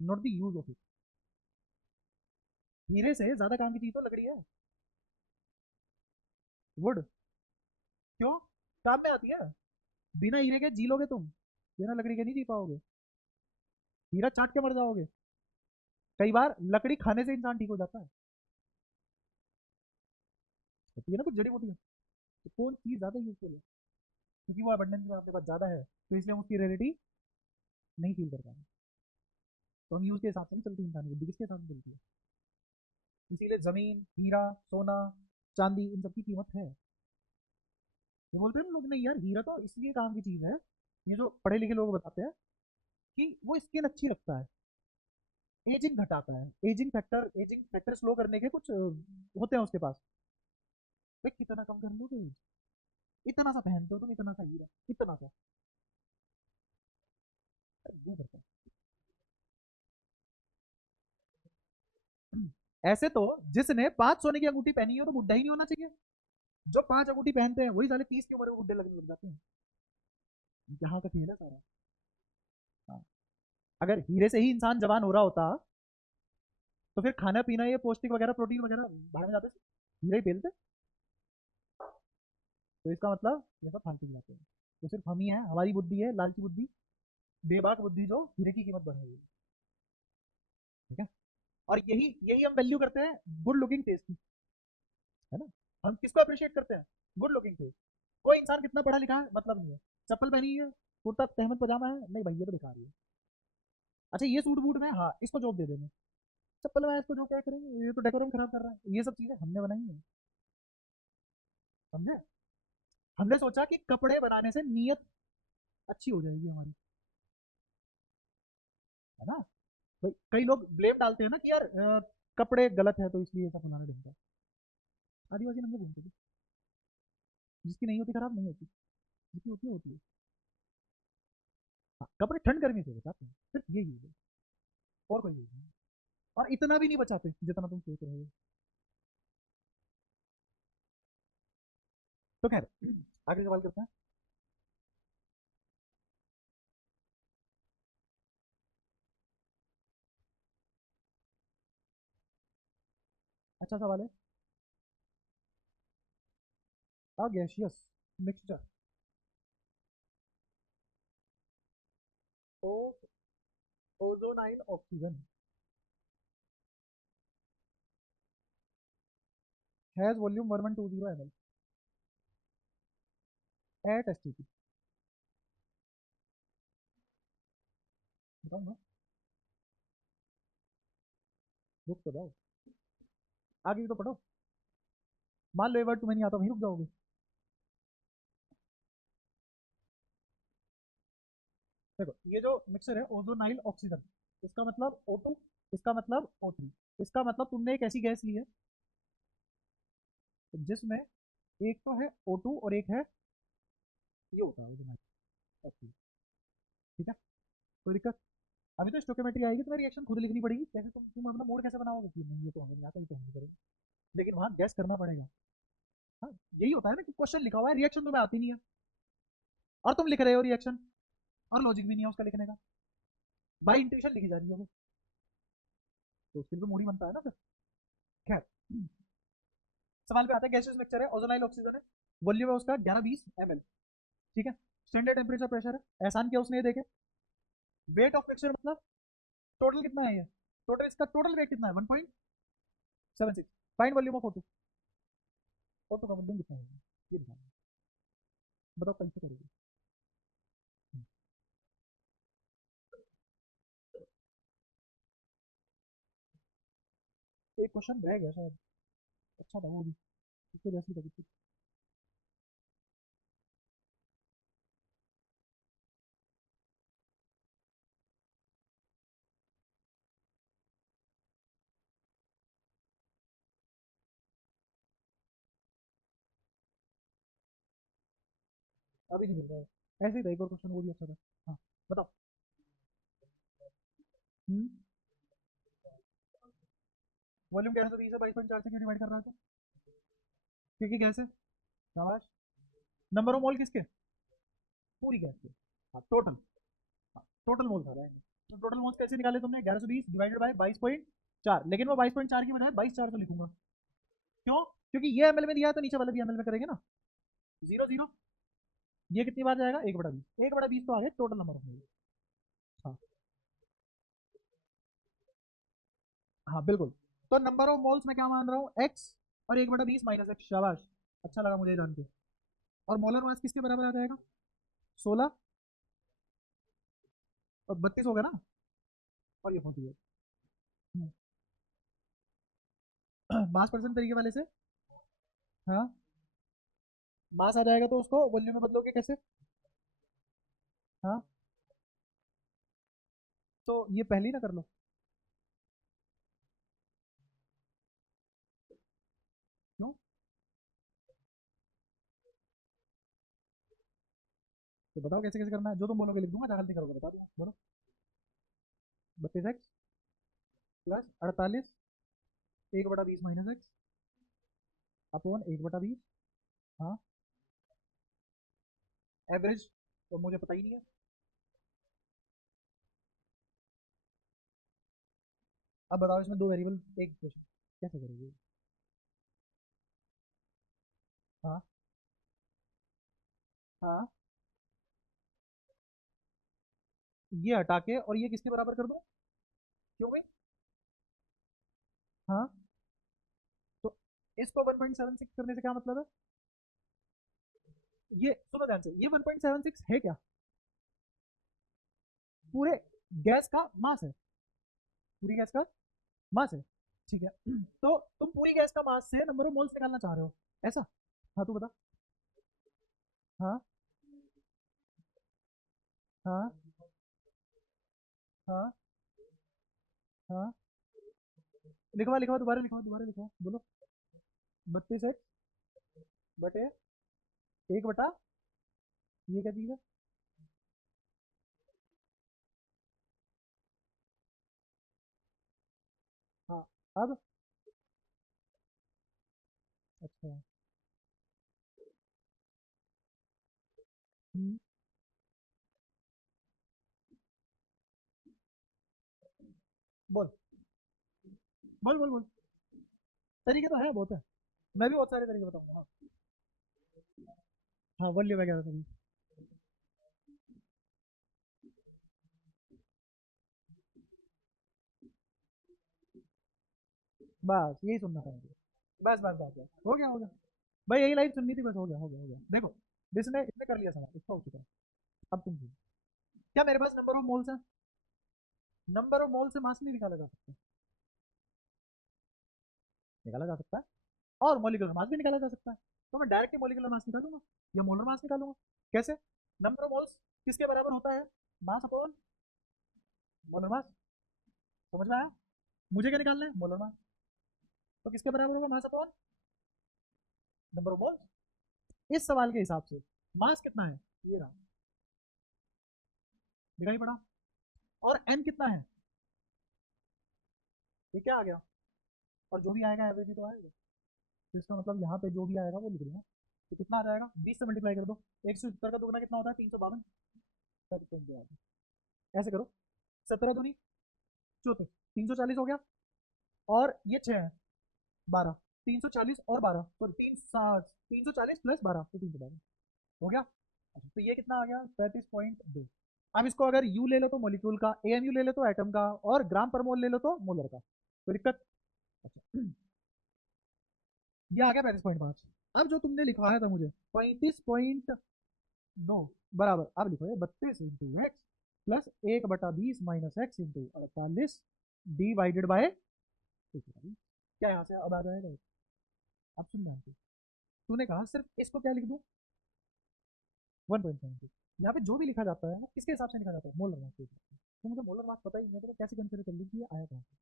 not the use of it. हीरे से ज्यादा काम की चीज तो लकड़ी है, वुड। क्यों? काम में आती है। बिना हीरे के जी लोगे तुम, बिना लकड़ी के नहीं जी पाओगे, हीरा चाट के मर जाओगे। कई बार लकड़ी खाने से इंसान ठीक हो जाता है, होती है ना कुछ जड़ी बूटी। तो कौन चीज ज्यादा यूजफुल है, क्योंकि वो अबंडेंस में अपने पास ज्यादा है, तो इसलिए हम उसकी रेयरिटी नहीं फील कर पाए। तो हम यूज के हिसाब से नहीं चलती, इंसान बुद्धि किसके हिसाब से चलती है। इसीलिए जमीन, हीरा, सोना, चांदी, इन सब की कीमत है। ये बोलते हैं ना लोग, नहीं यार हीरा तो इसलिए काम की चीज है, ये जो पढ़े लिखे लोग बताते हैं कि वो स्किन अच्छी रखता है, एजिंग घटाता है, एजिंग फैक्टर स्लो करने के कुछ होते हैं उसके पास। भाई कितना कम कर लोगे, इतना सा पहनते हो तुम, इतना सा हीरा, इतना सा, अरे वो करता है। ऐसे तो जिसने 5 सोने की अंगूठी पहनी है तो बुढ़ा ही नहीं होना चाहिए, जो 5 अंगूठी पहनते हैं वही साले 30 की उम्र में बुढ़े लगने लग जाते हैं। यहाँ का खेल है सारा। हाँ। अगर हीरे से ही इंसान जवान हो रहा होता तो फिर खाना पीना ये पौष्टिक वगैरह प्रोटीन वगैरह बाहर में जाते, हीरे ही पेलते। तो इसका मतलब ये सब फालतू की बातें हैं, तो सिर्फ हम ही हैं, हमारी बुद्धि है लालची बुद्धि, बेबाक बुद्धि, जो हीरे की कीमत बढ़ रही है। ठीक है, और यही यही हम वैल्यू करते हैं गुड लुकिंग फेस की, है ना। हम किसको अप्रिशिएट करते हैं? Good looking face. कोई इंसान कितना पढ़ा लिखा है मतलब नहीं है, चप्पल पहनी है, कुर्ता तहमद पजामा है, नहीं भाई ये तो बेकार है। अच्छा ये सूट बूट में, हाँ इसको जॉब दे देंगे, चप्पल में इसको जो क्या करेंगे, ये तो डेकोरम खराब कर रहा है, ये सब चीजें हमने बनाई है। समझे? हमने सोचा कि कपड़े बनाने से नीयत अच्छी हो जाएगी हमारी, है ना। भाई कई लोग ब्लेम डालते हैं ना कि यार कपड़े गलत है तो इसलिए ऐसा फलाना ढिमका। आदिवासी नंगे घूमते थे, जिसकी नहीं होती खराब नहीं होती, जिसकी होती है होती है। हाँ, कपड़े ठंड गर्मी से बचाते हैं, सिर्फ ये यूज है, और कोई यूज नहीं। और इतना भी नहीं बचाते जितना तुम सोच रहे हो। तो खैर आगे सवाल करते हैं। अच्छा सवाल है, gaseous mixture, of ozonised oxygen, has volume 1120 ml at STP. बताओ ना, रुक तो जाओ, आगे भी तो पढ़ो। मान लो ये वर्ड तुम्हें नहीं आता, वहीं रुक जाओगे। देखो ये जो मिक्सर है ओजोनाइल ऑक्सीजन, इसका मतलब O2, इसका मतलब O3, इसका मतलब तुमने एक ऐसी गैस ली है जिसमें एक तो है O2 और एक है ये होता है ओजोनाइल ऑक्सीजन। ठीक है, कोई दिक्कत? अभी तो स्टोकियोमेट्री आएगी, तुम्हें रिएक्शन खुद लिखनी पड़ेगी, कैसे तुम अपना मोड कैसे बनाओगे कि नहीं ये तो हमें नहीं आता, ये तो हम नहीं करेंगे, लेकिन वहां गैस करना पड़ेगा। हाँ, यही होता है ना कि क्वेश्चन लिखा हुआ है, रिएक्शन तुम्हें आती नहीं है और तुम लिख रहे हो रिएक्शन, और लॉजिक भी नहीं है उसका लिखने का, बाई इंट्यूशन लिखी जा रही है वो, तो उसके लिए तो मूड ही बनता है ना फिर। खैर, सवाल पे आते हैं। गैसियस मिक्सचर है, ओजोनाइल ऑक्सीजन है, वॉल्यूम है उसका 11-20 ml। ठीक है, स्टैंडर्ड टेम्परेचर प्रेशर है, एहसान किया उसने ये देखे। वेट ऑफ मिक्सचर मतलब टोटल कितना है ये, टोटल इसका टोटल वेट कितना है 1.76। Find volume of O2, O2 का वॉल्यूम कितना है ये बताओ, बताओ कैसे करोगे। एक क्वेश्चन रह गया शायद, अच्छा था वो भी, इसको जैसे ही था। अभी नहीं मिल रहा है, ऐसे ही था एक और क्वेश्चन, वो भी अच्छा था। हाँ बताओ। हम्म, वॉल्यूम 1120 है, 22.4 से क्यों डिवाइड कर रहा था? क्योंकि गैस है, शाबाश। नंबर ऑफ मोल किसके, पूरी गैस के, हाँ टोटल, हाँ टोटल मोल था रहेंगे। तो टोटल मोल्स कैसे निकाले तुमने, 1120 डिवाइडेड बाय 22.4, लेकिन वो 22.4 की बजाय 22.4 से लिखूंगा, क्यों? क्योंकि ये एमएल में दिया है तो नीचे वाला भी एमएल में करेंगे ना, 0 0, ये कितनी बार जाएगा, 1/20, 1/20 तो आ गया टोटल नंबर ऑफ मोल। हाँ हाँ बिल्कुल, तो नंबर ऑफ मोल्स मैं क्या मान रहा हूँ एक्स, और 1/20 माइनस एक्स, शाबाश, अच्छा लगा मुझे जान के। और मोलर मास किसके बराबर आ जाएगा, 16 और 32 होगा ना, और ये 48। मास परसेंट तरीके वाले से, हाँ मास आ जाएगा तो उसको वॉल्यूम में बदलोगे कैसे, हाँ तो ये पहले ही ना कर लो। क्यों, तो बताओ कैसे कैसे करना है, जो तुम बोलोगे लिख दूंगा, क्या गलती करोगे बता दूंगा, बोलो। 32x plus 48, 1/20 minus x upon 1/20। हाँ, एवरेज तो मुझे पता ही नहीं है। अब बताओ इसमें दो वेरिएबल एक क्वेश्चन कैसे करोगे। हाँ हाँ, ये हटा के और ये किसके बराबर कर दो, क्यों भाई, हाँ तो इसको 1.76 करने से क्या मतलब है, ये सुनो ध्यान से, ये 1.76 है क्या, पूरे गैस का मास है, पूरी गैस का मास है। ठीक है, तो तुम पूरी गैस का मास से नंबर ऑफ मोल्स निकालना चाह रहे हो, ऐसा? हाँ तू बता। हाँ हाँ हाँ हाँ, लिखवा लिखवा, दोबारा लिखवा, दोबारा लिखवा, बोलो। 32x बटे 1/, ये क्या चीज़ है, हाँ अब, अच्छा, हम्म, बोल बोल बोल बोल, तरीके तो है बहुत है, मैं भी बहुत सारे तरीके बताऊंगा। हाँ हाँ, वॉल्यूम वगैरह सभी, बस यही सुनना था मुझे। बस बस बस बस, हो गया हो गया। भाई यही लाइन सुननी थी, बस हो गया हो गया हो गया। देखो इसने इसने कर लिया सवाल, इसका हो चुका है। अब तुम पूछो। क्या मेरे पास नंबर ऑफ मोल्स है? नंबर ऑफ मोल से मास नहीं निकाला जा सकता? निकाला जा सकता है। और मॉलिक्यूलर मास भी निकाला जा सकता है। तो मैं डायरेक्टली मॉलिक्यूलर मास निकालूंगा या मोलर मास निकालूंगा। कैसे? नंबर ऑफ मोल्स किसके बराबर होता है? Mass upon molar mass. समझ में आया? मुझे क्या निकालना है? Molar mass. तो किसके बराबर होगा mass upon number of moles? इस सवाल के हिसाब से मास कितना है? ये रहा, दिखाई पड़ा। और एम कितना है? ये क्या आ गया? और जो भी आएगा एवरेज ही तो आएगा। तो इसका मतलब यहाँ पे जो भी आएगा वो लिख देना। तो कितना आ जाएगा? 20 से मल्टीप्लाई कर दो। 170 का दोगुना कितना होता है? 352। ऐसे करो, 17 दूनी 34, 340 हो गया। और ये 6 है, 12, 340 और 12, तो 340 प्लस 12 तो 312 हो गया। अच्छा, तो ये कितना आ गया? 35.2। अब इसको अगर यू ले लो तो मॉलिक्यूल का, एम यू ले लो तो एटम का, और ग्राम पर मोल ले लो तो मोलर का। कोई दिक्कत? अच्छा, ये आ गया 35.5। अब जो तुमने लिखवाया था मुझे 35.2 बराबर, अब लिखो ये 32 into x plus 1/20 minus x into 48 divided by. क्या यहाँ से अब आ जाएगा? अब सुन ध्यान से, तूने कहा सिर्फ इसको क्या लिख दूं? 1.72। यहाँ पे जो भी लिखा जाता है वो किसके हिसाब से लिखा जाता है? मोलर मास के हिसाब से। तो मुझे मोलर मास पता ही नहीं है, तो मैं कैसे कंसिडर कर लूँ कि ये आया कहाँ से?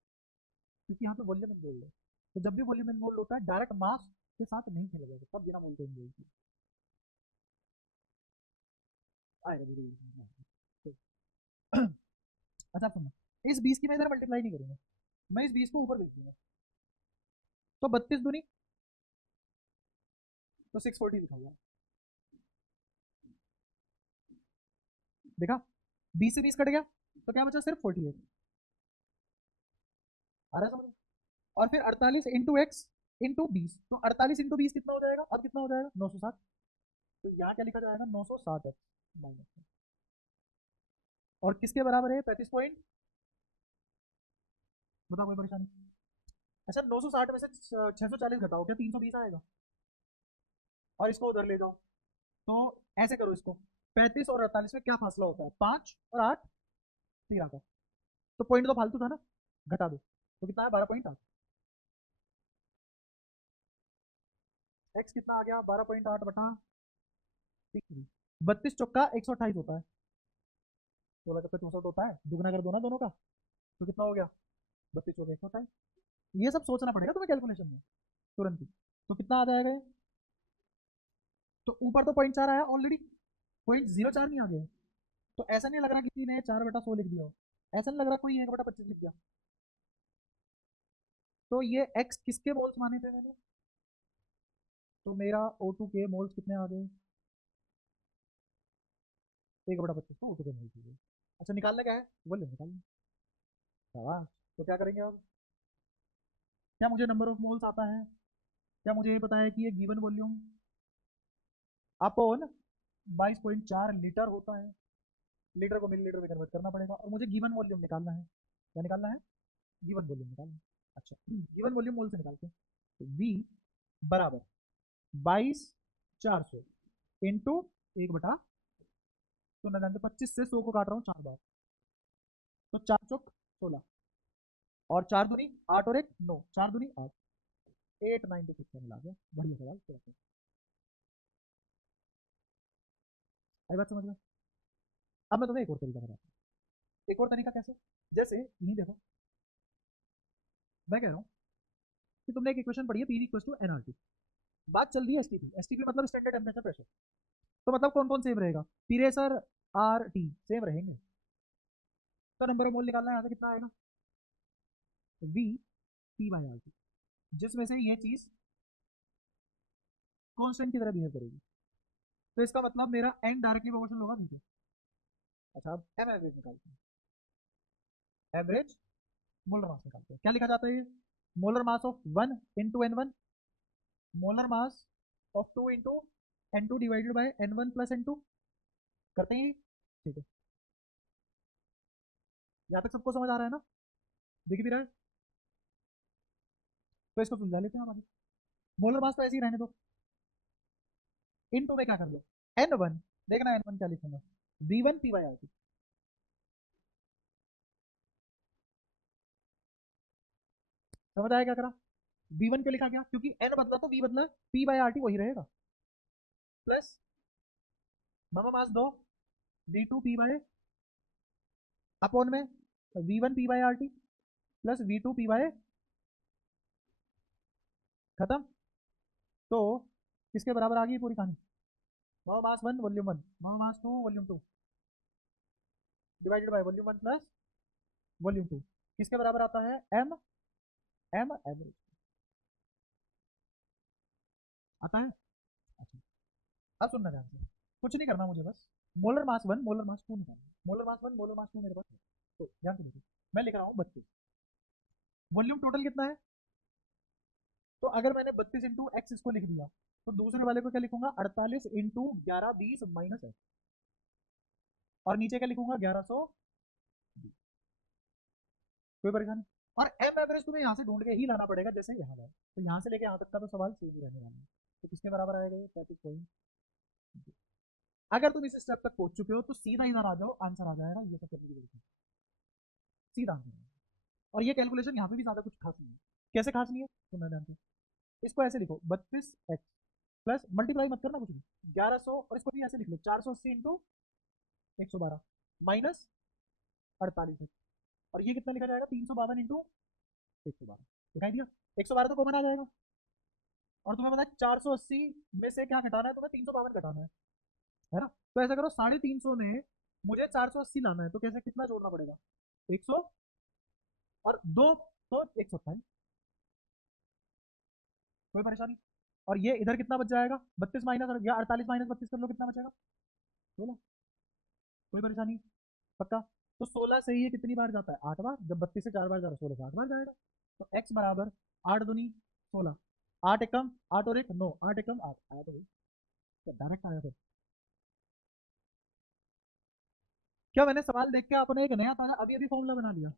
क्योंकि यहाँ पे वॉल्यूम इन बोल्ड है। तो जब भी वॉल्यूम इन बोल्ड होता है डायरेक्ट मास के साथ नहीं खेला जाएगा, तब बिना बोलते इन बोल्ड आएगा धीरे धीरे। अच्छा सुनो, इस 20 की मैं इधर मल्टीप्लाई नहीं करूंगा, मैं इस 20 को ऊपर भेज दूंगा। तो 32 दूनी तो 640 लिखा हुआ। देखा? 20 से 20 कट गया तो क्या बचा? सिर्फ 48 आ रहा है समझ में? और फिर 48 इंटू एक्स इंटू 20, तो 48 इंटू 20 कितना हो जाएगा? अब कितना हो जाएगा? 960। तो यहाँ क्या लिखा जाएगा? 960 एक्स माइनस। और किसके बराबर है? 35 पॉइंट। बताओ कोई परेशानी? अच्छा, 960 में से 640 घटाओ, क्या 320 आएगा? और इसको उधर ले जाओ। तो ऐसे करो इसको, 35 और 48 में क्या फासला होता है? 5 और 8, 13 का। तो पॉइंट तो फालतू था ना, घटा दो। तो कितना है? 12.8। एक्स कितना आ गया? 12.8 बटा 32 चौका 128 होता है। 16 चौके 64 होता है, दुगना कर दो ना दोनों का। तो कितना हो गया? 32 चौके 128। ये सब सोचना पड़ेगा तुम्हें कैलकुलेशन में तुरंत ही। तो कितना आ जाएगा ये? तो ऊपर तो 0.4 आया ऑलरेडी, 0.04 नहीं आ गया। तो ऐसा नहीं लग रहा किसी ने 4/100 लिख दिया हो, ऐसा नहीं लग रहा कोई 1/25 लिख दिया। तो ये एक्स किसके मोल्स माने थे मैंने? तो मेरा O2 के मोल्स कितने आ गए? 1/25 तो O2 के मोल्स हो गए। अच्छा, निकालना क्या है? वॉल्यूम निकालना। हाँ, तो क्या करेंगे अब? क्या मुझे नंबर ऑफ मोल्स आता है? क्या मुझे ये पता है कि ये गिवन वॉल्यूम अपॉन 22.4 लीटर होता है? लीटर को मिलीलीटर में कन्वर्ट करना पड़ेगा, और मुझे गिवन वॉल्यूम निकालना है। क्या निकालना है? गिवन वॉल्यूम निकालना है। अच्छा, गिवन वॉल्यूम मोल से निकालते हैं। तो वी बराबर 22,400 इंटू 1/25 से 100 को काट रहा हूँ 4 बार, तो 4 चौक 16, और 4 दूनी 8 और 1 9, 4 दूनी 8, 896 में मिला गया। बढ़िया सवाल, चलो। आई बात समझ में? अब मैं तुम्हें एक और तरीका बताता हूँ। एक और तरीका कैसे? जैसे यही देखो, मैं कह रहा हूँ कि तुमने एक इक्वेशन पढ़ी है, पी इक्वल टू एनआरटी। बात चल रही है एसटीपी। एसटीपी मतलब स्टैंडर्ड टेम्परेचर प्रेशर। तो मतलब कौन कौन सेम रहेगा? पीरेसर आर टी सेम रहेंगे। तो नंबर ऑफ मोल निकालना है, यहाँ से कितना आएगा? V P by R T, जिसमें से ये चीज कांस्टेंट की तरह बिहेव करेगी। तो इसका मतलब मेरा एन डायरेक्टली प्रोपोर्शनल होगा नीचे। अच्छा, अब एम एवरेज निकालते हैं। एवरेज मोलर मास निकालते हैं। क्या लिखा जाता है ये? Molar mass of 1 into N1, molar mass of 2 into N2 divided by N1 plus N2। करते ही ठीक है। यहाँ तक सबको समझ आ रहा है ना? दिख भी रहा है? तो इसको सुलझा लेते हैं हमारे। मोलर मास तो ऐसे ही रहने दो, इन टू में क्या कर दो N1, देखना N1 क्या लिखूंगा, V1 P/RT। समझ आया क्या करा, V1 क्यों लिखा गया, क्योंकि N बदला तो V बदला, P/RT वही रहेगा, प्लस मामा मास दो V2 P/ अपॉन में V1 P/RT plus V2 P/, खत्म। तो किसके बराबर आ गई पूरी कहानी, मामा मास 1 volume 1 mama mass 2 volume 2 divided by volume 1 plus volume 2, किसके बराबर आता है, M M एवरेज आता है। अच्छा, अब सुनना ध्यान से, कुछ नहीं करना मुझे, बस मोलर मास 1 मोलर मास 2 निकालना, मोलर मास 1 मोलर मास 2 मेरे पास है। तो ध्यान से देखिए, मैं लिख रहा हूँ 32, वॉल्यूम टोटल कितना है, तो अगर मैंने 32 इंटू एक्स इसको लिख दिया, तो दूसरे वाले को क्या लिखूंगा, 48 इंटू 11 20 माइनस है, और नीचे क्या लिखूंगा, 1100। कोई परेशानी, और एम एवरेज तुम्हें यहाँ से ढूंढ के ही लाना पड़ेगा, जैसे यहाँ लाए, तो यहाँ से लेके यहाँ तक का तो सवाल सेम ही रहने वाला है। तो किसके बराबर आएगा ये, 35 पॉइंट। अगर तुम इस स्टेप तक पहुंच चुके हो तो सीधा इधर आ जाओ, आंसर आ जाएगा, ये सब करने की जरूरत नहीं, सीधा आंसर आएगा। और ये कैलकुलेशन यहाँ पे भी ज्यादा कुछ खास नहीं है, कैसे खास नहीं है, तो मैं जानता हूँ, इसको ऐसे लिखो 32x प्लस, मल्टीप्लाई मत करना कुछ भी, 1100, और इसको भी ऐसे लिख लो 480 इंटू 112 माइनस 48, और ये कितना लिखा जाएगा, 352 इंटू 112, दिखाई दिया, 112 तो कॉमन आ जाएगा, और तुम्हें पता है 480 में से क्या घटाना है, तुम्हें 352 घटाना है ना, तो ऐसा करो 350 में मुझे 480 लाना है, तो कैसे कितना जोड़ना पड़ेगा, 100 और 2, तो 128, कोई परेशानी। और ये इधर कितना बच जाएगा, 32 माइनस, या 48 माइनस 32 कर लो, कितना बचेगा, 16, कोई परेशानी, पक्का। तो 16 से ही ये कितनी बार जाता है, 8 बार, जब 32 से 4 बार जा रहा है 16 से 8 बार जाएगा, तो x बराबर 8 दूनी 16, 8 एकम 8 और 1 9, 8 एकम 8 आया, तो डायरेक्ट आया। फिर क्या मैंने सवाल देख के आपने एक नया तारा अभी अभी फॉर्मूला बना लिया,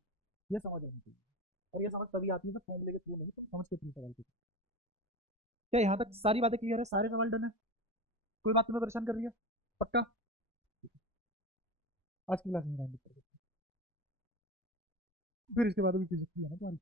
ये समझ आनी चाहिए, और ये समझ तभी आती है जब फॉर्मूले के थ्रू नहीं, तो समझ के थ्रू सवाल की। क्या यहाँ तक सारी बातें क्लियर है, सारे सवाल डन है, कोई बात तुम्हें परेशान कर रही है, पक्का। आज की क्लास में फिर इसके बाद भी फिजिक्स की है ना तुम्हारी।